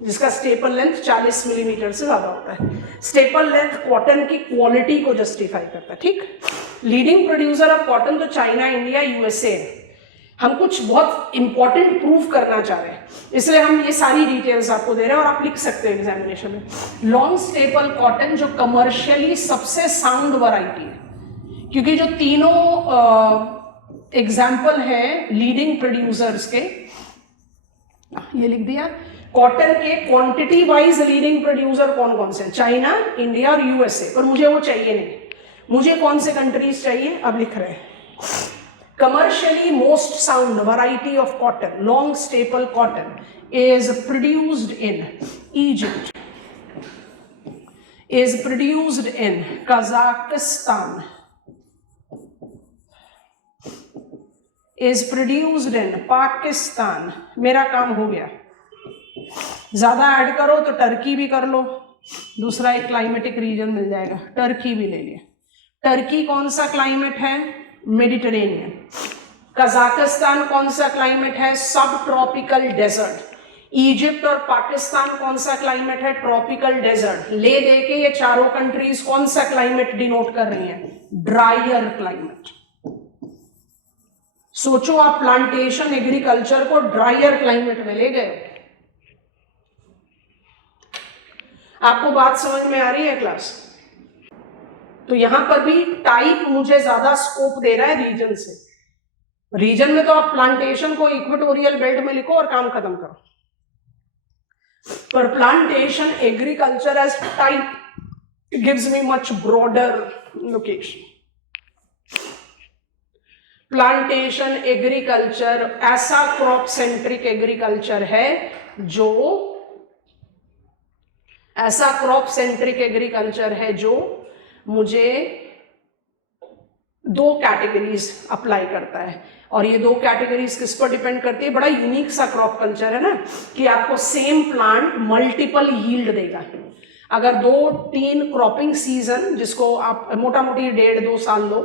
जिसका स्टेपल लेंथ 40 मिलीमीटर से ज्यादा होता है। स्टेपल लेंथ कॉटन की क्वालिटी को जस्टिफाई करता है, ठीक। लीडिंग प्रोड्यूसर ऑफ कॉटन तो चाइना, इंडिया, यूएसए है। हम कुछ बहुत इंपॉर्टेंट प्रूव करना चाह रहे हैं, इसलिए हम ये सारी डिटेल्स आपको दे रहे हैं और आप लिख सकते हैं एग्जामिनेशन में। लॉन्ग स्टेपल कॉटन जो कमर्शियली सबसे साउंड वैरायटी है, क्योंकि जो तीनों एग्जाम्पल है लीडिंग प्रोड्यूसर्स के, ये लिख दिया। कॉटन के क्वांटिटी वाइज लीडिंग प्रोड्यूसर कौन कौन से? चाइना, इंडिया और यूएसए। पर मुझे वो चाहिए नहीं, मुझे कौन से कंट्रीज चाहिए? अब लिख रहे हैं। Commercially most sound variety of cotton, long staple cotton, is produced in Egypt, is produced in Kazakhstan, is produced in Pakistan। मेरा काम हो गया। ज्यादा ऐड करो तो टर्की भी कर लो, दूसरा एक क्लाइमेटिक रीजन मिल जाएगा, टर्की भी ले लिया। टर्की कौन सा क्लाइमेट है? मेडिटेरेनियन। कजाकिस्तान कौन सा क्लाइमेट है? सब ट्रॉपिकल डेजर्ट। इजिप्ट और पाकिस्तान कौन सा क्लाइमेट है? Tropical desert. ले दे के ये चारों कंट्रीज कौन सा क्लाइमेट डिनोट कर रही हैं? Dryer climate. सोचो आप प्लांटेशन एग्रीकल्चर को ड्रायर क्लाइमेट में ले गए। आपको बात समझ में आ रही है क्लास? तो यहां पर भी टाइप मुझे ज्यादा स्कोप दे रहा है रीजन से। रीजन में तो आप प्लांटेशन को इक्वेटोरियल बेल्ट में लिखो और काम खत्म करो, पर plantation agriculture as type gives me much broader location. Plantation agriculture ऐसा क्रॉप सेंट्रिक एग्रीकल्चर है जो, ऐसा क्रॉप सेंट्रिक एग्रीकल्चर है जो मुझे दो कैटेगरीज अप्लाई करता है। और ये दो कैटेगरीज किस पर डिपेंड करती है? बड़ा यूनिक सा क्रॉप कल्चर है ना, कि आपको सेम प्लांट मल्टीपल यील्ड देगा। अगर 2-3 क्रॉपिंग सीजन, जिसको आप मोटा मोटी 1.5-2 साल लो,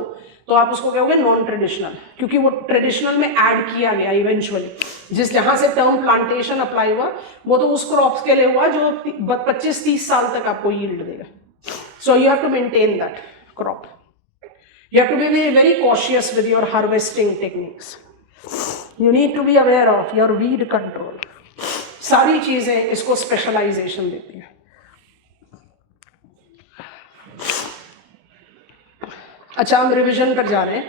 तो आप उसको कहोगे नॉन ट्रेडिशनल, क्योंकि वो ट्रेडिशनल में ऐड किया गया इवेंचुअली। जिस जहां से टर्म प्लांटेशन अप्लाई हुआ वो तो उस क्रॉप्स के लिए हुआ जो 25-30 साल तक आपको यील्ड देगा। So you have to maintain that crop. You have to be very cautious with your harvesting techniques. You need to be aware of your weed control. सारी चीजें इसको स्पेशलाइजेशन देती है। अच्छा, हम रिवीजन पर जा रहे हैं।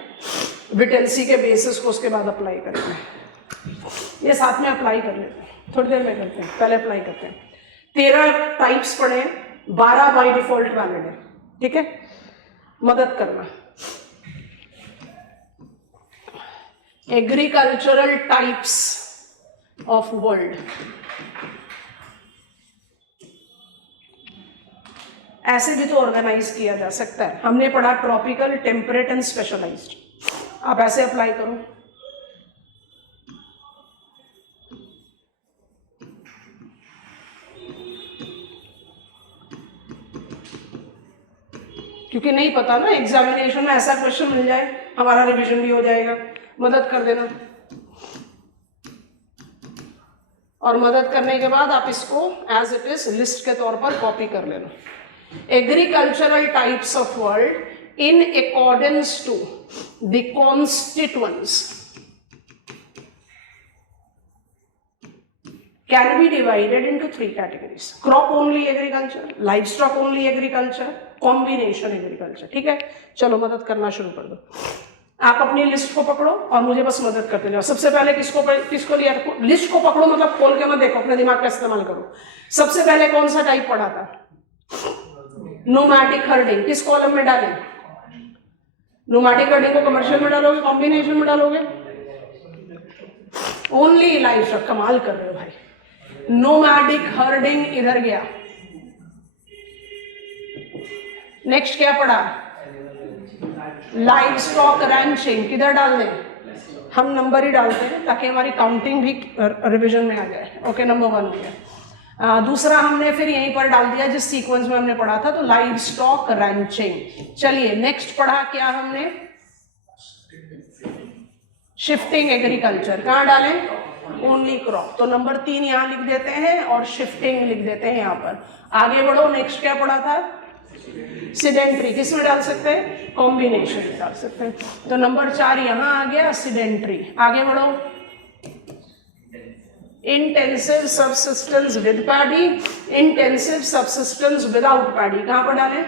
विटेंसी के बेसिस को उसके बाद अप्लाई करेंगे। ये साथ में अप्लाई कर लेते हैं, थोड़ी देर में करते हैं, पहले अप्लाई करते हैं। 13 टाइप्स पढ़े, 12 बाय डिफॉल्ट वैलिड है, ठीक है। मदद करना। एग्रीकल्चरल टाइप्स ऑफ वर्ल्ड, ऐसे भी तो ऑर्गेनाइज किया जा सकता है। हमने पढ़ा ट्रॉपिकल, टेम्परेट एंड स्पेशलाइज्ड। आप ऐसे अप्लाई करो। क्योंकि नहीं पता ना, एग्जामिनेशन में ऐसा क्वेश्चन मिल जाए, हमारा रिवीजन भी हो जाएगा। मदद कर देना, और मदद करने के बाद आप इसको एज इट इज लिस्ट के तौर पर कॉपी कर लेना। Agricultural types of world in accordance to the constituents can be divided into 3 categories: crop only agriculture, livestock only agriculture, combination agriculture। ठीक है, चलो मदद करना शुरू कर दो। आप अपनी लिस्ट को पकड़ो और मुझे बस मदद करते जाओ। सबसे पहले किसको लिया? लिस्ट को पकड़ो, मतलब खोल के मत देखो, अपने दिमाग का इस्तेमाल करो। सबसे पहले कौन सा टाइप पढ़ा था? Nomadic herding. किस कॉलम में डालें? नोमैटिक हर्डिंग को कमर्शियल में डालोगे, कॉम्बिनेशन में डालोगे? Only livestock. कमाल कर रहे हो भाई। नोमैडिक हर्डिंग इधर गया। नेक्स्ट क्या पढ़ा? Livestock ranching. किधर डाल दें? हम नंबर ही डालते हैं ताकि हमारी काउंटिंग भी रिवीजन में आ जाए। ओके, नंबर 1 हो गया। दूसरा हमने फिर यहीं पर डाल दिया जिस सीक्वेंस में हमने पढ़ा था, तो लाइवस्टॉक रैंचिंग। चलिए नेक्स्ट पढ़ा क्या हमने? शिफ्टिंग एग्रीकल्चर कहाँ डालें? Only crop. तो नंबर 3 यहाँ लिख देते हैं और शिफ्टिंग लिख देते हैं यहाँ पर। आगे बढ़ो, नेक्स्ट क्या पढ़ा था? सिडेंट्री। किस में डाल सकते हैं? कॉम्बिनेशन में डाल सकते हैं। तो नंबर 4 यहाँ आ गया, सिडेंट्री। आगे बढ़ो, intensive subsistence with paddy, intensive subsistence without paddy कहाँ पर डालें?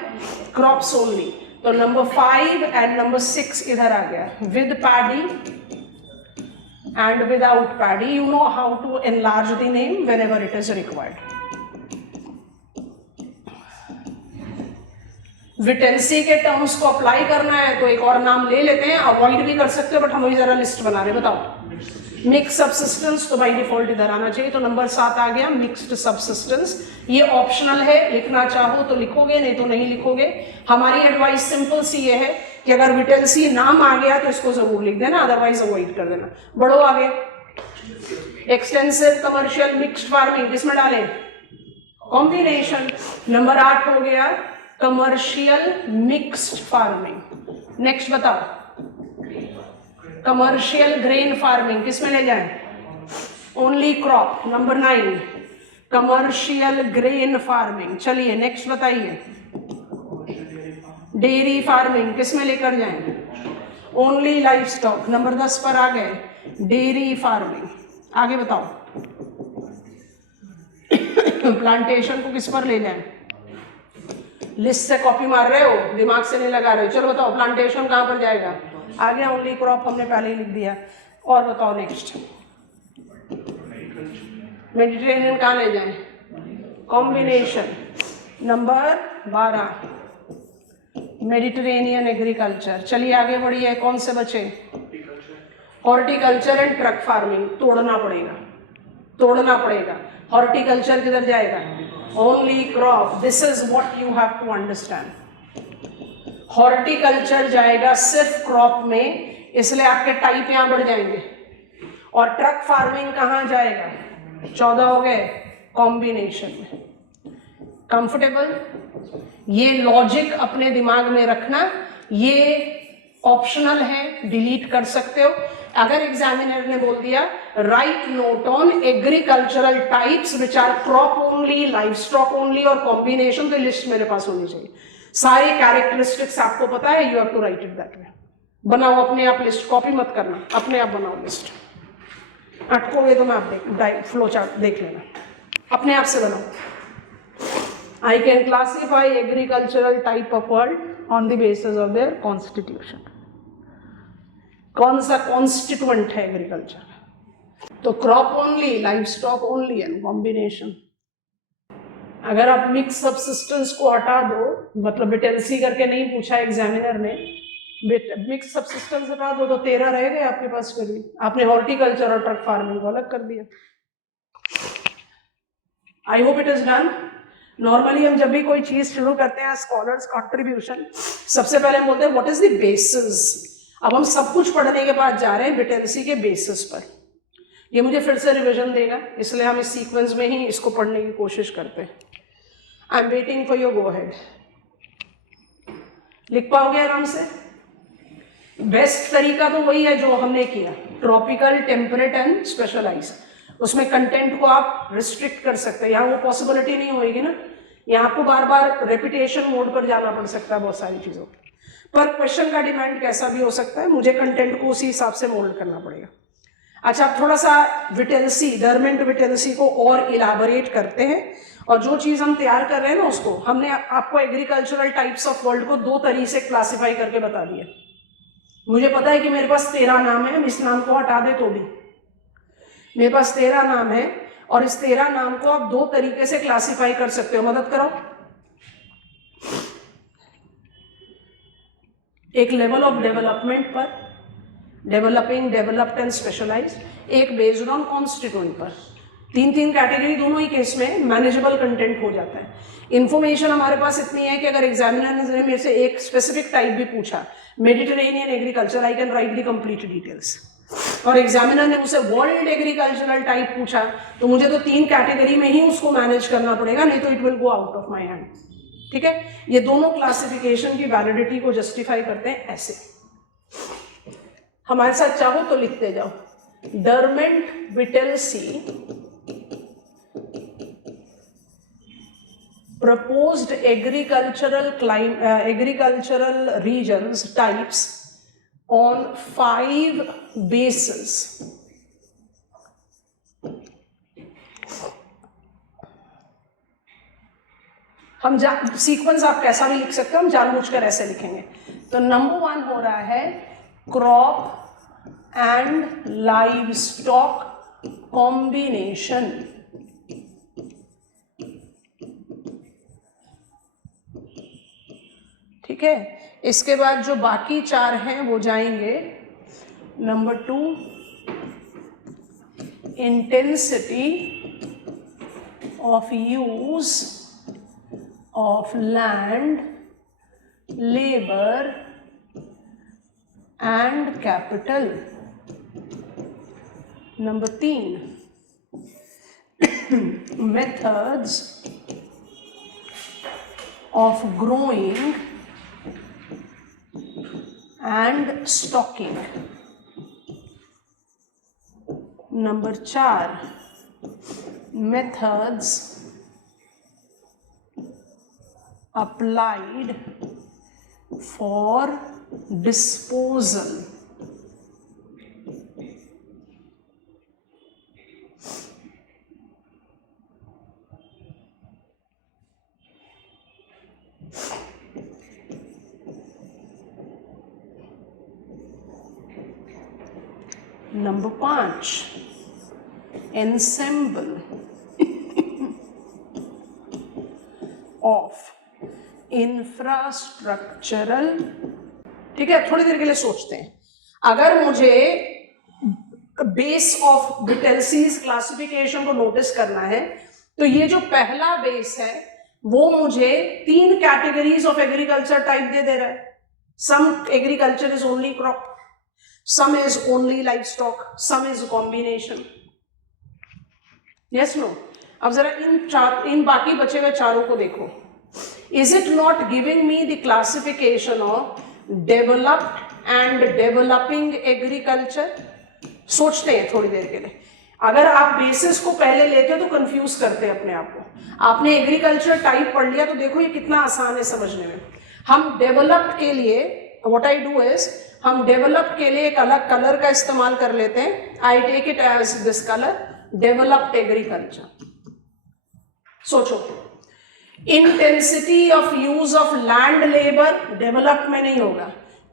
Crops only. तो नंबर 5 एंड नंबर 6 इधर आ गया, with paddy and without paddy. You know how to enlarge the name whenever it is required. विटेंसी के टर्म्स को अप्लाई करना है तो एक और नाम ले लेते हैं, अवॉइड भी कर सकते हो बट हम वही जरा लिस्ट बना रहे हैं। बताओ, मिक्स सबसिस्टेंस तो बाई डिफॉल्ट इधर आना चाहिए। तो नंबर 7 आ गया, मिक्स्ड सबसिस्टेंस। ये ऑप्शनल है, लिखना चाहो तो लिखोगे, नहीं तो नहीं लिखोगे। हमारी एडवाइस सिंपल सी ये है कि अगर विटेंसी नाम आ गया तो इसको जरूर लिख देना, अदरवाइज अवॉइड कर देना। बढ़ो आगे, एक्सटेंसिव कमर्शियल मिक्स्ड फार्मिंग किसमें डालें? कॉम्बिनेशन। नंबर 8 हो गया, कमर्शियल मिक्स्ड फार्मिंग। नेक्स्ट बताओ, कमर्शियल ग्रेन फार्मिंग किसमें ले जाएं? Only crop. Number 9 commercial grain farming. चलिए नेक्स्ट बताइए, डेयरी फार्मिंग किसमें लेकर जाएं? Only life stock. नंबर 10 पर आ गए, डेयरी फार्मिंग। आगे बताओ, प्लांटेशन को किस पर ले जाएं? लिस्ट से कॉपी मार रहे हो, दिमाग से नहीं लगा रहे हो। चलो बताओ, प्लांटेशन कहाँ पर जाएगा? आ गया, ओनली क्रॉप हमने पहले ही लिख दिया। और बताओ नेक्स्ट, मेडिटेरेनियन कहाँ ले जाएं? कॉम्बिनेशन। Number 12 Mediterranean agriculture. चलिए आगे बढ़िए, कौन से बचे? Horticulture and truck farming. तोड़ना पड़ेगा, तोड़ना पड़ेगा। हॉर्टिकल्चर किधर जाएगा? Only crop. This is what you have to understand. Horticulture जाएगा सिर्फ क्रॉप में, इसलिए आपके टाइप यहां बढ़ जाएंगे। और ट्रक फार्मिंग कहां जाएगा? 14 हो गए, कॉम्बिनेशन में। कंफर्टेबल? ये लॉजिक अपने दिमाग में रखना, ये ऑप्शनल है, डिलीट कर सकते हो। अगर एग्जामिनर ने बोल दिया write note on agricultural types which are crop only, livestock only और कॉम्बिनेशन, तो लिस्ट मेरे पास होनी चाहिए। सारे कैरेक्टरिस्टिक्स आपको पता है, you have to write it that way. बनाओ अपने आप लिस्ट, कॉपी मत करना, अपने आप बनाओ लिस्ट। अटकोगे तो मैं आप फ्लो चार्ट देख लेना, अपने आप से बनाओ। I can classify agricultural type of world on the basis of their constitution. कौन सा कॉन्स्टिट्यूएंट है एग्रीकल्चर? तो crop only, livestock only and combination. अगर आप मिक्स सबसिस्टेंस को हटा दो, मतलब विटेंसी करके नहीं पूछा एग्जामिनर ने, मिक्स सबसिस्टेंस हटा दो तो 13 रह गए आपके पास। फिर भी आपने हॉर्टिकल्चर और ट्रक फार्मिंग को अलग कर दिया। I hope it is done. Normally हम जब भी कोई चीज शुरू करते हैं, स्कॉलर्स कंट्रीब्यूशन, सबसे पहले हम बोलते हैं व्हाट इज द बेसिस। अब हम सब कुछ पढ़ने के बाद जा रहे हैं विटेंसी के बेसिस पर। ये मुझे फिर से रिवीजन देगा, इसलिए हम इस सीक्वेंस में ही इसको पढ़ने की कोशिश करते हैं। I am waiting for your go ahead. लिख पाओगे आराम से? बेस्ट तरीका तो वही है जो हमने किया, ट्रॉपिकल, टेम्परेट एंड स्पेशलाइज। उसमें कंटेंट को आप रिस्ट्रिक्ट कर सकते हैं, यहाँ वो पॉसिबिलिटी नहीं होगी ना। यहाँ आपको बार बार रेपिटेशन मोड पर जाना पड़ सकता है बहुत सारी चीज़ों पर। क्वेश्चन का डिमांड कैसा भी हो सकता है, मुझे कंटेंट को उसी हिसाब से मोल्ड करना पड़ेगा। अच्छा, आप थोड़ा सा विटेंसी, डरमेंट विटेंसी को और इलाबोरेट करते हैं। और जो चीज़ हम तैयार कर रहे हैं ना, उसको हमने आपको एग्रीकल्चरल टाइप्स ऑफ वर्ल्ड को 2 तरीके से क्लासीफाई करके बता दिया। मुझे पता है कि मेरे पास 13 नाम है, हम इस नाम को हटा दे तो भी मेरे पास 13 नाम है, और इस 13 नाम को आप 2 तरीके से क्लासीफाई कर सकते हो। मदद करो। एक लेवल ऑफ डेवलपमेंट पर, डेवलपिंग, डेवलप्ड एंड स्पेशलाइज। एक बेस्ड ऑन कॉन्स्टिट्यूएंट पर। 3 कैटेगरी दोनों ही केस में मैनेजेबल कंटेंट हो जाता है। इन्फॉर्मेशन हमारे पास इतनी है कि अगर एग्जामिनर ने मेरे से एक स्पेसिफिक टाइप भी पूछा, Mediterranean agriculture, I can write the complete details. और एग्जामिनर ने मुझसे वर्ल्ड एग्रीकल्चरल टाइप पूछा तो मुझे तो 3 कैटेगरी में ही उसको मैनेज करना पड़ेगा, नहीं तो it will go out of my hand. ठीक है, ये दोनों क्लासिफिकेशन की वैलिडिटी को जस्टिफाई करते हैं ऐसे। हमारे साथ चाहो तो लिखते जाओ। डरमेंट विटेल्सी proposed agricultural regions types on 5 bases. हम सीक्वेंस आप कैसा भी लिख सकते हो, हम जानबूझकर ऐसे लिखेंगे। तो नंबर 1 हो रहा है crop and livestock combination. ठीक है, इसके बाद जो बाकी 4 हैं वो जाएंगे number 2 intensity of use of land, labour and capital. Number 3 methods of growing and stocking. Number 4 methods applied for disposal. Number 5 ensemble of infrastructural। ठीक है, थोड़ी देर के लिए सोचते हैं। अगर मुझे बेस ऑफ विटेल्सीज क्लासिफिकेशन को नोटिस करना है तो ये जो पहला बेस है वो मुझे 3 कैटेगरीज ऑफ एग्रीकल्चर टाइप दे रहा है। Some agriculture is only crop, some is only livestock, some is a combination. Yes, no? अब जरा इन बाकी बचे हुए चारों को देखो। Is it not giving me the classification of developed and developing agriculture? सोचते हैं थोड़ी देर के लिए। अगर आप बेसिस को पहले लेते हो तो कंफ्यूज करते हैं अपने आप को। आपने एग्रीकल्चर टाइप पढ़ लिया तो देखो ये कितना आसान है समझने में। हम डेवलप्ड के लिए व्हाट आई डू इज, हम डेवलप्ड के लिए एक अलग कलर का इस्तेमाल कर लेते हैं। I take it as this colour, developed agriculture. सोचो, intensity of use of land labour developed में नहीं होगा,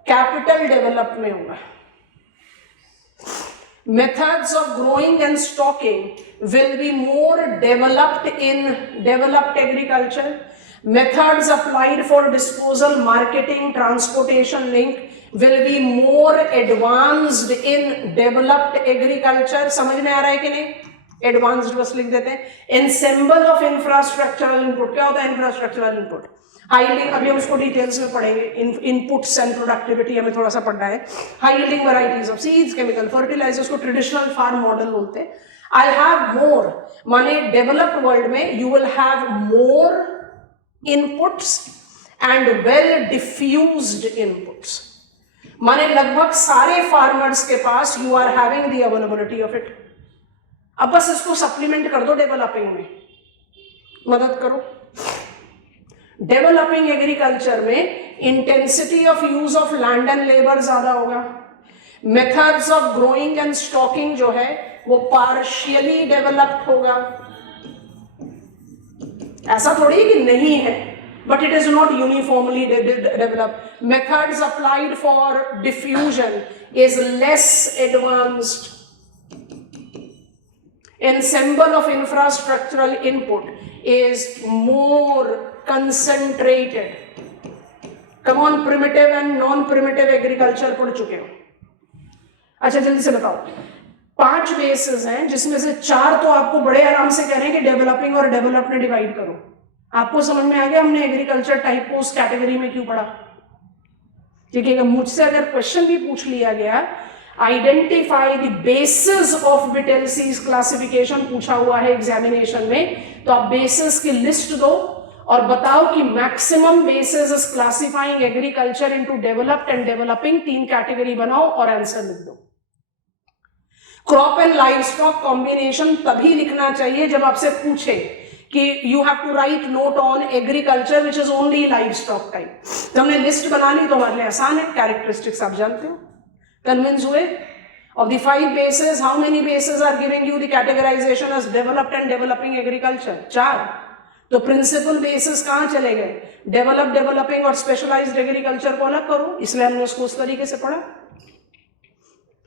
कैपिटल डेवलप्ड में होगा। Methods of growing and stocking will be more developed in developed agriculture. Methods applied for disposal, marketing, transportation link will be more advanced in developed agriculture. समझ में आ रहा है कि नहीं? Advanced बस लिख देते हैं। Ensemble of infrastructural input, क्या होता है infrastructural input? हाईलिंग, अभी हम उसको डिटेल्स में पढ़ेंगे। इनपुट्स एंड प्रोडक्टिविटी हमें थोड़ा सा पढ़ना है। High yielding varieties of seeds, chemical fertilisers को ट्रेडिशनल फार्म मॉडल बोलते हैं। आई हैव मोर, माने डेवलप्ड वर्ल्ड में you will have more inputs and well diffused inputs, माने लगभग सारे फार्मर्स के पास you are having the availability of it. अब बस इसको सप्लीमेंट कर दो डेवलपिंग में, मदद करो। डेवलपिंग एग्रीकल्चर में intensity of use of land and labour ज्यादा होगा। Methods of growing and stocking जो है वो पार्शियली डेवलप्ड होगा। ऐसा थोड़ी कि नहीं है, but it is not uniformly developed. Methods applied for diffusion is less advanced. Ensemble of infrastructural input is more concentrated. Come on, primitive and non-primitive agriculture पढ़ चुके हो। अच्छा जल्दी से बताओ, 5 बेसिस हैं जिसमें से 4 तो आपको बड़े आराम से कह रहे हैं कि डेवलपिंग और डेवलप्ड में डिवाइड करो। आपको समझ में आ गया हमने एग्रीकल्चर टाइप को उस कैटेगरी में क्यों पढ़ा? ठीक है, मुझसे अगर क्वेश्चन भी पूछ लिया गया identify the basis of Whittlesey's classification पूछा हुआ है एग्जामिनेशन में, तो आप बेसिस की लिस्ट दो और बताओ कि maximum basis is classifying agriculture into developed and developing, 3 category बनाओ और आंसर लिख दो। Crop and livestock combination तभी लिखना चाहिए जब आपसे पूछे कि you have to write note on agriculture which is only livestock type. तो हमने लिस्ट बना ली तो हमारे लिए आसान है, कैरेक्टरिस्टिक्स आप जानते हो। कन्विंस हुए? Of the 5 bases, how many bases are giving you the categorization as developed and developing agriculture? 4। तो प्रिंसिपल बेसिस कहाँ चले गए? डेवलप, डेवलपिंग और स्पेशलाइज्ड एग्रीकल्चर को अलग करो, इसलिए हमने उसको उस तरीके से पढ़ा।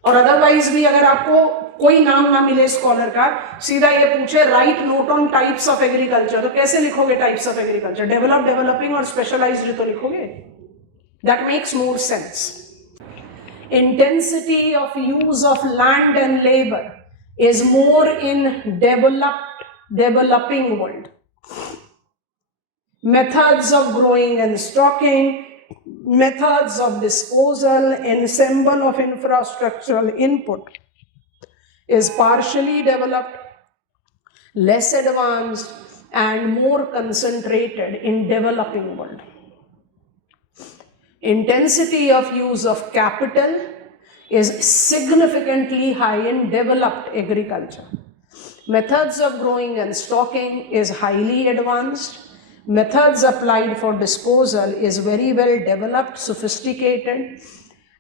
और अदरवाइज भी अगर आपको कोई नाम ना मिले स्कॉलर का, सीधा ये पूछे right note on types of agriculture, तो कैसे लिखोगे types of agriculture? Develop, developing और स्पेशलाइज्ड तो लिखोगे। That makes more sense. Intensity of use of land and labor is more in developing world. Methods of growing and stocking, methods of disposal, ensemble of infrastructural input is partially developed, less advanced, and more concentrated in developing world. Intensity of use of capital is significantly high in developed agriculture. Methods of growing and stocking is highly advanced. Methods applied for disposal is very well developed, sophisticated,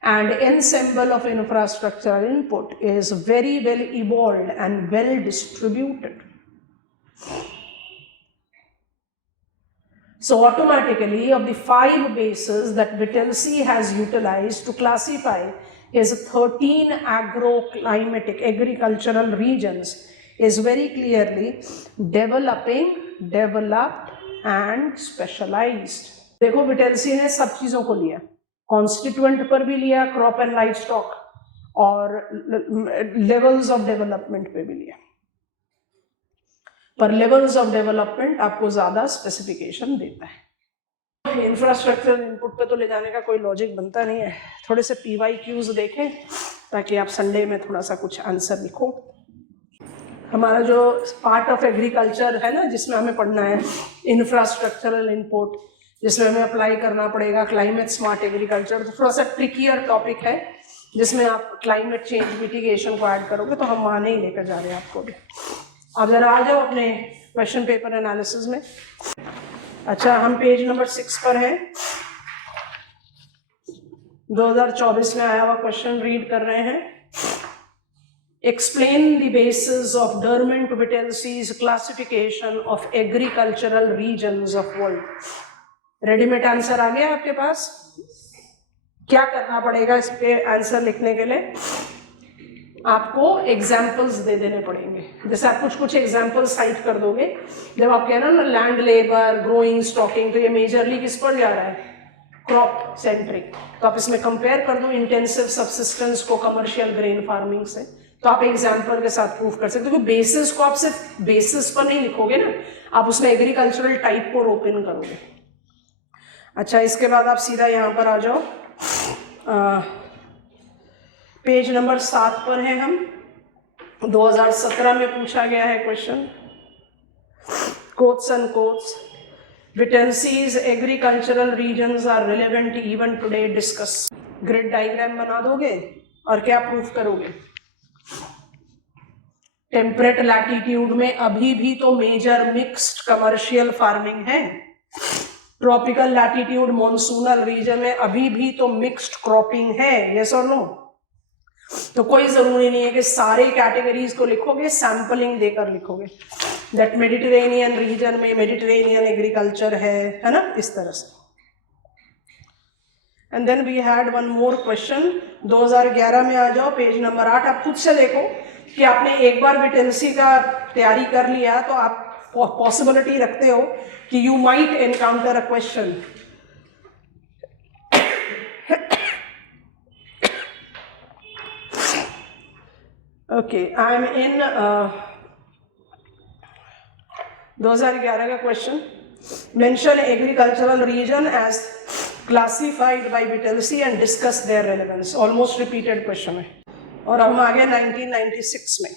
and ensemble of infrastructural input is very well evolved and well distributed. So automatically of the 5 bases that Whittlesey has utilized to classify his 13 agroclimatic agricultural regions is very clearly developing, developed and specialized. देखो Whittlesey ने सब चीजों को लिया, constituent पर भी लिया, crop and live stock, और लेवल्स ऑफ डेवलपमेंट पे भी लिया। पर लेवल्स ऑफ डेवलपमेंट आपको ज्यादा स्पेसिफिकेशन देता है। इंफ्रास्ट्रक्चर इनपुट पे तो ले जाने का कोई लॉजिक बनता नहीं है। थोड़े से PYQs देखें ताकि आप संडे में थोड़ा सा कुछ आंसर लिखो। हमारा जो पार्ट ऑफ एग्रीकल्चर है ना, जिसमें हमें पढ़ना है इंफ्रास्ट्रक्चरल इनपुट, जिसमें हमें अप्लाई करना पड़ेगा क्लाइमेट स्मार्ट एग्रीकल्चर, तो थोड़ा सा ट्रिकियर टॉपिक है जिसमें आप क्लाइमेट चेंज मिटिगेशन को ऐड करोगे, तो हम वहाँ नहीं लेकर जा रहे हैं आपको भी। आप जरा आ जाओ अपने क्वेश्चन पेपर एनालिसिस में। अच्छा, हम पेज नंबर 6 पर हैं। 2024 में आया हुआ क्वेश्चन रीड कर रहे हैं। Explain the basis of Derwent-Whittlesey's classification of agricultural regions of world. Readymade answer आ गया आपके पास? क्या करना पड़ेगा इस पे आंसर लिखने के लिए? आपको एग्जाम्पल्स दे देने पड़ेंगे। जैसे आप कुछ कुछ एग्जाम्पल्स साइट कर दोगे, जब आप कह रहे हो ना लैंड लेबर, ग्रोइंग, स्टॉकिंग, तो ये मेजरली किस पर जा रहा है? Crop centric. तो आप इसमें कंपेयर कर दो इंटेंसिव सबसिस्टेंस को कमर्शियल ग्रेन फार्मिंग से, तो आप एग्जाम्पल के साथ प्रूव कर सकते हो। क्योंकि बेसिस को आप सिर्फ बेसिस पर नहीं लिखोगे ना, आप उसमें एग्रीकल्चरल टाइप को रोप इन करोगे। अच्छा, इसके बाद आप सीधा यहाँ पर आ जाओ, पेज नंबर 7 पर है हम। 2017 में पूछा गया है question, quotes and quotes, Whittlesey's agricultural regions are relevant even today, discuss। Grid diagram बना दोगे और क्या प्रूफ करोगे? टेम्परेट लैटिट्यूड में अभी भी तो मेजर मिक्स्ड कमर्शियल फार्मिंग है। ट्रॉपिकल लैटिट्यूड मॉनसूनल रीजन में अभी भी तो मिक्स्ड क्रॉपिंग है। यस और नो? तो कोई जरूरी नहीं है कि सारे कैटेगरीज को लिखोगे, सैंपलिंग देकर लिखोगे। दैट मेडिटेरेनियन रीजन में मेडिटेरेनियन एग्रीकल्चर है ना, इस तरह से। And then we had one more question. 2011 में आ जाओ, पेज नंबर 8। आप खुद से देखो कि आपने एक बार Whittlesey का तैयारी कर लिया तो आप पॉसिबिलिटी रखते हो कि you might encounter a question. Okay, I am in 2011 का question. Mention agricultural region as classified by Whittlesey and discuss their relevance. Almost repeated question है। और अब हम आ गए 1996 में।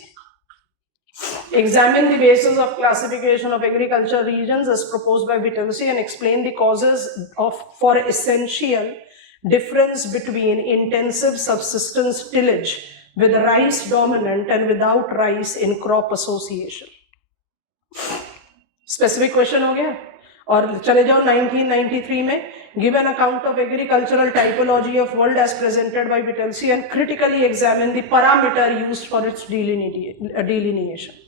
Examine the basis of classification of agricultural regions as proposed by Whittlesey and explain the causes for essential difference between intensive subsistence tillage with rice dominant and without rice in crop association. Specific question हो गया. और चले जाओ 1993 में, give an account of agricultural typology of world as presented by Whittlesey and critically examine the parameter used for its delineation.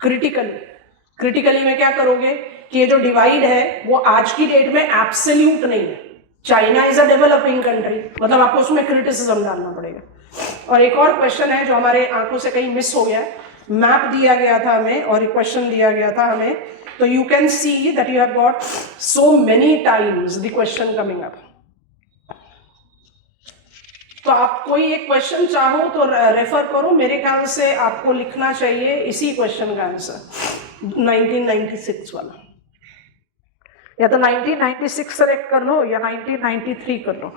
Critically में क्या करोगे कि ये जो डिवाइड है वो आज की डेट में एब्सोल्यूट नहीं है. China is a developing country, मतलब आपको उसमें क्रिटिसिज्म डालना पड़ेगा. और एक और क्वेश्चन है जो हमारे आंखों से कहीं मिस हो गया है. मैप दिया गया था हमें और एक क्वेश्चन दिया गया था हमें, तो you can see that you have got so many times the question coming up. तो आप कोई एक क्वेश्चन चाहो तो रेफर करो. मेरे ख्याल से आपको लिखना चाहिए इसी क्वेश्चन का आंसर 1996 वाला, या तो 1996 सेलेक्ट कर लो या 1993 कर लो.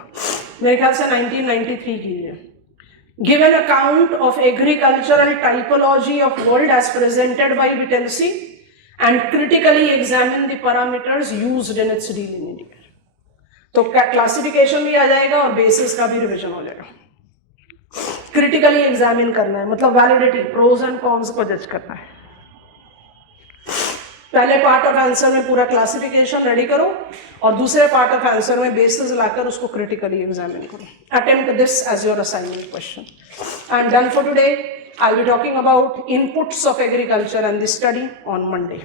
मेरे ख्याल से 1993 कीजिए. Give an account of agricultural typology of world as presented by Whittlesey and critically examine the parameters used in its delineation. तो क्लासिफिकेशन भी आ जाएगा और बेसिस का भी रिविजन हो जाएगा. क्रिटिकली एग्जामिन करना है, मतलब वैलिडिटी, प्रोज एंड कॉन्स को जज करना है. पहले पार्ट ऑफ आंसर में पूरा क्लासिफिकेशन रेडी करो और दूसरे पार्ट ऑफ आंसर में बेसिस लाकर उसको क्रिटिकली एग्जामिन करो. Attempt this as your assignment question. I am done for today. I will be talking about inputs of agriculture and the study on Monday.